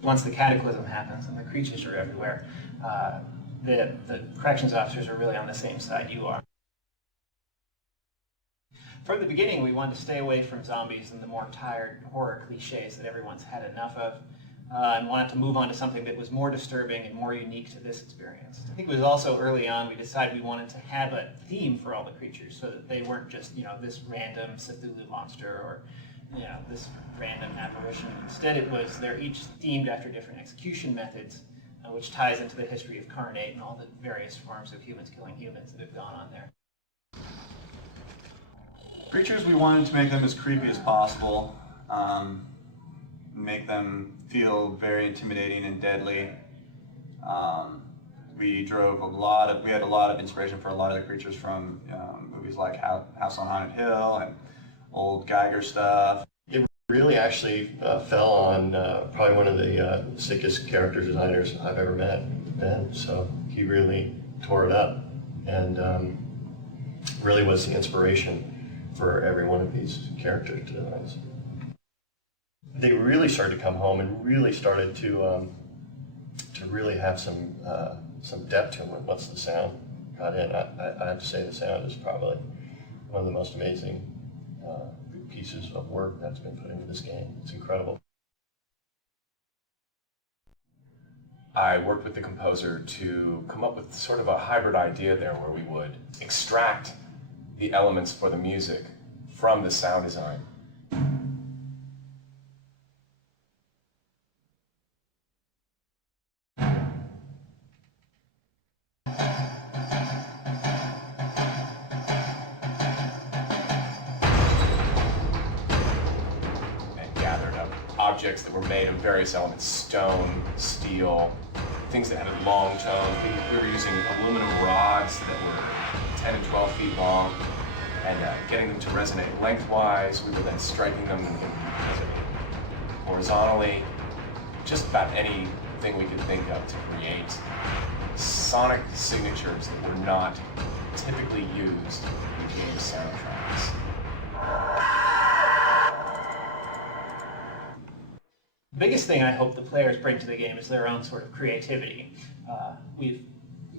Once the cataclysm happens and the creatures are everywhere, the corrections officers are really on the same side you are. From the beginning, we wanted to stay away from zombies and the more tired horror cliches that everyone's had enough of, and wanted to move on to something that was more disturbing and more unique to this experience. I think it was also early on we decided we wanted to have a theme for all the creatures so that they weren't just, this random Cthulhu monster or, this random apparition. Instead, it was they're each themed after different execution methods, which ties into the history of Carnate and all the various forms of humans killing humans that have gone on there. Creatures, we wanted to make them as creepy as possible, make them feel very intimidating and deadly. We had a lot of inspiration for a lot of the creatures from movies like House on Haunted Hill and old Geiger stuff. It really actually fell on probably one of the sickest character designers I've ever met, Ben. So he really tore it up and really was the inspiration for every one of these character designs. They really started to come home and really started to really have some depth to them once the sound got in. I have to say the sound is probably one of the most amazing pieces of work that's been put into this game. It's incredible. I worked with the composer to come up with sort of a hybrid idea there where we would extract the elements for the music from the sound design. And gathered up objects that were made of various elements, stone, steel, things that had a long tone. We were using aluminum rods that were 10 and 12 feet long and getting them to resonate lengthwise. We were then striking them horizontally. Just about anything we could think of to create sonic signatures that were not typically used in game soundtracks. The biggest thing I hope the players bring to the game is their own sort of creativity. We've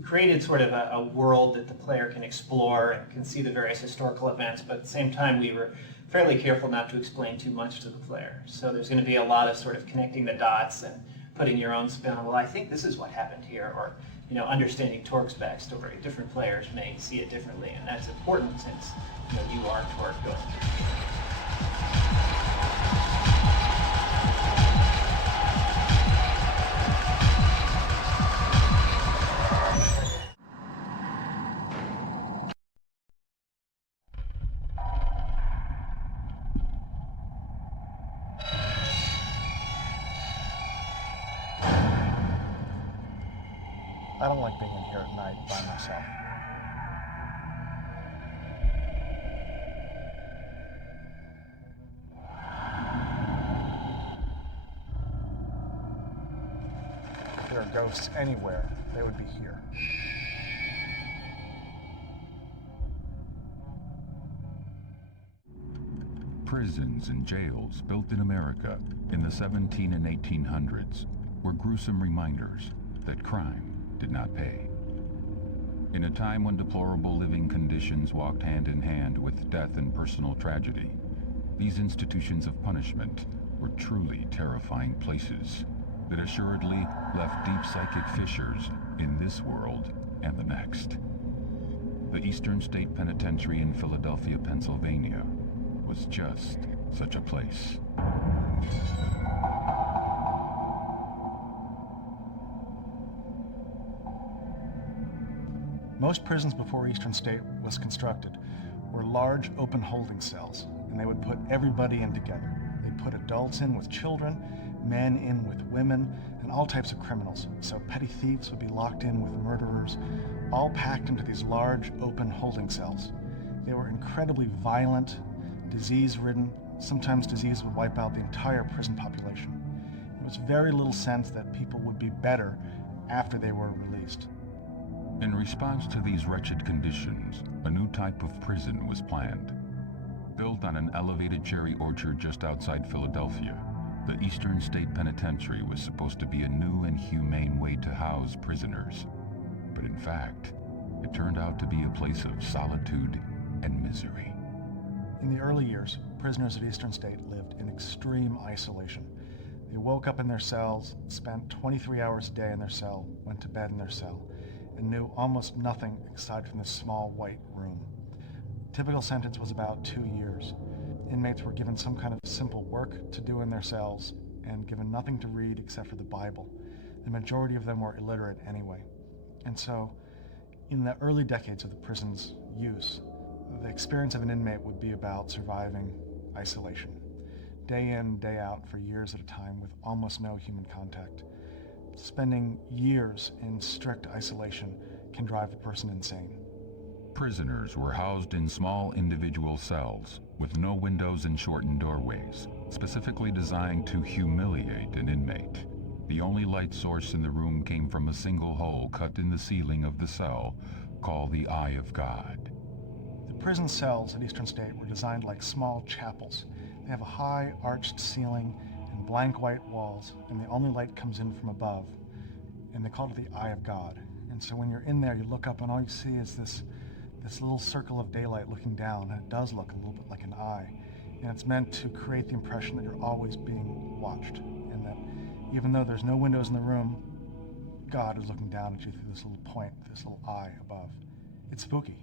created sort of a world that the player can explore and can see the various historical events, but at the same time we were fairly careful not to explain too much to the player. So there's going to be a lot of sort of connecting the dots and putting your own spin on, well, I think this is what happened here, or understanding Torque's backstory. Different players may see it differently, and that's important since you are Torque going through. I don't like being in here at night by myself. If there are ghosts anywhere, they would be here. Prisons and jails built in America in the 17 and 1800s were gruesome reminders that crime did not pay. In a time when deplorable living conditions walked hand in hand with death and personal tragedy, these institutions of punishment were truly terrifying places that assuredly left deep psychic fissures in this world and the next. The Eastern State Penitentiary in Philadelphia, Pennsylvania, was just such a place. Most prisons before Eastern State was constructed were large open holding cells, and they would put everybody in together. They'd put adults in with children, men in with women, and all types of criminals. So petty thieves would be locked in with murderers, all packed into these large open holding cells. They were incredibly violent, disease-ridden. Sometimes disease would wipe out the entire prison population. There was very little sense that people would be better after they were released. In response to these wretched conditions, a new type of prison was planned. Built on an elevated cherry orchard just outside Philadelphia, the Eastern State Penitentiary was supposed to be a new and humane way to house prisoners. But in fact, it turned out to be a place of solitude and misery. In the early years, prisoners at Eastern State lived in extreme isolation. They woke up in their cells, spent 23 hours a day in their cell, went to bed in their cell, and knew almost nothing aside from this small white room. Typical sentence was about 2 years. Inmates were given some kind of simple work to do in their cells and given nothing to read except for the Bible. The majority of them were illiterate anyway. And so, in the early decades of the prison's use, the experience of an inmate would be about surviving isolation. Day in, day out for years at a time with almost no human contact. Spending years in strict isolation can drive a person insane. Prisoners were housed in small individual cells with no windows and shortened doorways, specifically designed to humiliate an inmate. The only light source in the room came from a single hole cut in the ceiling of the cell, called the Eye of God. The prison cells at Eastern State were designed like small chapels. They have a high arched ceiling and blank white walls, and the only light comes in from above, and they call it the Eye of God. And so when you're in there, you look up and all you see is this little circle of daylight looking down, and it does look a little bit like an eye. And it's meant to create the impression that you're always being watched, and that even though there's no windows in the room, God is looking down at you through this little point, this little eye above. It's spooky.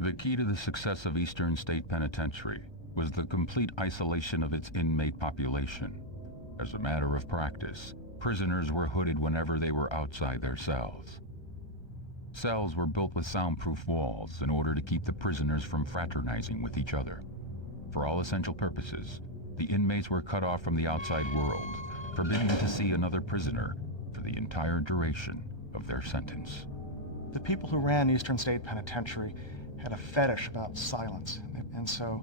The key to the success of Eastern State Penitentiary was the complete isolation of its inmate population. As a matter of practice, prisoners were hooded whenever they were outside their cells. Cells were built with soundproof walls in order to keep the prisoners from fraternizing with each other. For all essential purposes, the inmates were cut off from the outside world, forbidden to see another prisoner for the entire duration of their sentence. The people who ran Eastern State Penitentiary had a fetish about silence, and so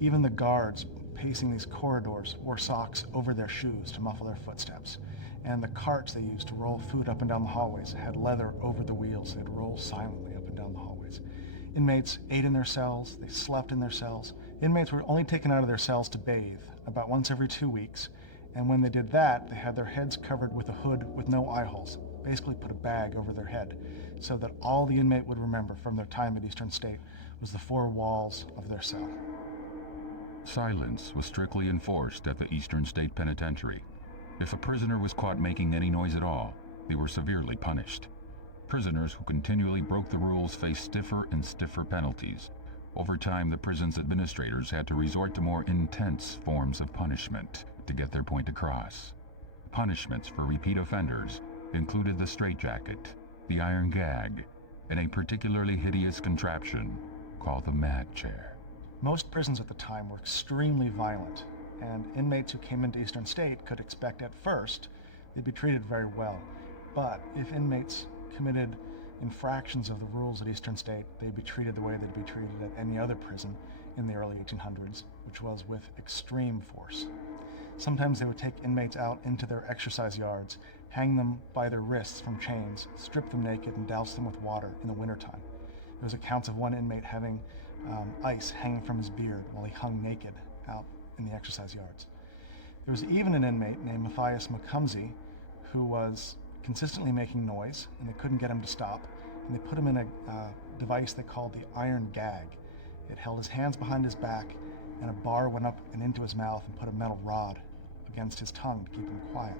even the guards pacing these corridors wore socks over their shoes to muffle their footsteps. And the carts they used to roll food up and down the hallways had leather over the wheels. They'd roll silently up and down the hallways. Inmates ate in their cells. They slept in their cells. Inmates were only taken out of their cells to bathe about once every 2 weeks. And when they did that, they had their heads covered with a hood with no eye holes. Basically put a bag over their head so that all the inmate would remember from their time at Eastern State was the 4 walls of their cell. Silence was strictly enforced at the Eastern State Penitentiary. If a prisoner was caught making any noise at all, they were severely punished. Prisoners who continually broke the rules faced stiffer and stiffer penalties. Over time, the prison's administrators had to resort to more intense forms of punishment to get their point across. Punishments for repeat offenders included the straitjacket, the iron gag, and a particularly hideous contraption called the mad chair. Most prisons at the time were extremely violent, and inmates who came into Eastern State could expect at first they'd be treated very well. But if inmates committed infractions of the rules at Eastern State, they'd be treated the way they'd be treated at any other prison in the early 1800s, which was with extreme force. Sometimes they would take inmates out into their exercise yards, hang them by their wrists from chains, strip them naked, and douse them with water in the wintertime. There was accounts of one inmate having ice hanging from his beard while he hung naked out in the exercise yards. There was even an inmate named Matthias Macumsey who was consistently making noise, and they couldn't get him to stop, and they put him in a device they called the iron gag. It held his hands behind his back, and a bar went up and into his mouth and put a metal rod against his tongue to keep him quiet.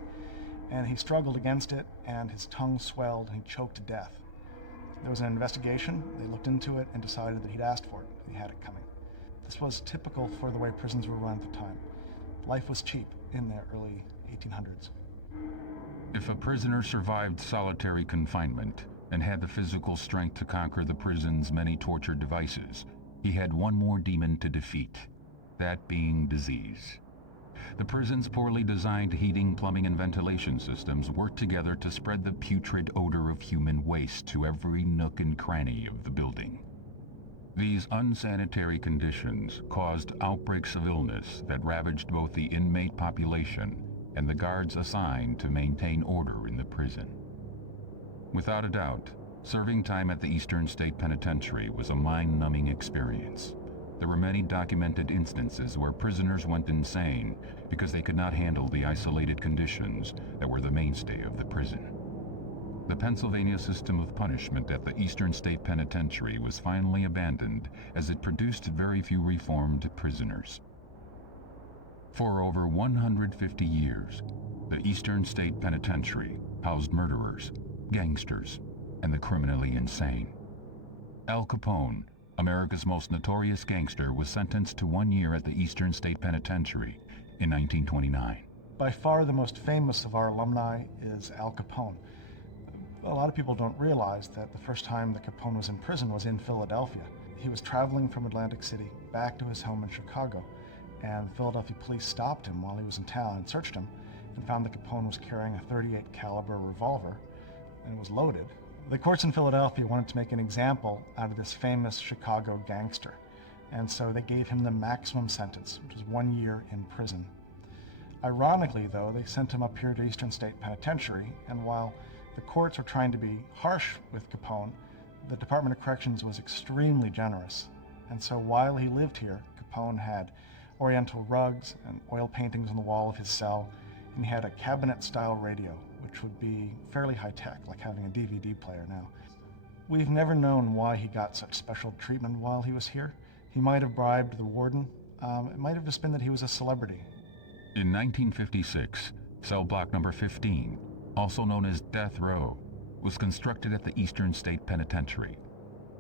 And he struggled against it, and his tongue swelled, and he choked to death. There was an investigation, they looked into it, and decided that he'd asked for it, he had it coming. This was typical for the way prisons were run at the time. Life was cheap in the early 1800s. If a prisoner survived solitary confinement and had the physical strength to conquer the prison's many torture devices, he had one more demon to defeat, that being disease. The prison's poorly designed heating, plumbing, and ventilation systems worked together to spread the putrid odor of human waste to every nook and cranny of the building. These unsanitary conditions caused outbreaks of illness that ravaged both the inmate population and the guards assigned to maintain order in the prison. Without a doubt, serving time at the Eastern State Penitentiary was a mind-numbing experience. There were many documented instances where prisoners went insane because they could not handle the isolated conditions that were the mainstay of the prison. The Pennsylvania system of punishment at the Eastern State Penitentiary was finally abandoned as it produced very few reformed prisoners. For over 150 years, the Eastern State Penitentiary housed murderers, gangsters, and the criminally insane. Al Capone, America's most notorious gangster, was sentenced to 1 year at the Eastern State Penitentiary in 1929. By far the most famous of our alumni is Al Capone. A lot of people don't realize that the first time that Capone was in prison was in Philadelphia. He was traveling from Atlantic City back to his home in Chicago, and Philadelphia police stopped him while he was in town and searched him and found that Capone was carrying a .38 caliber revolver, and it was loaded. The courts in Philadelphia wanted to make an example out of this famous Chicago gangster, and so they gave him the maximum sentence, which was 1 year in prison. Ironically, though, they sent him up here to Eastern State Penitentiary, and while the courts were trying to be harsh with Capone, the Department of Corrections was extremely generous. And so while he lived here, Capone had oriental rugs and oil paintings on the wall of his cell, and he had a cabinet-style radio, which would be fairly high-tech, like having a DVD player now. We've never known why he got such special treatment while he was here. He might have bribed the warden. It might have just been that he was a celebrity. In 1956, cell block number 15, also known as Death Row, was constructed at the Eastern State Penitentiary,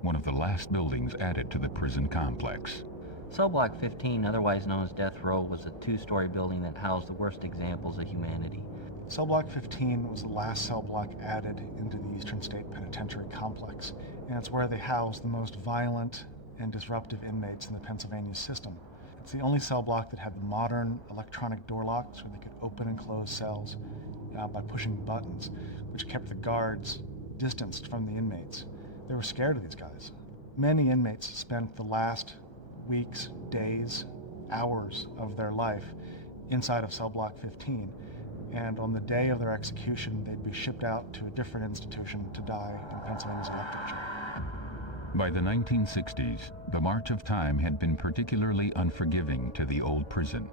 one of the last buildings added to the prison complex. Cell Block 15, otherwise known as Death Row, was a two-story building that housed the worst examples of humanity. Cell Block 15 was the last cell block added into the Eastern State Penitentiary complex, and it's where they housed the most violent and disruptive inmates in the Pennsylvania system. It's the only cell block that had modern electronic door locks where they could open and close cells by pushing buttons, which kept the guards distanced from the inmates. They were scared of these guys. Many inmates spent the last weeks, days, hours of their life inside of Cell Block 15, and on the day of their execution, they'd be shipped out to a different institution to die in Pennsylvania's electric chair. By the 1960s, the march of time had been particularly unforgiving to the old prison.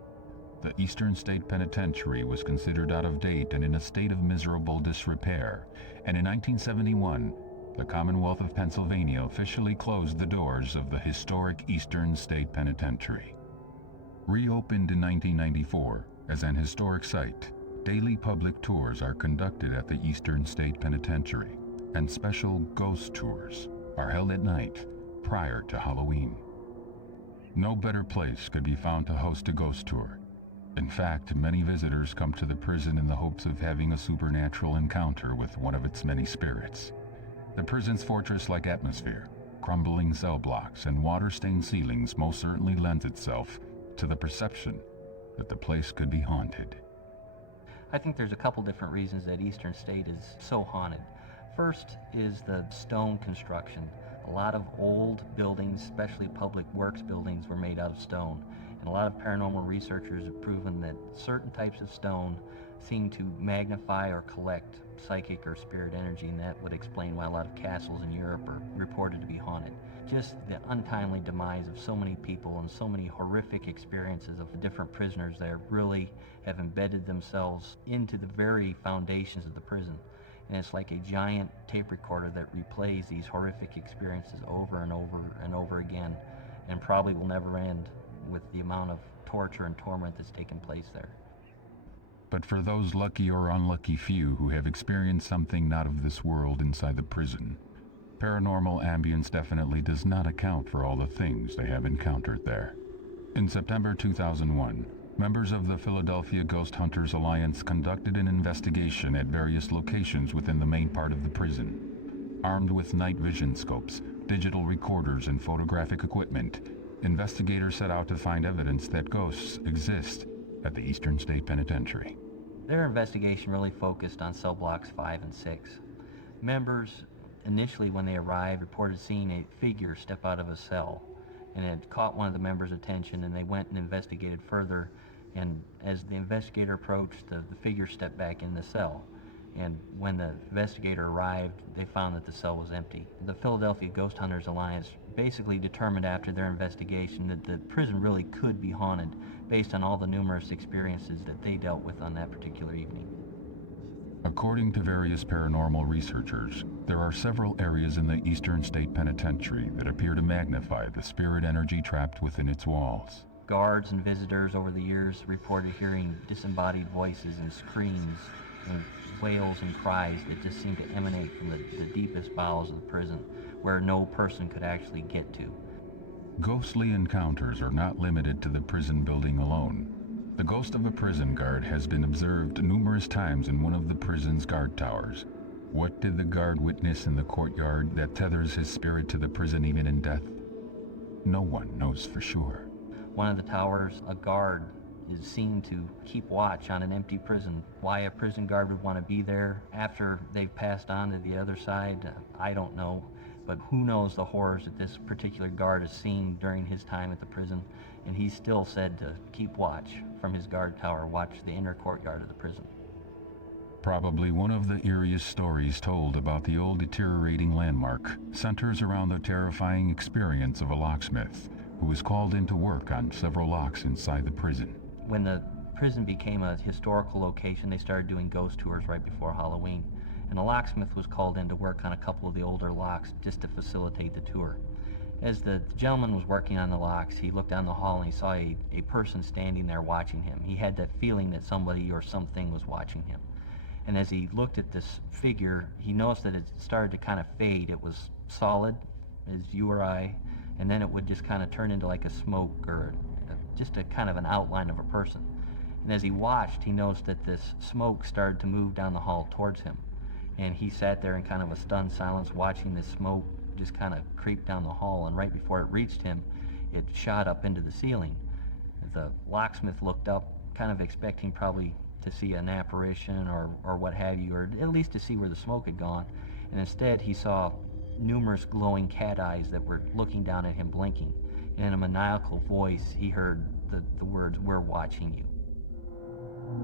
The Eastern State Penitentiary was considered out of date and in a state of miserable disrepair, and in 1971, the Commonwealth of Pennsylvania officially closed the doors of the historic Eastern State Penitentiary. Reopened in 1994 as an historic site, daily public tours are conducted at the Eastern State Penitentiary, and special ghost tours are held at night prior to Halloween. No better place could be found to host a ghost tour. In fact, many visitors come to the prison in the hopes of having a supernatural encounter with one of its many spirits. The prison's fortress-like atmosphere, crumbling cell blocks, and water-stained ceilings most certainly lends itself to the perception that the place could be haunted. I think there's a couple different reasons that Eastern State is so haunted. First is the stone construction. A lot of old buildings, especially public works buildings, were made out of stone. And a lot of paranormal researchers have proven that certain types of stone seem to magnify or collect psychic or spirit energy, and that would explain why a lot of castles in Europe are reported to be haunted. just the untimely demise of so many people and so many horrific experiences of the different prisoners there really have embedded themselves into the very foundations of the prison. And it's like a giant tape recorder that replays these horrific experiences over and over and over again, and probably will never end with the amount of torture and torment that's taken place there. But for those lucky or unlucky few who have experienced something not of this world inside the prison, paranormal ambience definitely does not account for all the things they have encountered there. In September 2001, members of the Philadelphia Ghost Hunters Alliance conducted an investigation at various locations within the main part of the prison. Armed with night vision scopes, digital recorders, and photographic equipment, investigators set out to find evidence that ghosts exist at the Eastern State Penitentiary. Their investigation really focused on cell blocks 5 and 6. Members, initially when they arrived, reported seeing a figure step out of a cell, and it caught one of the members' attention, and they went and investigated further, and as the investigator approached, the figure stepped back in the cell. And when the investigator arrived, they found that the cell was empty. The Philadelphia Ghost Hunters Alliance basically determined after their investigation that the prison really could be haunted based on all the numerous experiences that they dealt with on that particular evening. According to various paranormal researchers, there are several areas in the Eastern State Penitentiary that appear to magnify the spirit energy trapped within its walls. Guards and visitors over the years reported hearing disembodied voices and screams and wails and cries that just seemed to emanate from the deepest bowels of the prison, where no person could actually get to. Ghostly encounters are not limited to the prison building alone. The ghost of a prison guard has been observed numerous times in one of the prison's guard towers. What did the guard witness in the courtyard that tethers his spirit to the prison even in death? No one knows for sure. One of the towers, a guard is seen to keep watch on an empty prison. Why a prison guard would want to be there after they've passed on to the other side, I don't know. But who knows the horrors that this particular guard has seen during his time at the prison, and he's still said to keep watch from his guard tower, watch the inner courtyard of the prison. Probably one of the eeriest stories told about the old deteriorating landmark centers around the terrifying experience of a locksmith who was called into work on several locks inside the prison. When the prison became a historical location, they started doing ghost tours right before Halloween. And a locksmith was called in to work on a couple of the older locks just to facilitate the tour. As the gentleman was working on the locks, he looked down the hall and he saw a person standing there watching him. He had that feeling that somebody or something was watching him. And as he looked at this figure, he noticed that it started to kind of fade. It was solid as you or I, and then it would just kind of turn into like a smoke or just a kind of an outline of a person. And as he watched, he noticed that this smoke started to move down the hall towards him. And he sat there in kind of a stunned silence watching this smoke just kind of creep down the hall, and right before it reached him, it shot up into the ceiling. The locksmith looked up, kind of expecting probably to see an apparition or what have you, or at least to see where the smoke had gone, and instead he saw numerous glowing cat eyes that were looking down at him, blinking. And in a maniacal voice, he heard the words, "We're watching you."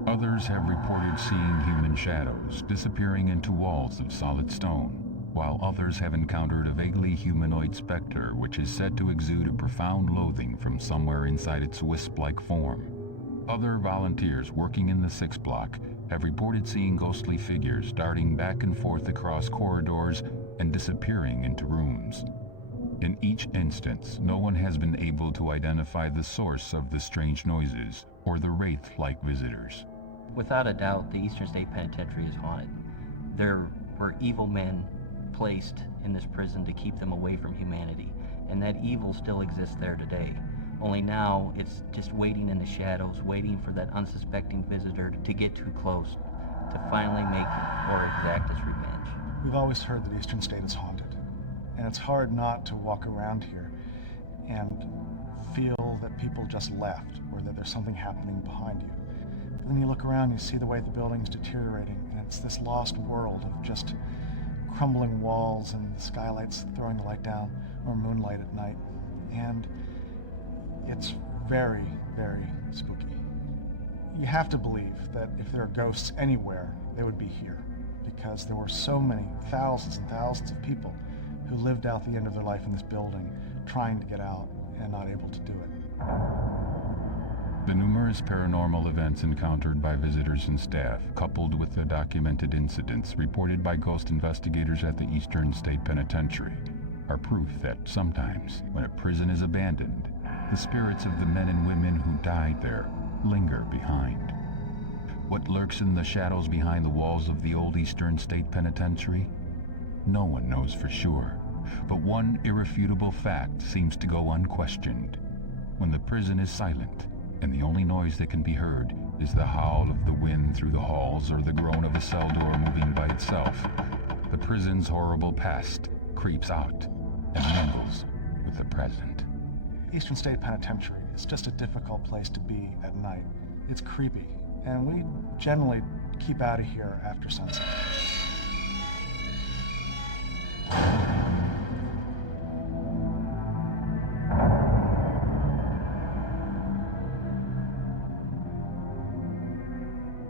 Others have reported seeing human shadows disappearing into walls of solid stone, while others have encountered a vaguely humanoid specter which is said to exude a profound loathing from somewhere inside its wisp-like form. Other volunteers working in the 6th block have reported seeing ghostly figures darting back and forth across corridors and disappearing into rooms. In each instance, no one has been able to identify the source of the strange noises or the wraith-like visitors. Without a doubt, the Eastern State Penitentiary is haunted. There were evil men placed in this prison to keep them away from humanity, and that evil still exists there today. Only now it's just waiting in the shadows, waiting for that unsuspecting visitor to get too close, to finally make or exact its revenge. We've always heard that Eastern State is haunted, and it's hard not to walk around here and feel that people just left, or that there's something happening behind you. But then you look around and you see the way the building's deteriorating, and it's this lost world of just crumbling walls and skylights throwing the light down, or moonlight at night. And it's very, very spooky. You have to believe that if there are ghosts anywhere, they would be here, because there were so many thousands and thousands of people who lived out the end of their life in this building, trying to get out and not able to do it. The numerous paranormal events encountered by visitors and staff, coupled with the documented incidents reported by ghost investigators at the Eastern State Penitentiary, are proof that sometimes, when a prison is abandoned, the spirits of the men and women who died there linger behind. What lurks in the shadows behind the walls of the old Eastern State Penitentiary? No one knows for sure, but one irrefutable fact seems to go unquestioned. When the prison is silent, and the only noise that can be heard is the howl of the wind through the halls or the groan of a cell door moving by itself, the prison's horrible past creeps out and mingles with the present. Eastern State Penitentiary is just a difficult place to be at night. It's creepy, and we generally keep out of here after sunset.